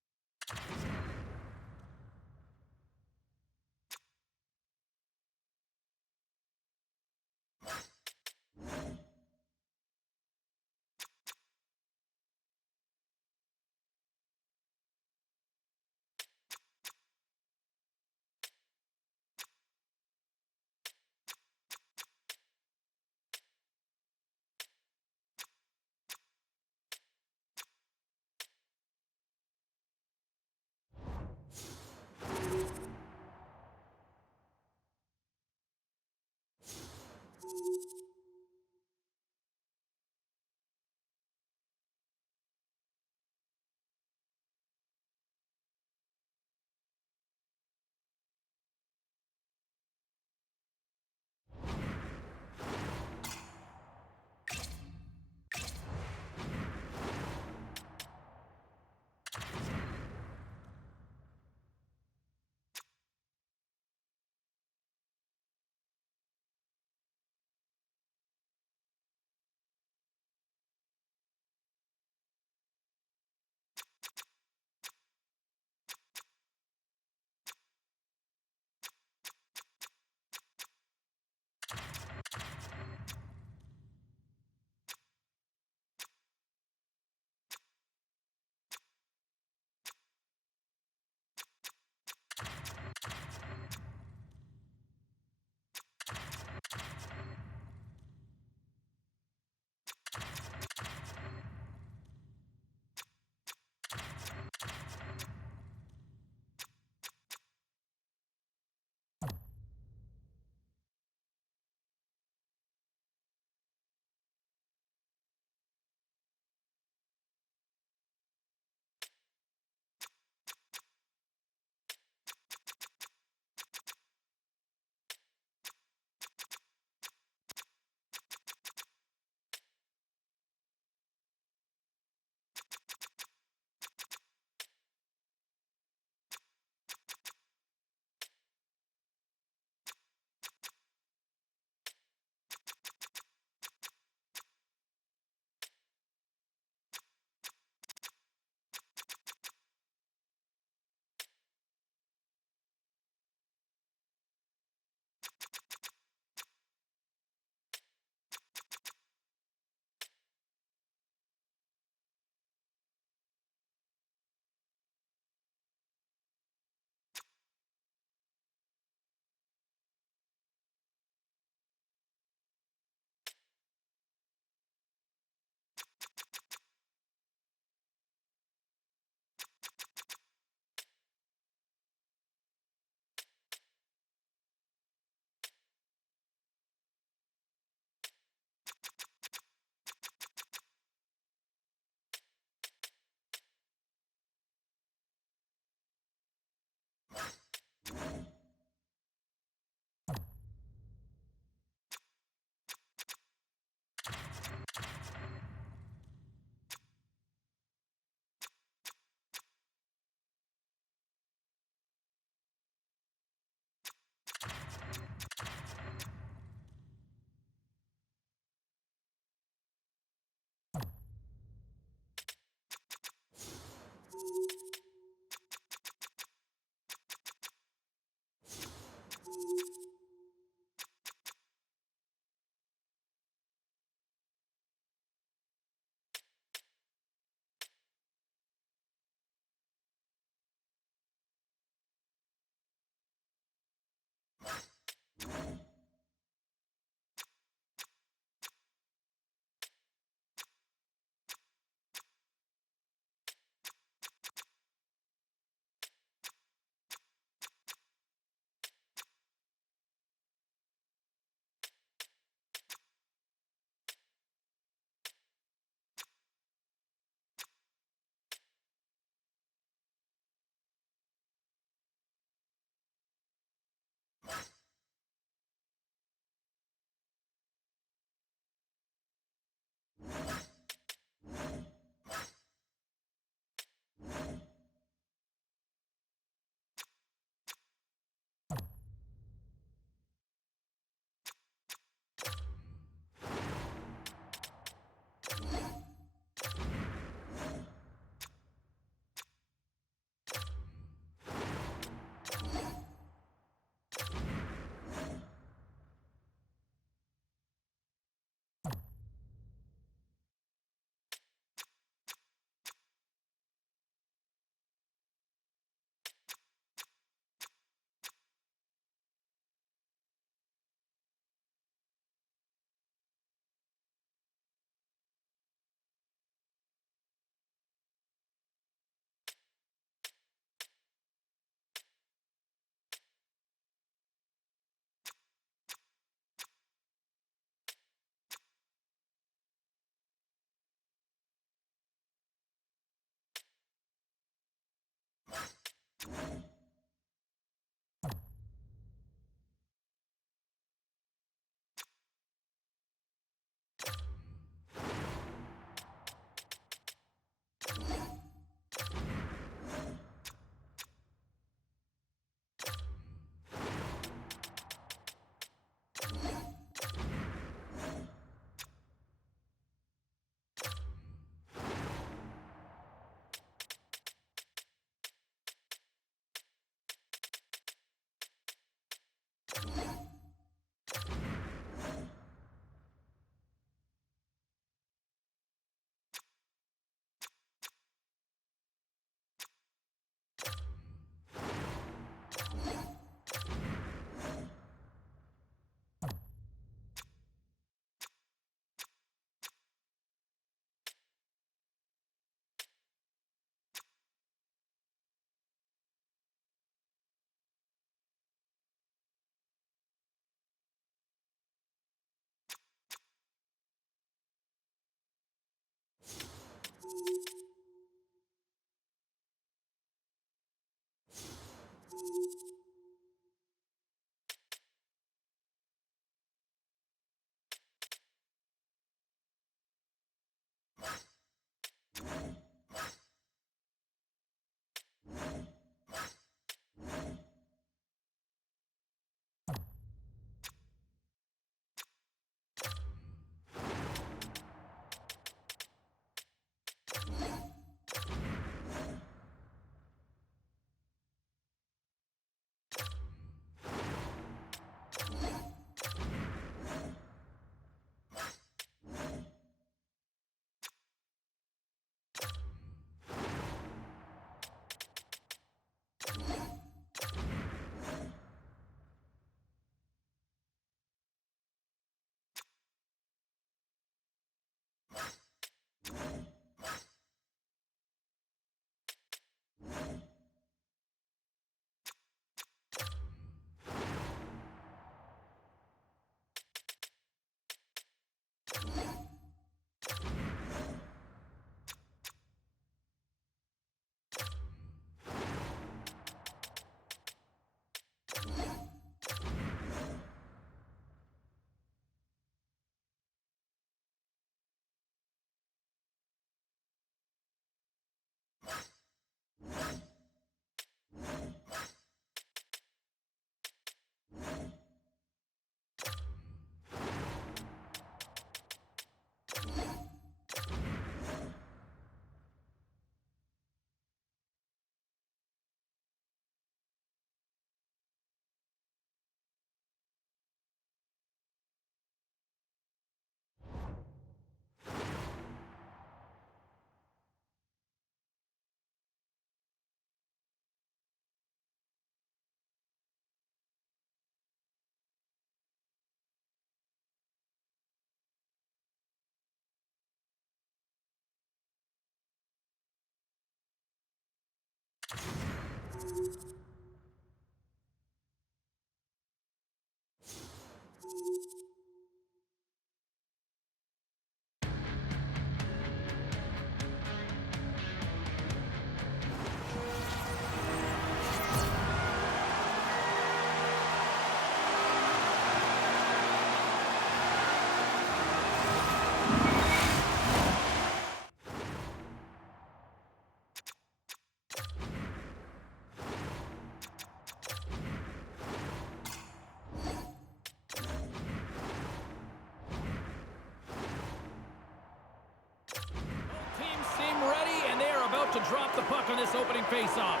Teams seem ready, and they are about to drop the puck on this opening faceoff.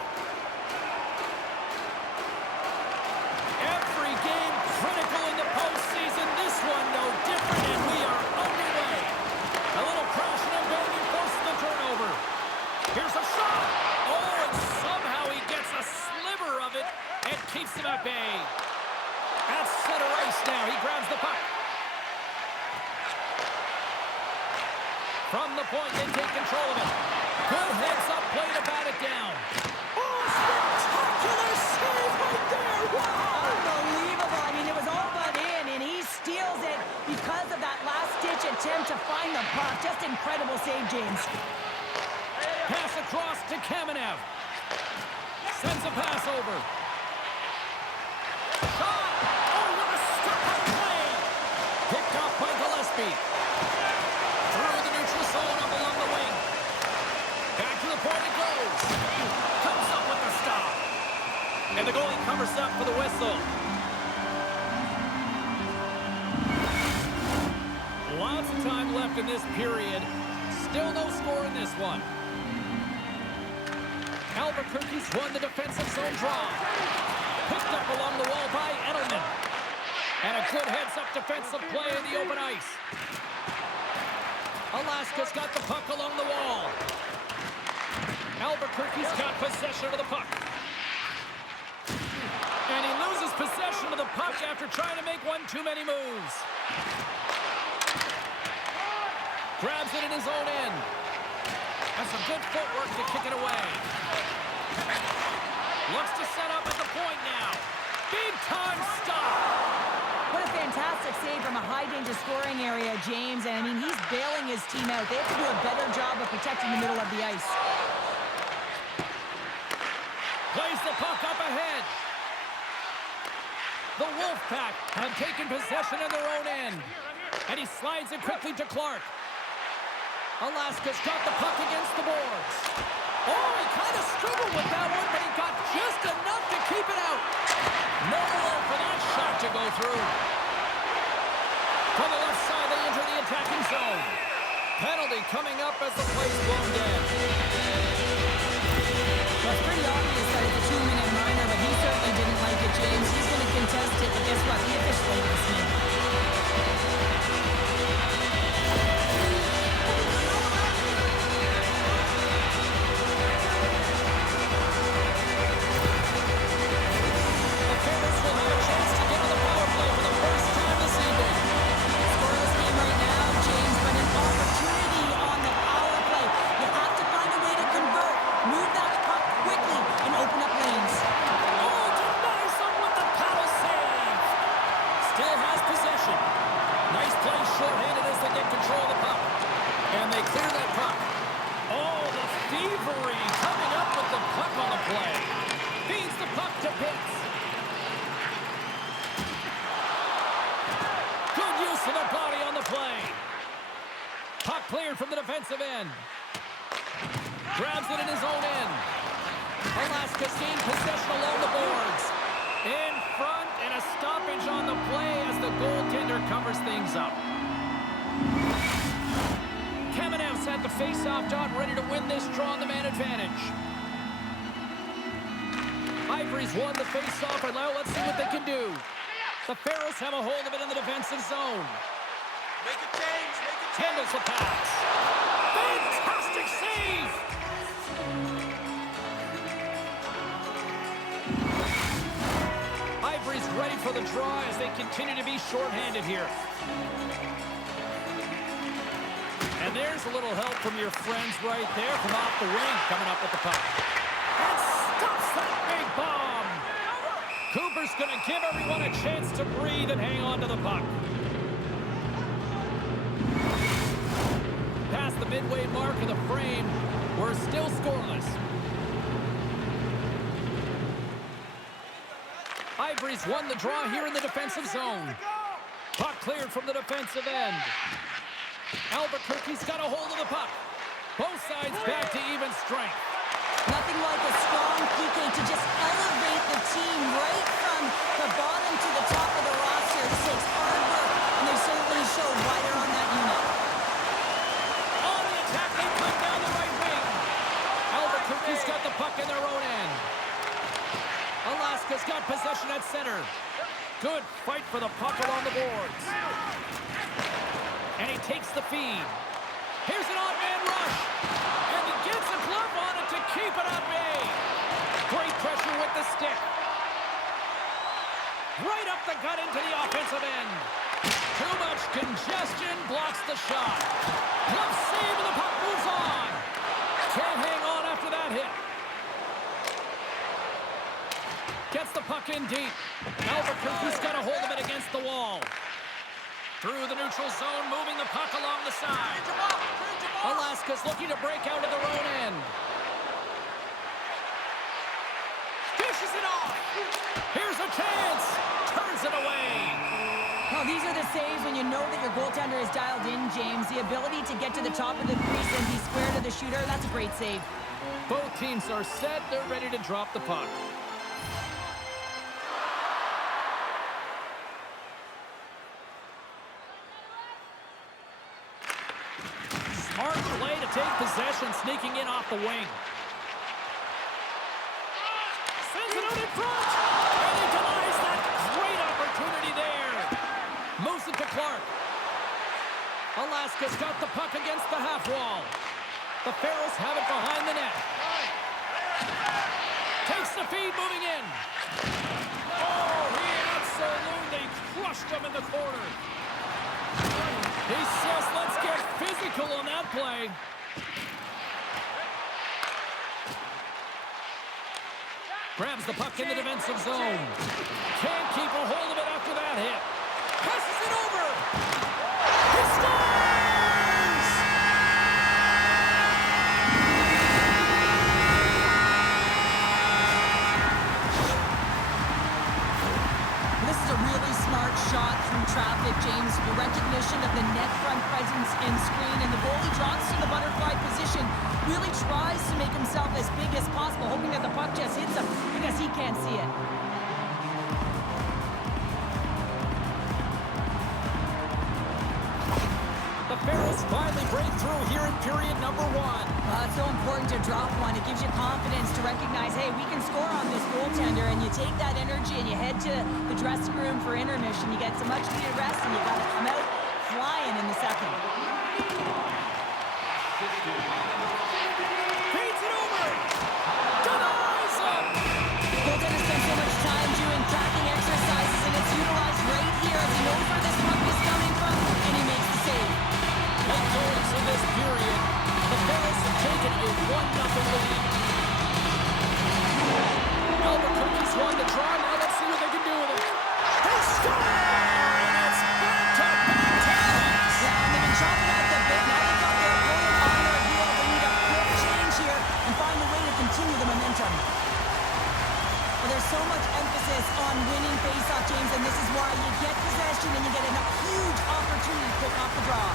Every game critical in the postseason. This one no different, and we are underway. A little crashing and banging forces the turnover. Here's a shot. Oh, and somehow he gets a sliver of it and keeps them at bay. At center ice now, he grabs the puck. From the point, they take control of it. Good heads-up play to bat it down. Oh, spectacular save right there! Wow! Unbelievable. I mean, it was all but in, and he steals it because of that last-ditch attempt to find the puck. Just incredible save, James. Pass across to Kamenev. Sends a pass over. Shot! Oh, what a stop play! Picked off by Gillespie. Through the neutral zone up along the wing. Back to the point it goes. Comes up with the stop. And the goalie covers up for the whistle. Lots of time left in this period. Still no score in this one. Albuquerque's won the defensive zone draw. Picked up along the wall by Edelman. And a good heads-up defensive play in the open ice. Alaska's got the puck along the wall. Albuquerque's got possession of the puck. And he loses possession of the puck after trying to make one too many moves. Grabs it in his own end. Has some good footwork to kick it away. Looks to set up at the point now. Big time stop. What a fantastic save from a high-danger scoring area, James. And, I mean, he's bailing his team out. They have to do a better job of protecting the middle of the ice. Plays the puck up ahead. The Wolfpack have taken possession in their own end. And he slides it quickly to Clark. Alaska's got the puck against the boards. Oh, he kind of struggled with that one, but he got just enough to keep it out. No more for that shot to go through. From the left side, they enter the attacking zone. Penalty coming up as the play's blown dead. Well, it's pretty obvious that it's a 2-minute minor, but he certainly didn't like it, James. He's going to contest it, but guess what? He officially listening. From the defensive end. Grabs it in his own end. Alaska's gained possession along the boards. In front, and a stoppage on the play as the goaltender covers things up. Kamenev's had the face-off dot, ready to win this draw on the man advantage. Ivory's won the face-off, and now let's see what they can do. The Pharaohs have a hold of it in the defensive zone. Make a change, Handles the pass. Fantastic save! Ivory's ready for the draw as they continue to be shorthanded here. And there's a little help from your friends right there from off the wing, coming up with the puck. And stops that big just going to give everyone a chance to breathe and hang on to the puck. Past the midway mark of the frame, we're still scoreless. Ivory's won the draw here in the defensive zone. Puck cleared from the defensive end. Albuquerque's got a hold of the puck. Both sides back to even strength. Nothing like a strong PK to just elevate the team right from the bottom to the top of the roster. This takes hard work, and they certainly show why they're on that unit. On the attack, they come down the right wing. Albuquerque's got the puck in their own end. Alaska's got possession at center. Good fight for the puck along the boards. And he takes the feed. Here's an odd-man rush. And he gets a glove on it to keep it at bay. Great pressure with the stick. Right up the gut into the offensive end. Too much congestion blocks the shot. Glove save and the puck moves on. Can't hang on after that hit. Gets the puck in deep. Albuquerque's got a hold of it against the wall. Through the neutral zone, moving the puck along the side. Alaska's looking to break out of their own end. Dishes it off. Here's a chance. Turns it away. Well, these are the saves when you know that your goaltender is dialed in, James. The ability to get to the top of the crease and be square to the shooter, that's a great save. Both teams are set. They're ready to drop the puck. Smart play to take possession, sneaking in off the wing. Sends it out in front. And he denies that great opportunity there. Moves it to Clark. Alaska's got the puck against the half wall. The Pharaohs have it behind the net. Takes the feed, moving in. Oh, he absolutely crushed him in the corner. He says, let's get physical on that play. Grabs the puck in the defensive zone. Can't keep a hold of it after that hit. Passes it over. He scores! This is a really smart shot through traffic, James. The recognition of the net front presence and screen, and the goalie drops to the butterfly position. Really tries to make himself as big as possible, hoping that the puck just hits him because he can't see it. The Pharaohs finally break through here in period number 1. It's so important to drop one. It gives you confidence to recognize, hey, we can score on this goaltender, and you take that energy and you head to the dressing room for intermission. You get some much-needed rest, and you got to come out flying in the second. Feeds it over. Denies him. Goaltender spends so much time doing tracking exercises, and it's utilized right here as he knows where this puck is coming from, and he makes the save. Late goals in this period. The Pharaohs have taken a 1-0 lead. Albuquerque's won the draw. Now let's see what they can do with it. They score! And it's back-to-back ties. Yeah, and they've been chopping at the bit. Now they've got their opponent on their heel. They need a quick change here and find a way to continue the momentum. Well, there's so much emphasis on winning faceoff, James, and this is why you get possession and you get a huge opportunity to pick off the draw.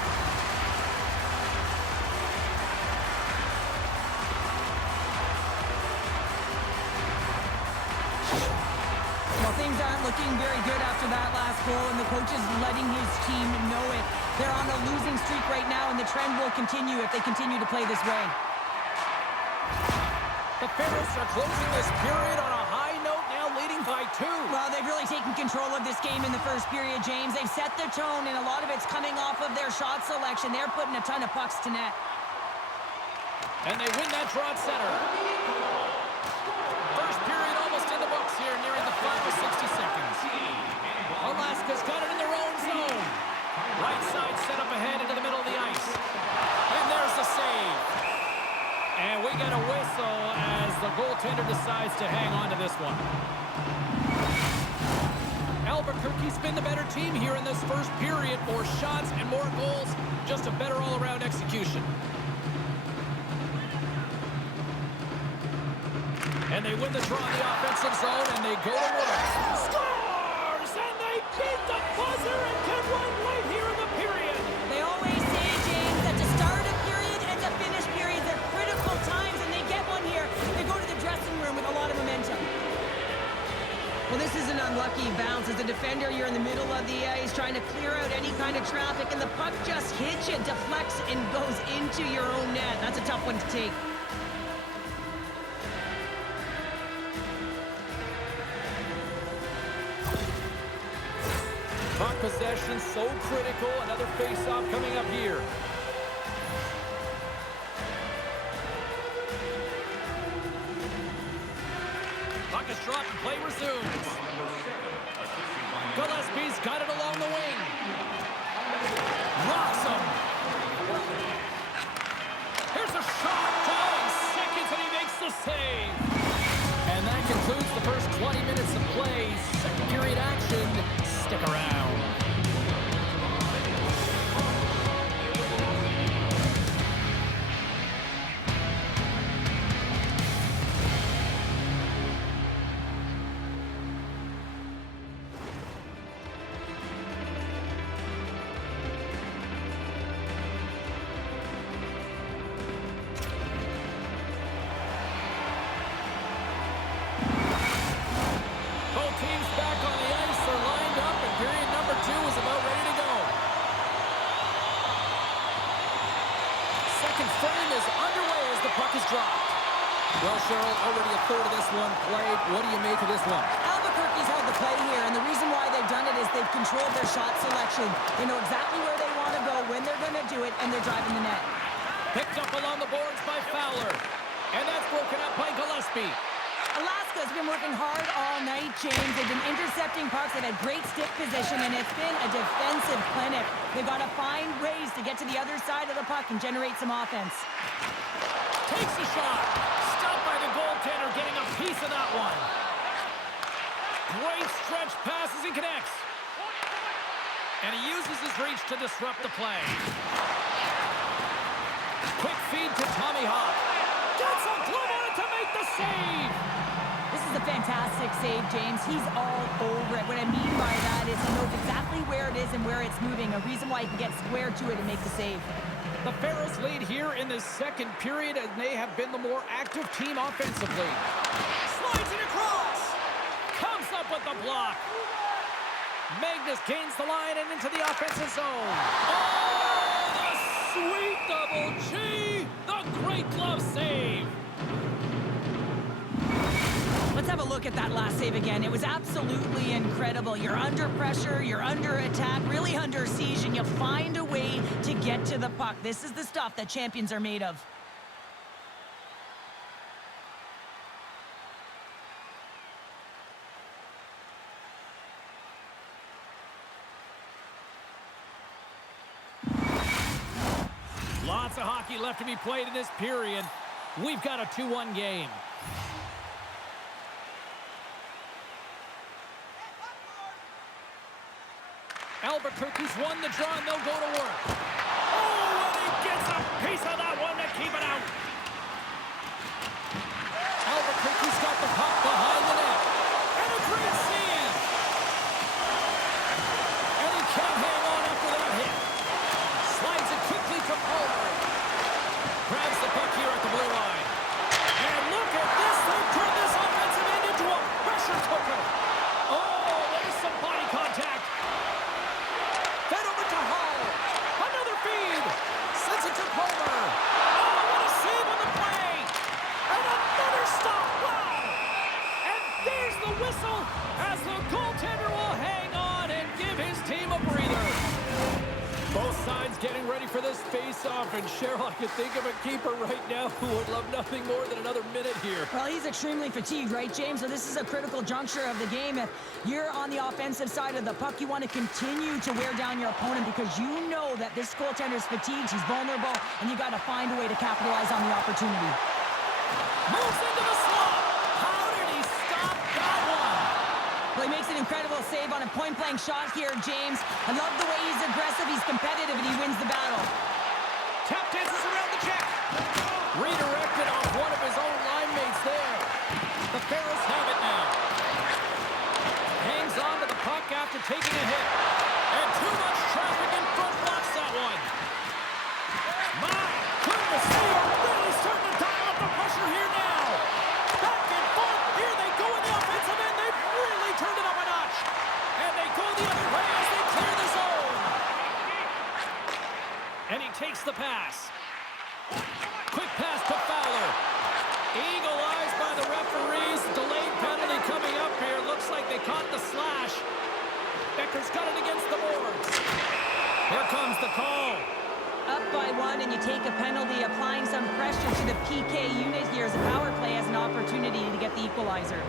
Well, things aren't looking very good after that last goal, and the coach is letting his team know it. They're on a losing streak right now, and the trend will continue if they continue to play this way. The Pharaohs are closing this period on a high note, now leading by 2. Well, they've really taken control of this game in the first period, James. They've set the tone, and a lot of it's coming off of their shot selection. They're putting a ton of pucks to net. And they win that draw at center. First period almost in the books here, nearing the final 60 seconds. Alaska's got it in their own zone. Right side set up ahead into the middle of the ice. And there's the save. And we get a whistle as the goaltender decides to hang on to this one. Albuquerque's been the better team here in this first period. More shots and more goals. Just a better all-around execution. And they win the draw in the offensive zone, and they go to work. Scores! And they beat the buzzer and can run right here in the period. They always say, James, that to start a period and to finish periods are critical times, and they get one here. They go to the dressing room with a lot of momentum. Well, this is an unlucky bounce. As a defender, you're in the middle of the ice trying to clear out any kind of traffic, and the puck just hits you, deflects, and goes into your own net. That's a tough one to take. Puck possession so critical. Another face-off coming up here. Puck is dropped and play resumes. Gillespie's got it along the wing. Rocks him. Here's a shot. 9 seconds and he makes the save. And that concludes the first 20 minutes of play. Second period action. Stick around. Both teams back on the ice are lined up, and period number 2 is about ready to go. Second frame is underway as the puck is dropped. Well, Cheryl, already a third of this one played. What do you make of this one? Albuquerque's held the play here, and the reason why they've done it is they've controlled their shot selection. They know exactly where they want to go, when they're going to do it, and they're driving the net. Picked up along the boards by Fowler. And that's broken up by Gillespie. Alaska's been working hard all night, James. They've been intercepting pucks. They've had great stick position, and it's been a defensive clinic. They've got to find ways to get to the other side of the puck and generate some offense. Takes the shot. Stopped by the goaltender, getting a piece of that one. Great stretch passes and connects. And he uses his reach to disrupt the play. Quick feed to Tommy Hawk. Gets a glove on it to make the save. This is a fantastic save, James. He's all over it. What I mean by that is he knows exactly where it is and where it's moving. A reason why he can get square to it and make the save. The Pharaohs lead here in the second period, and they have been the more active team offensively. Slides it across. Comes up with the block. Magnus gains the line and into the offensive zone. Oh, the sweet double G. The great glove save. Let's have a look at that last save again. It was absolutely incredible. You're under pressure, you're under attack, really under siege, and you find a way to get to the puck. This is the stuff that champions are made of. Lots of hockey left to be played in this period. We've got a 2-1 game. Albuquerque's won the draw, and they'll go to work. Oh, and he gets a piece of that one to keep it out. Albuquerque's got the puck behind the net. And a great save. And he can't hang on after that hit. Slides it quickly to Palmer. Grabs the puck here at the blue line. And look at this. They've turned this offensive end into a pressure cooker. Oh, there's some body contact. Fed over to Hall. Another feed. Sends it to Palmer. Oh, what a save on the play. And another stop. Wow. And there's the whistle as the goaltender will hang on and give his team a breather. Both sides getting ready for this face-off, and Cheryl, I can think of a keeper right now who would love nothing more than another minute here. Well, he's extremely fatigued, right, James? So this is a critical juncture of the game. If you're on the offensive side of the puck, you want to continue to wear down your opponent because you know that this goaltender's fatigued, he's vulnerable, and you got to find a way to capitalize on the opportunity. Moves into the slot. How did he stop that one? Well, he makes an incredible save on a point-blank shot here, James. I love the way he's aggressive, he's competitive, and he wins the battle. Tap dances around the check. Redirected off one of his own line mates there. The Pharaohs have it now. Hangs on to the puck after taking a hit. And too much traffic in front blocks that one. My goodness, they are really starting to dial up the pressure here now. Back and forth, here they go in the offensive end. They've really turned it up a notch. And they go the other way as they clear the zone. And he takes the pass. Quick pass to Fowler. Eagle eyes by the referees. Delayed penalty coming up here. Looks like they caught the slash. Becker's got it against the boards. Here comes the call. Up by one, and you take a penalty, applying some pressure to the PK unit here as the power play has an opportunity to get the equalizer.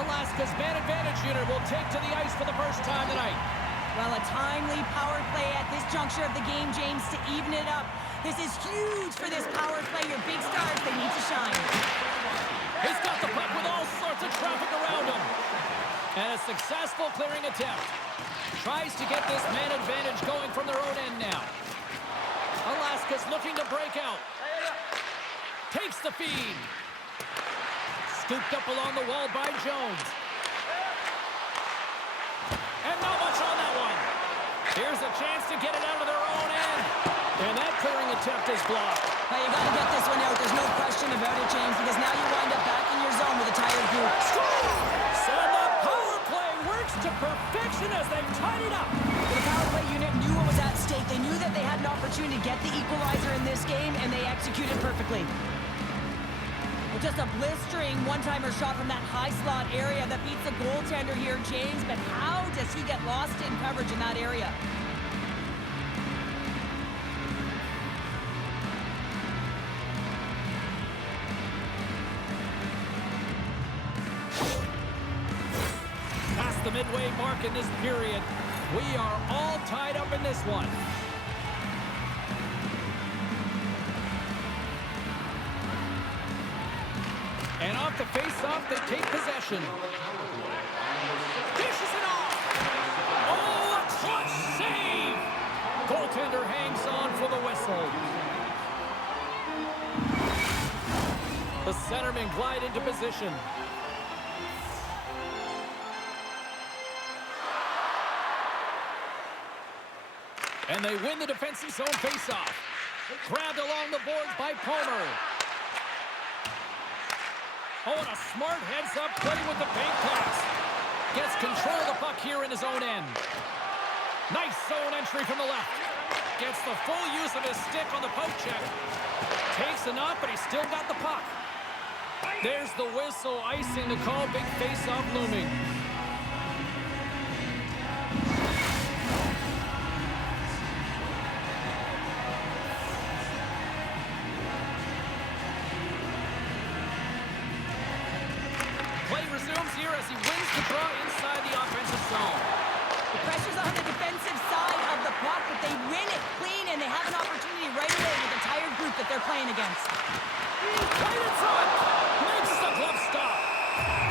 Alaska's man advantage unit will take to the ice for the first time tonight. Well, a timely power play at this juncture of the game, James, to even it up. This is huge for this power play. Your big stars, they need to shine. He's got the puck with all sorts of traffic around him. And a successful clearing attempt. Tries to get this man advantage going from their own end now. Alaska's looking to break out. Takes the feed. Scooped up along the wall by Jones. And not much on that one. Here's a chance to get it out of their own end. And that clearing attempt is blocked. Now, you got to get this one out. There's no question about it, James, because now you wind up back in your zone with a tired group. So the power play works to perfection as they've tied it up. The power play unit knew what was at stake. They knew that they had an opportunity to get the equalizer in this game, and they executed perfectly. Well, just a blistering one-timer shot from that high slot area that beats the goaltender here, James, but how does he get lost in coverage in that area? Past the midway mark in this period, we are all tied up in this one. And off the face-off, they take possession. Dishes it off. Oh, a clutch save. Goaltender hangs on for the whistle. The centermen glide into position. And they win the defensive zone face-off. Grabbed along the boards by Palmer. Oh, and a smart heads-up play with the bank pass. Gets control of the puck here in his own end. Nice zone entry from the left. Gets the full use of his stick on the poke check. Takes a knock, but he's still got the puck. There's the whistle, icing the call. Big face-off looming. Play resumes here as he wins the draw inside the offensive zone. The pressure's on the defensive side of the puck, but they win it clean, and they have an opportunity right away with the tired group that they're playing against. Right in front. Makes the glove stop.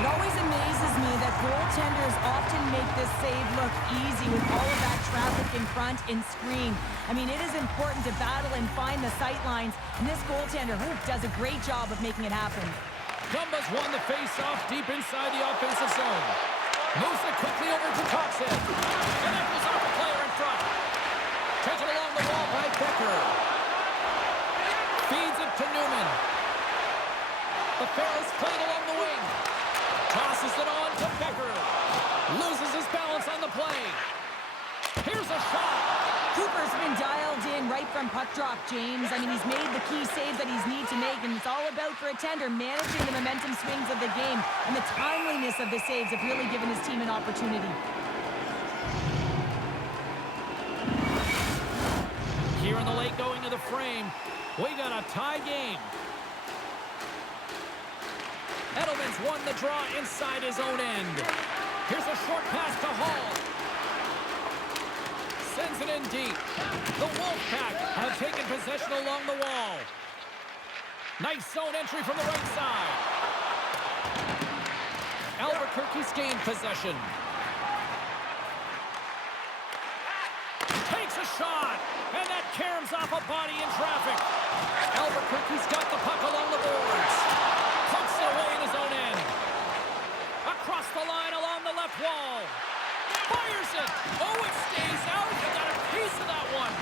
It always amazes me that goaltenders often make this save look easy with all of that traffic in front and screen. I mean, it is important to battle and find the sight lines, and this goaltender does a great job of making it happen. Gumba's won the face-off deep inside the offensive zone. Moves it quickly over to Coxhead. And that goes off the player in front. Taken along the wall by Becker. Feeds it to Newman. The Pharaohs played along the wing. Tosses it on to Becker. Loses his balance on the play. Here's a shot. Cooper's been dialed in right from puck drop, James. I mean, he's made the key saves that he's need to make, and it's all about, for a tender, managing the momentum swings of the game, and the timeliness of the saves have really given his team an opportunity. Here in the late going to the frame, we got a tie game. Edelman's won the draw inside his own end. Here's a short pass to Hall. Sends it in deep. The Wolfpack have taken possession along the wall. Nice zone entry from the right side. Albuquerque's gained possession. Takes a shot, and that caroms off a body in traffic. Albuquerque's got the puck along the boards. Pokes it away in his own end. Across the line along the left wall. Fires it. Oh, it stays out. He got a piece of that one.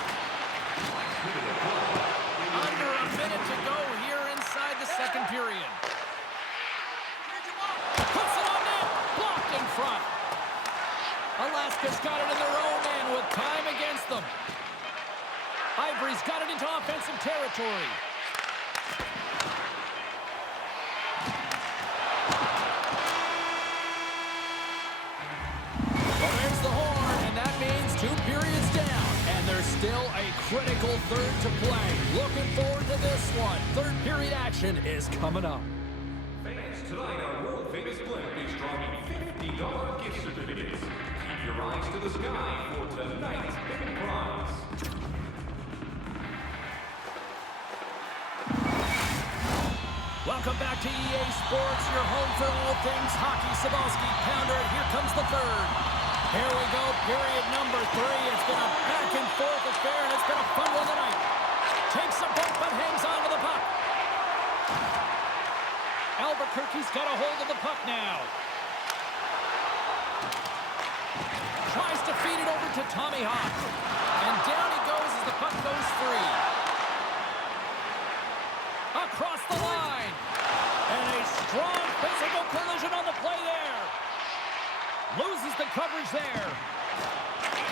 Under a minute to go here inside the second period. Puts it on net. Blocked in front. Alaska's got it in their own end with time against them. Ivory's got it into offensive territory. Well, there's the horn, and that means 2 periods down. And there's still a critical third to play. Looking forward to this one. Third period action is coming up. Fans, tonight our world-famous blimp is drawing $50 gift certificates. Keep your eyes to the sky for tonight's big prize. Welcome back to EA Sports, your home for all things hockey. Cybulski, pounder, and here comes the third. Here we go, period number 3. It's been a back and forth affair, and it's been a fun one tonight. Takes a bump, but hangs on to the puck. Albuquerque's got a hold of the puck now. Tries to feed it over to Tommy Hawk. And down he goes as the puck goes free. Across the line. And a strong physical collision on the play there. Loses the coverage there.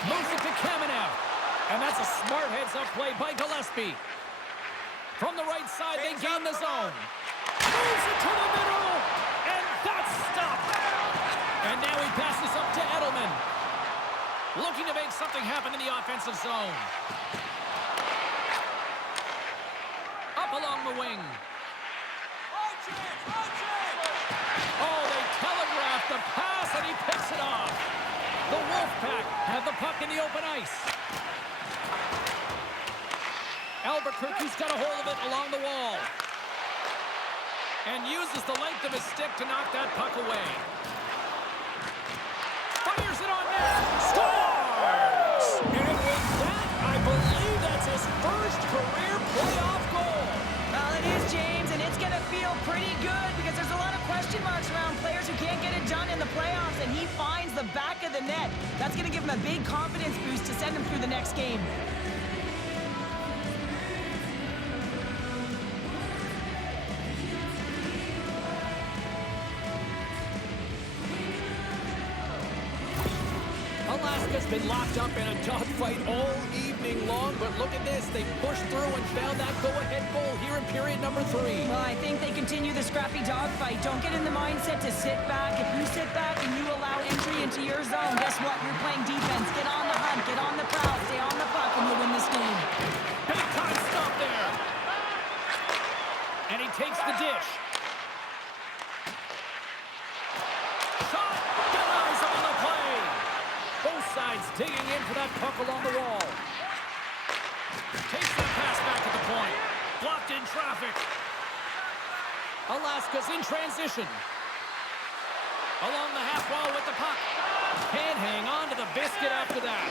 Moves it to Kamenev. And that's a smart heads-up play by Gillespie. From the right side, they gain the zone. Moves it to the middle. And that's stopped. And now he passes up to Edelman. Looking to make something happen in the offensive zone. Up along the wing. Oh, they telegraphed the pass, and he picks it off. The Wolfpack have the puck in the open ice. Albuquerque's got a hold of it along the wall. And uses the length of his stick to knock that puck away. Fires it on net. Scores! And with that, I believe that's his first career playoff goal. Well, it is, James, and it's going to feel pretty good because there's a lot of question marks around players who can't get it done in the playoffs, and he finds the back of the net. That's going to give him a big confidence boost to send him through the next game. Alaska's been locked up in a dogfight all evening long, but look at this. They pushed through and found that go-ahead goal here in period number 3. Well, I think they continue the scrappy dogfight. Don't get in the mindset to sit back. If you sit back and you allow entry into your zone, guess what? You're playing defense. Get on the hunt, get on the prowl, stay on the puck, and you'll win this game. Big time stop there. And he takes the dish. Shot denies on the play. Both sides digging in for that puck along the wall. Takes the pass back at the point. Blocked in traffic. Alaska's in transition. Along the half wall with the puck. Can't hang on to the biscuit after that.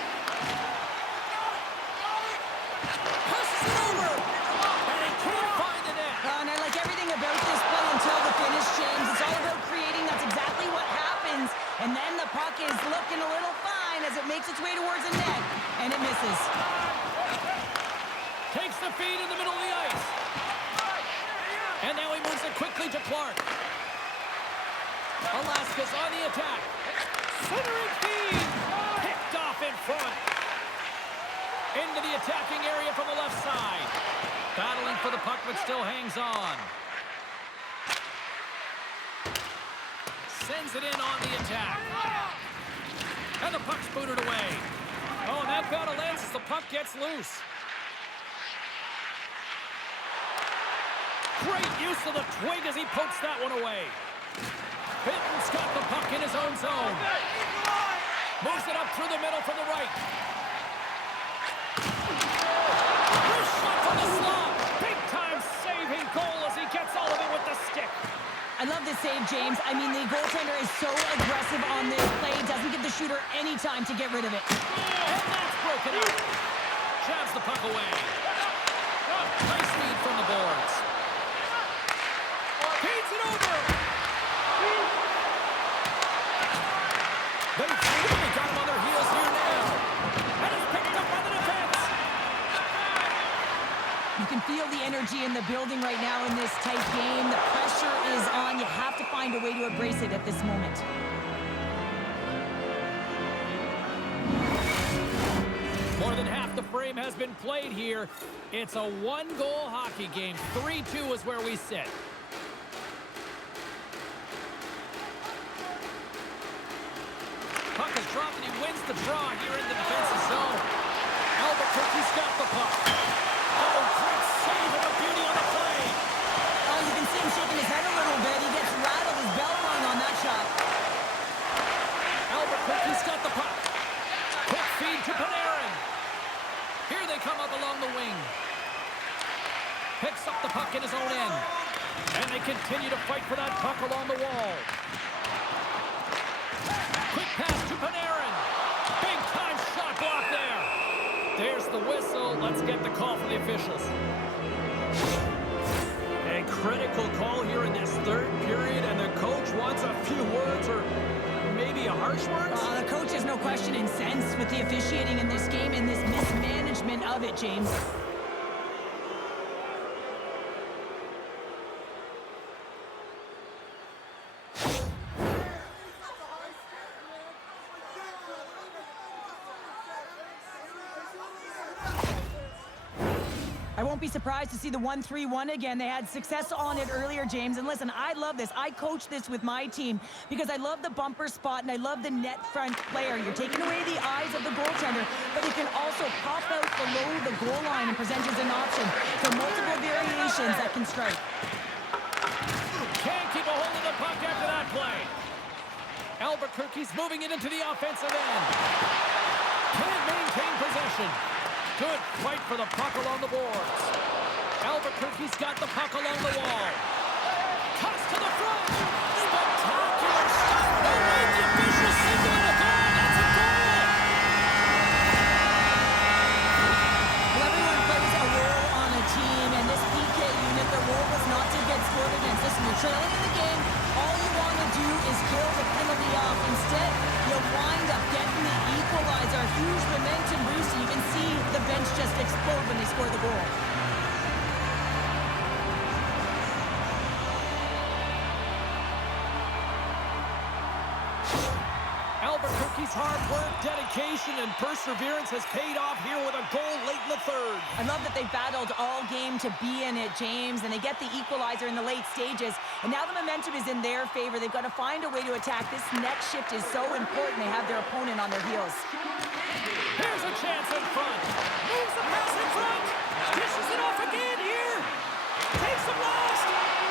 Passes it over. And he can't find the net. And I like everything about this play until the finish, James. It's all about creating. That's exactly what happens. And then the puck is looking a little fine as it makes its way towards the net. And it misses. Takes the feed in the middle of the ice. And now he moves it quickly to Clark. Alaska's on the attack. Centering feed. Picked off in front. Into the attacking area from the left side. Battling for the puck, but still hangs on. Sends it in on the attack. And the puck's booted away. Oh, and that battle ends as the puck gets loose. Great use of the twig as he pokes that one away. Benton's got the puck in his own zone. Moves it up through the middle from the right. I love this save, James. I mean, the goaltender is so aggressive on this play. Doesn't give the shooter any time to get rid of it. And that's broken up. Jabs the puck away. Nice feed from the boards. Feeds it over. They finally got him on their heels here now. And it's picked up by the defense. You can feel the energy in the building right now in this tight game. The pressure is on. You have to find a way to embrace it at this moment. More than half the frame has been played here. It's a one-goal hockey game. 3-2 is where we sit. Puck is dropped and he wins the draw here in the defensive zone. Albuquerque's got the puck. Oh, great save and a beauty on the play. Oh, you can see him shaking his head a little bit. He gets rattled. His bell rung on that shot. Albuquerque's got the puck. Quick feed to Panarin. Here they come up along the wing. Picks up the puck in his own end. And they continue to fight for that puck along the wall. Quick pass to Panarin. Big time shot block there. There's the whistle. Let's get the call from the officials. A critical call here in this third period, and the coach wants a few words or maybe a harsh words. The coach is no question incensed with the officiating in this game and this mismanagement of it, James. I won't be surprised to see the 1-3-1 again. They had success on it earlier, James. And listen, I love this. I coach this with my team because I love the bumper spot and I love the net front player. You're taking away the eyes of the goaltender, but he can also pop out below the goal line and present as an option for multiple variations that can strike. Can't keep a hold of the puck after that play. Albuquerque's moving it into the offensive end. Can't maintain possession. Good fight for the puck along the boards. Albuquerque's got the puck along the wall. Toss to the front. Spectacular stop. No way the officials signal it a goal. That's a goal. Well, everyone plays a role on a team, and this PK unit, their role was not to get scored against. Listen, you're trailing in the game. All you want to do is kill the penalty off. Instead, you'll wind up getting the equalizer. Huge momentum boost, and you can see the bench just explode when they score the goal. Albuquerque's hard work, dedication, and perseverance has paid off here with a goal late in the third. I love that they battled all game to be in it, James, and they get the equalizer in the late stages. And now the momentum is in their favor. They've got to find a way to attack. This next shift is so important. They have their opponent on their heels. Here's a chance in front. Moves the pass in front. Dishes it off again here. Takes the blast.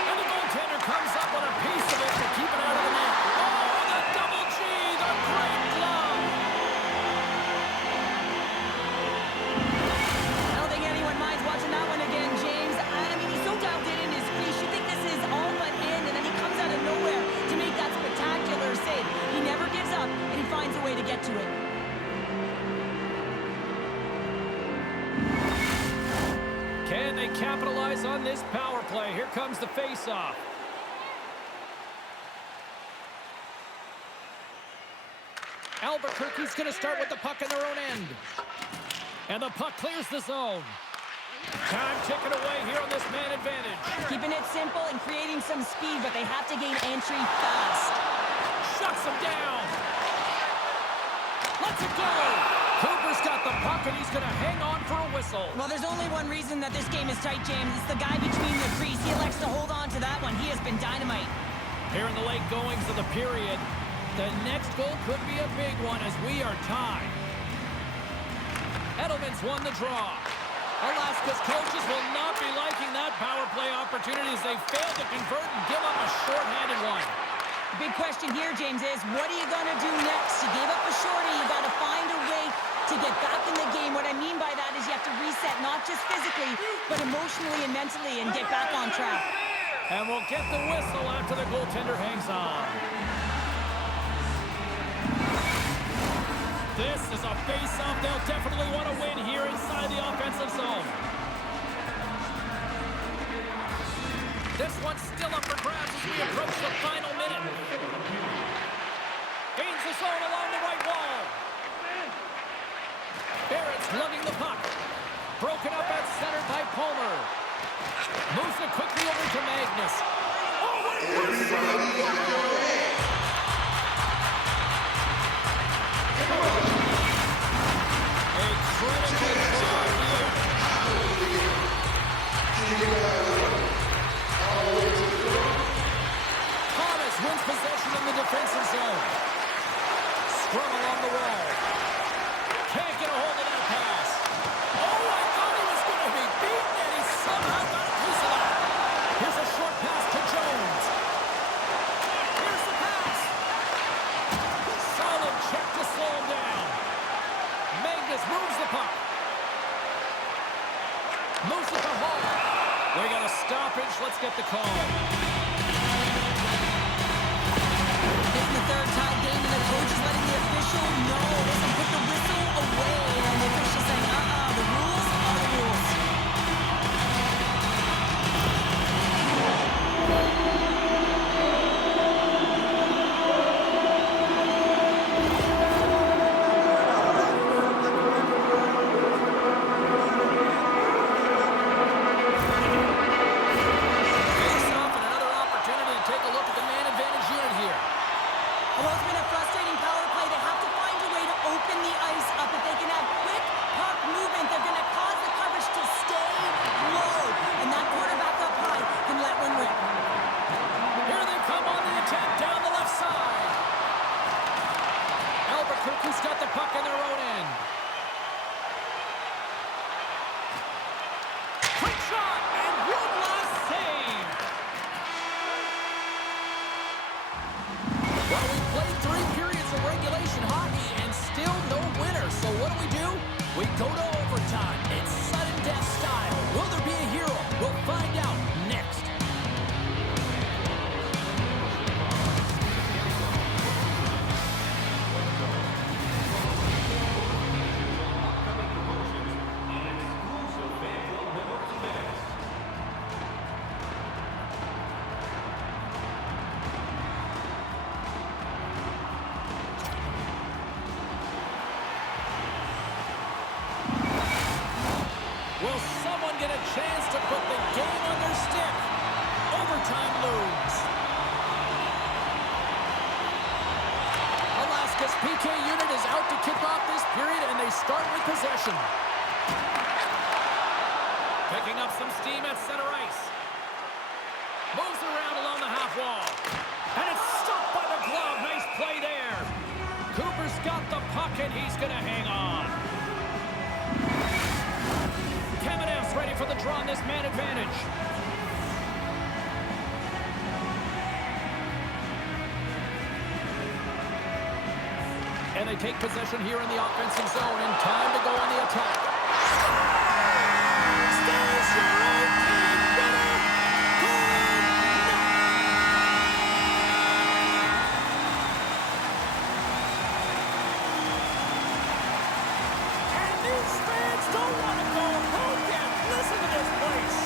And the goaltender comes up with a piece of it to keep it out of the net. Oh, the double G, the great glove. I don't think anyone minds watching that one again, James. I mean, he's so dialed in his crease. You think this is all but in, and then he comes out of nowhere to make that spectacular save. He never gives up, and he finds a way to get to it. Can they capitalize on this power play? Here comes the face-off. Albuquerque's going to start with the puck in their own end. And the puck clears the zone. Time ticking away here on this man advantage. Keeping it simple and creating some speed, but they have to gain entry fast. Shuts him down. Let's it go. Cooper's got the puck, and he's going to hang on for a whistle. Well, there's only one reason that this game is tight, James. It's the guy between the crease. He elects to hold on to that one. He has been dynamite. Here in the late goings of the period, the next goal could be a big one as we are tied. Edelman's won the draw. Alaska's coaches will not be liking that power play opportunity as they fail to convert and give up a shorthanded one. The big question here, James, is what are you going to do next? You gave up a shorty. You got to find a way to get back in the game. What I mean by that is you have to reset, not just physically, but emotionally and mentally, and get back on track. And we'll get the whistle after the goaltender hangs on. This is a face-off they'll definitely want to win here inside the offensive zone. This one's still up for grabs as we approach the final minute. Gains the zone along the right wall. Barrett's lugging the puck. Broken up at center by Palmer. Moves it quickly over to Magnus. Oh, what a critical draw here. Thomas wins possession in the defensive zone. Scrum along the wall. Can't get a hold of that pass. Oh, I thought he was going to be beaten, and he somehow got a piece of that. Here's a short pass to Jones. Here's the pass. Solid check to slow him down. Magnus moves the puck. Moves it to Hall. We got a stoppage. Let's get the call. It's the third tie game, and the coach is letting the official know. Listen, put the whistle away. And the official saying, the rules are the rules. Well, it's been a frustrating power play. They have to find a way to open the ice up. If they can have quick puck movement, they're going to cause the coverage to stay low. And that quarterback up high can let one rip. Here they come on the attack down the left side. Albuquerque's got the puck in their own end. Quick shot and one last save. Well, we played 3 periods of regulation hockey and still no winner. So what do? We go to overtime. It's sudden death style. Will there be a hero? We'll find out next. Will someone get a chance to put the game on their stick? Overtime looms. Alaska's PK unit is out to kick off this period, and they start with possession. Picking up some steam at center ice. Moves around along the half wall. And it's stopped by the glove. Nice play there. Cooper's got the puck, and he's going to hang on. Kamenev's ready for the draw on this man advantage. And they take possession here in the offensive zone, and time to go on the attack. Stays your own team winner. Good night. And these fans don't want to go home yet. Listen to this place.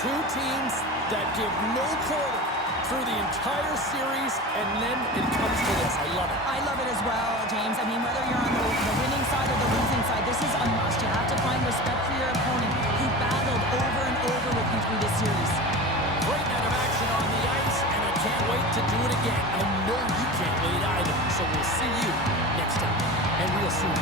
Two teams that give no quarter through the entire series, and then it comes to this. I love it. I love it as well, James. I mean, whether you're on the winning side or the losing side, this is a must. You have to find respect for your opponent who battled over and over with you through this series. Great night of action on the ice, and I can't wait to do it again. I know you can't wait either. So we'll see you next time, and real soon.